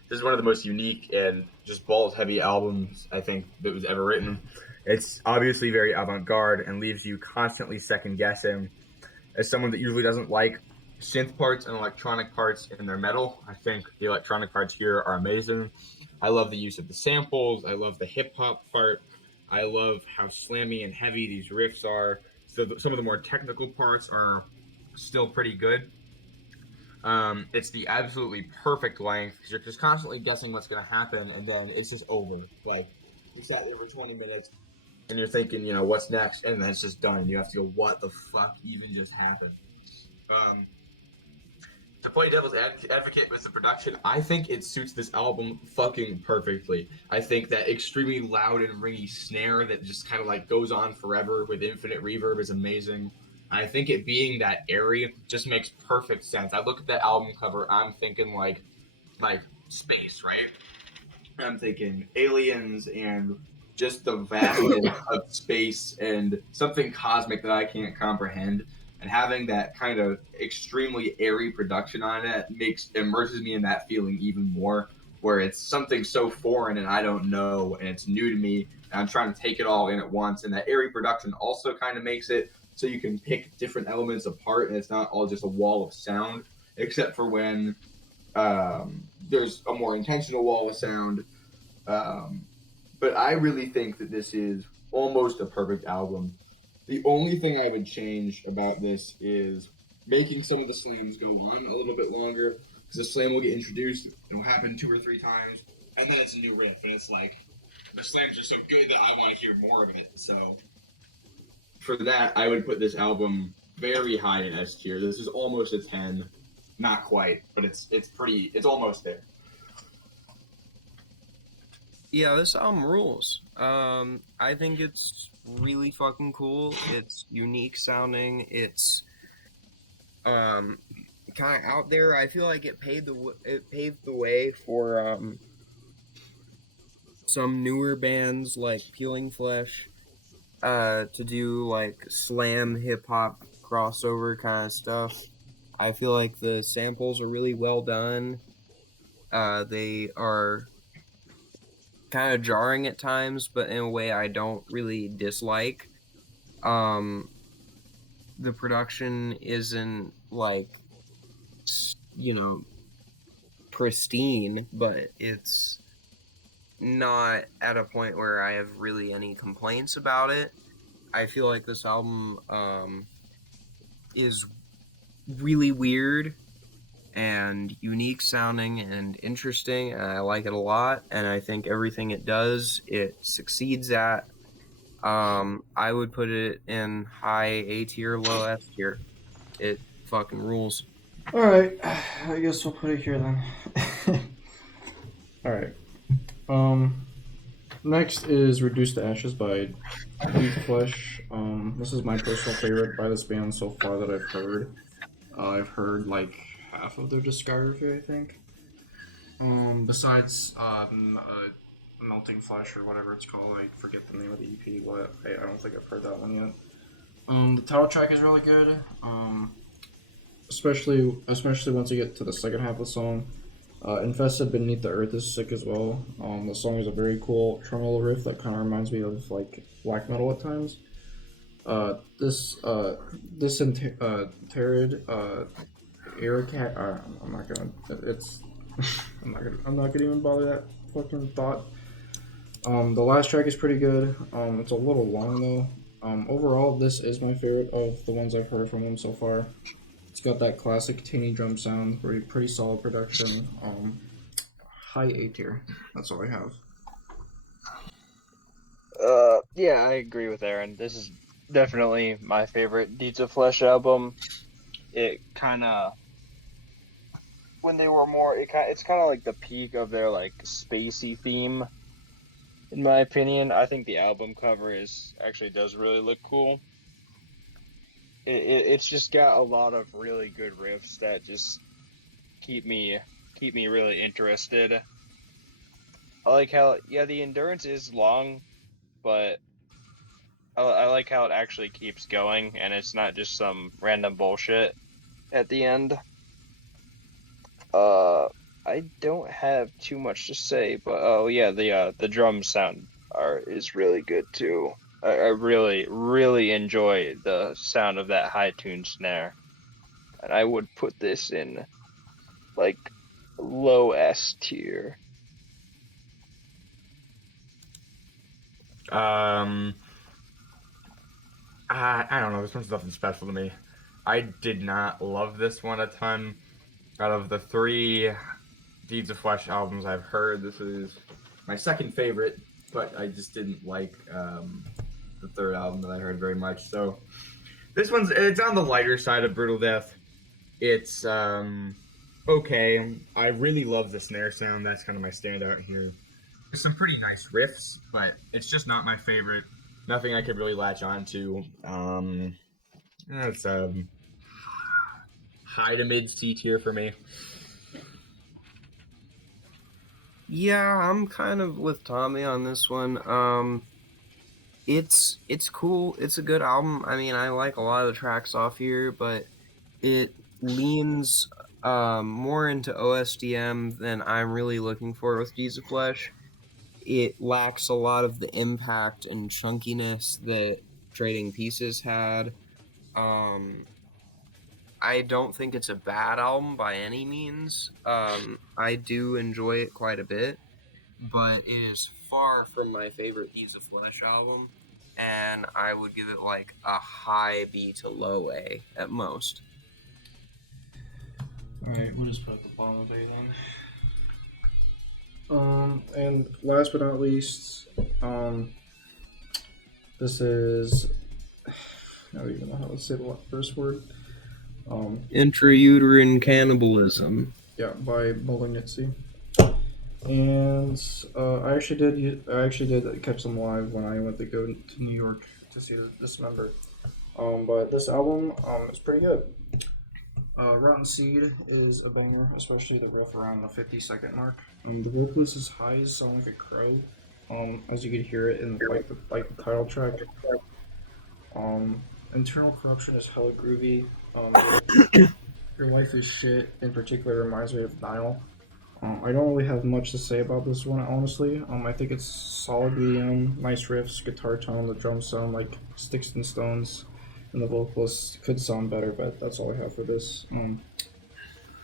This is one of the most unique and just balls-heavy albums I think that was ever written. It's obviously very avant-garde and leaves you constantly second-guessing. As someone that usually doesn't like synth parts and electronic parts in their metal, I think the electronic parts here are amazing. I love the use of the samples. I love the hip-hop part. I love how slammy and heavy these riffs are. So some of the more technical parts are still pretty good. It's the absolutely perfect length because you're just constantly guessing what's going to happen, and then it's just over. Like, you sat there for 20 minutes, and you're thinking, you know, what's next, and then it's just done. You have to go, what the fuck even just happened? To play devil's advocate with the production, I think it suits this album fucking perfectly. I think that extremely loud and ringy snare that just kind of like goes on forever with infinite reverb is amazing. I think it being that airy just makes perfect sense. I look at that album cover, I'm thinking like space, right? I'm thinking aliens and just the vastness of space and something cosmic that I can't comprehend. And having that kind of extremely airy production on it immerses me in that feeling even more, where it's something so foreign and I don't know, and it's new to me, and I'm trying to take it all in at once. And that airy production also kind of makes it so you can pick different elements apart, and it's not all just a wall of sound, except for when there's a more intentional wall of sound. But I really think that this is almost a perfect album. The only thing I would change about this is making some of the slams go on a little bit longer, because the slam will get introduced, it'll happen 2 or 3 times, and then it's a new riff, and it's like, the slams are so good that I want to hear more of it, so for that, I would put this album very high in S tier. This is almost a 10. Not quite, but it's almost there. Yeah, this album rules. I think it's really fucking cool. It's unique sounding. It's kind of out there. I feel like it paved the way for some newer bands like Peeling Flesh to do like slam hip hop crossover kind of stuff. I feel like the samples are really well done. They are kind of jarring at times, but in a way I don't really dislike. The production isn't like, you know, pristine, but it's not at a point where I have really any complaints about it. I feel like this album is really weird and unique sounding and interesting, and I like it a lot, and I think everything it does, it succeeds at. I would put it in high A tier, low S tier. It fucking rules. Alright, I guess we'll put it here then. Alright. Next is Reduced to Ashes by Deep Flesh. This is my personal favorite by this band so far that I've heard. I've heard like half of their discography, I think. Besides Melting Flesh or whatever it's called, I forget the name of the EP. I don't think I've heard that one yet. The title track is really good. Especially once you get to the second half of the song. Infested Beneath the Earth is sick as well. The song is a very cool tremolo riff that kind of reminds me of like black metal at times. Disinterred Ericat. I'm not gonna even bother fucking thought. The last track is pretty good. It's a little long though. Overall, this is my favorite of the ones I've heard from him so far. It's got that classic tinny drum sound, pretty solid production. High A tier. That's all I have. Yeah, I agree with Aaron. This is definitely my favorite Deeds of Flesh album. It kind of, when they were more, it's kind of like the peak of their like spacey theme. In my opinion, I think the album cover does really look cool. It's just got a lot of really good riffs that just keep me really interested. I like how the endurance is long, but I like how it actually keeps going and it's not just some random bullshit at the end. I don't have too much to say, but oh yeah, the drum sound is really good too. I really enjoy the sound of that high tune snare, and I would put this in like low S tier. I don't know. This one's nothing special to me. I did not love this one a ton. Out of the 3 Deeds of Flesh albums I've heard, this is my second favorite, but I just didn't like the third album that I heard very much. So it's on the lighter side of Brutal Death. It's okay. I really love the snare sound. That's kind of my standout here. There's some pretty nice riffs, but it's just not my favorite. Nothing I could really latch on to. It's high to mid C tier for me. Yeah, I'm kind of with Tommy on this one. It's cool. It's a good album. I mean, I like a lot of the tracks off here, but it leans more into OSDM than I'm really looking for with Deeds of Flesh. It lacks a lot of the impact and chunkiness that Trading Pieces had. I don't think it's a bad album by any means. I do enjoy it quite a bit, but it is far from my favorite Deeds of Flesh album, and I would give it like a high B to low A at most. Alright, we'll just put at the bottom of A then. And last but not least, this is, I don't even know how to say the first word. Intrauterine Cannibalism. Yeah, by Malignancy. And I actually did catch them live when I went to go to New York to see Dismember. But this album is pretty good. Rotten Seed is a banger, especially the riff around the 50-second mark. The vocalist's highs sound like a crow, as you could hear it in the title track. Internal Corruption is hella groovy. Your Life is Shit in particular reminds me of Nile. I don't really have much to say about this one, honestly. I think it's solid BDM, nice riffs, guitar tone, the drums sound like Sticks and Stones, and the vocalist could sound better, but that's all I have for this.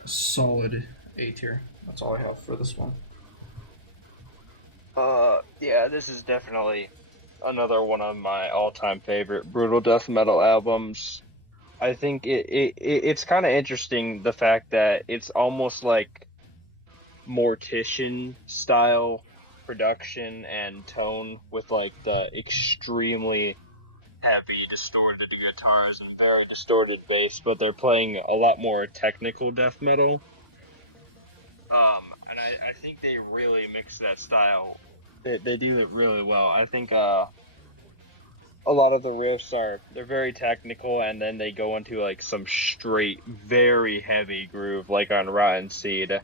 Solid A tier. That's all I have for this one. Yeah, this is definitely another one of my all-time favorite brutal death metal albums. I think it's kind of interesting, the fact that it's almost like Mortician style production and tone, with like the extremely heavy distorted guitars and very distorted bass, but they're playing a lot more technical death metal. And I think they really mix that style. They do it really well. I think a lot of the riffs they're very technical, and then they go into like some straight, very heavy groove, like on Rotten Seed.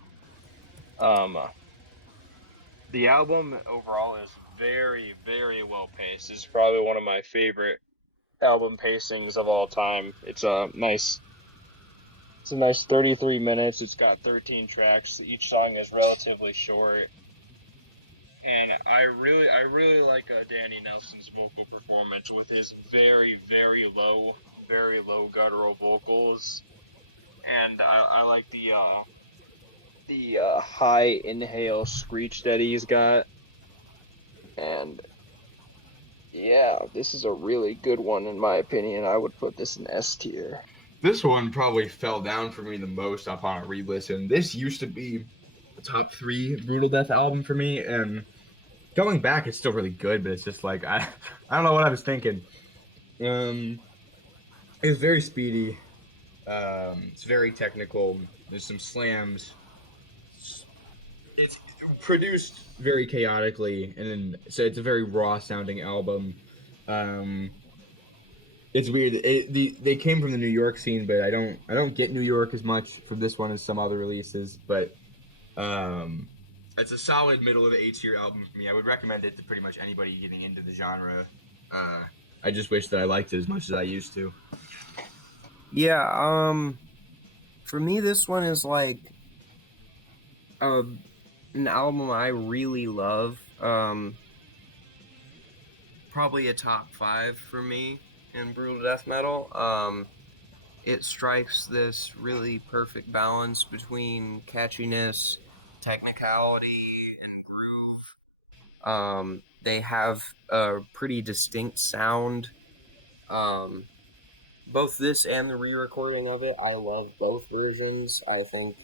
The album overall is very, very well paced. It's probably one of my favorite album pacings of all time. It's a nice 33 minutes. It's got 13 tracks. Each song is relatively short. And I really like Danny Nelson's vocal performance with his very, very low guttural vocals. And I like the high inhale screech that he's got. And yeah, this is a really good one in my opinion. I would put this in S tier. This one probably fell down for me the most upon a re-listen. This used to be a top 3 Brutal Death album for me, and going back, it's still really good, but it's just like I don't know what I was thinking. It's very speedy. It's very technical. There's some slams. It's produced very chaotically, and then so it's a very raw sounding album. It's weird. They came from the New York scene, but I don't get New York as much from this one as some other releases. But it's a solid middle of the A tier album for me. I would recommend it to pretty much anybody getting into the genre. I just wish that I liked it as much as I used to. Yeah, for me, this one is like an album I really love. Probably a top 5 for me in brutal death metal. It strikes this really perfect balance between catchiness, technicality, and groove. They have a pretty distinct sound. Both this and the re-recording of it, I love both versions. I think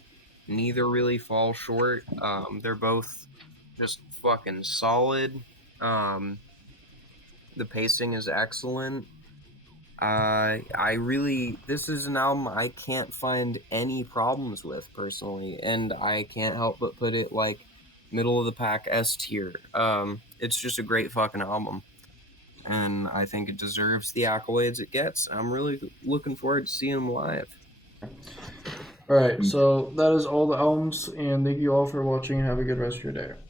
neither really fall short. They're both just fucking solid. The pacing is excellent. This is an album I can't find any problems with personally, and I can't help but put it like middle of the pack S tier. It's just a great fucking album, and I think it deserves the accolades it gets. I'm really looking forward to seeing them live. Alright, so that is all the albums, and thank you all for watching. Have a good rest of your day.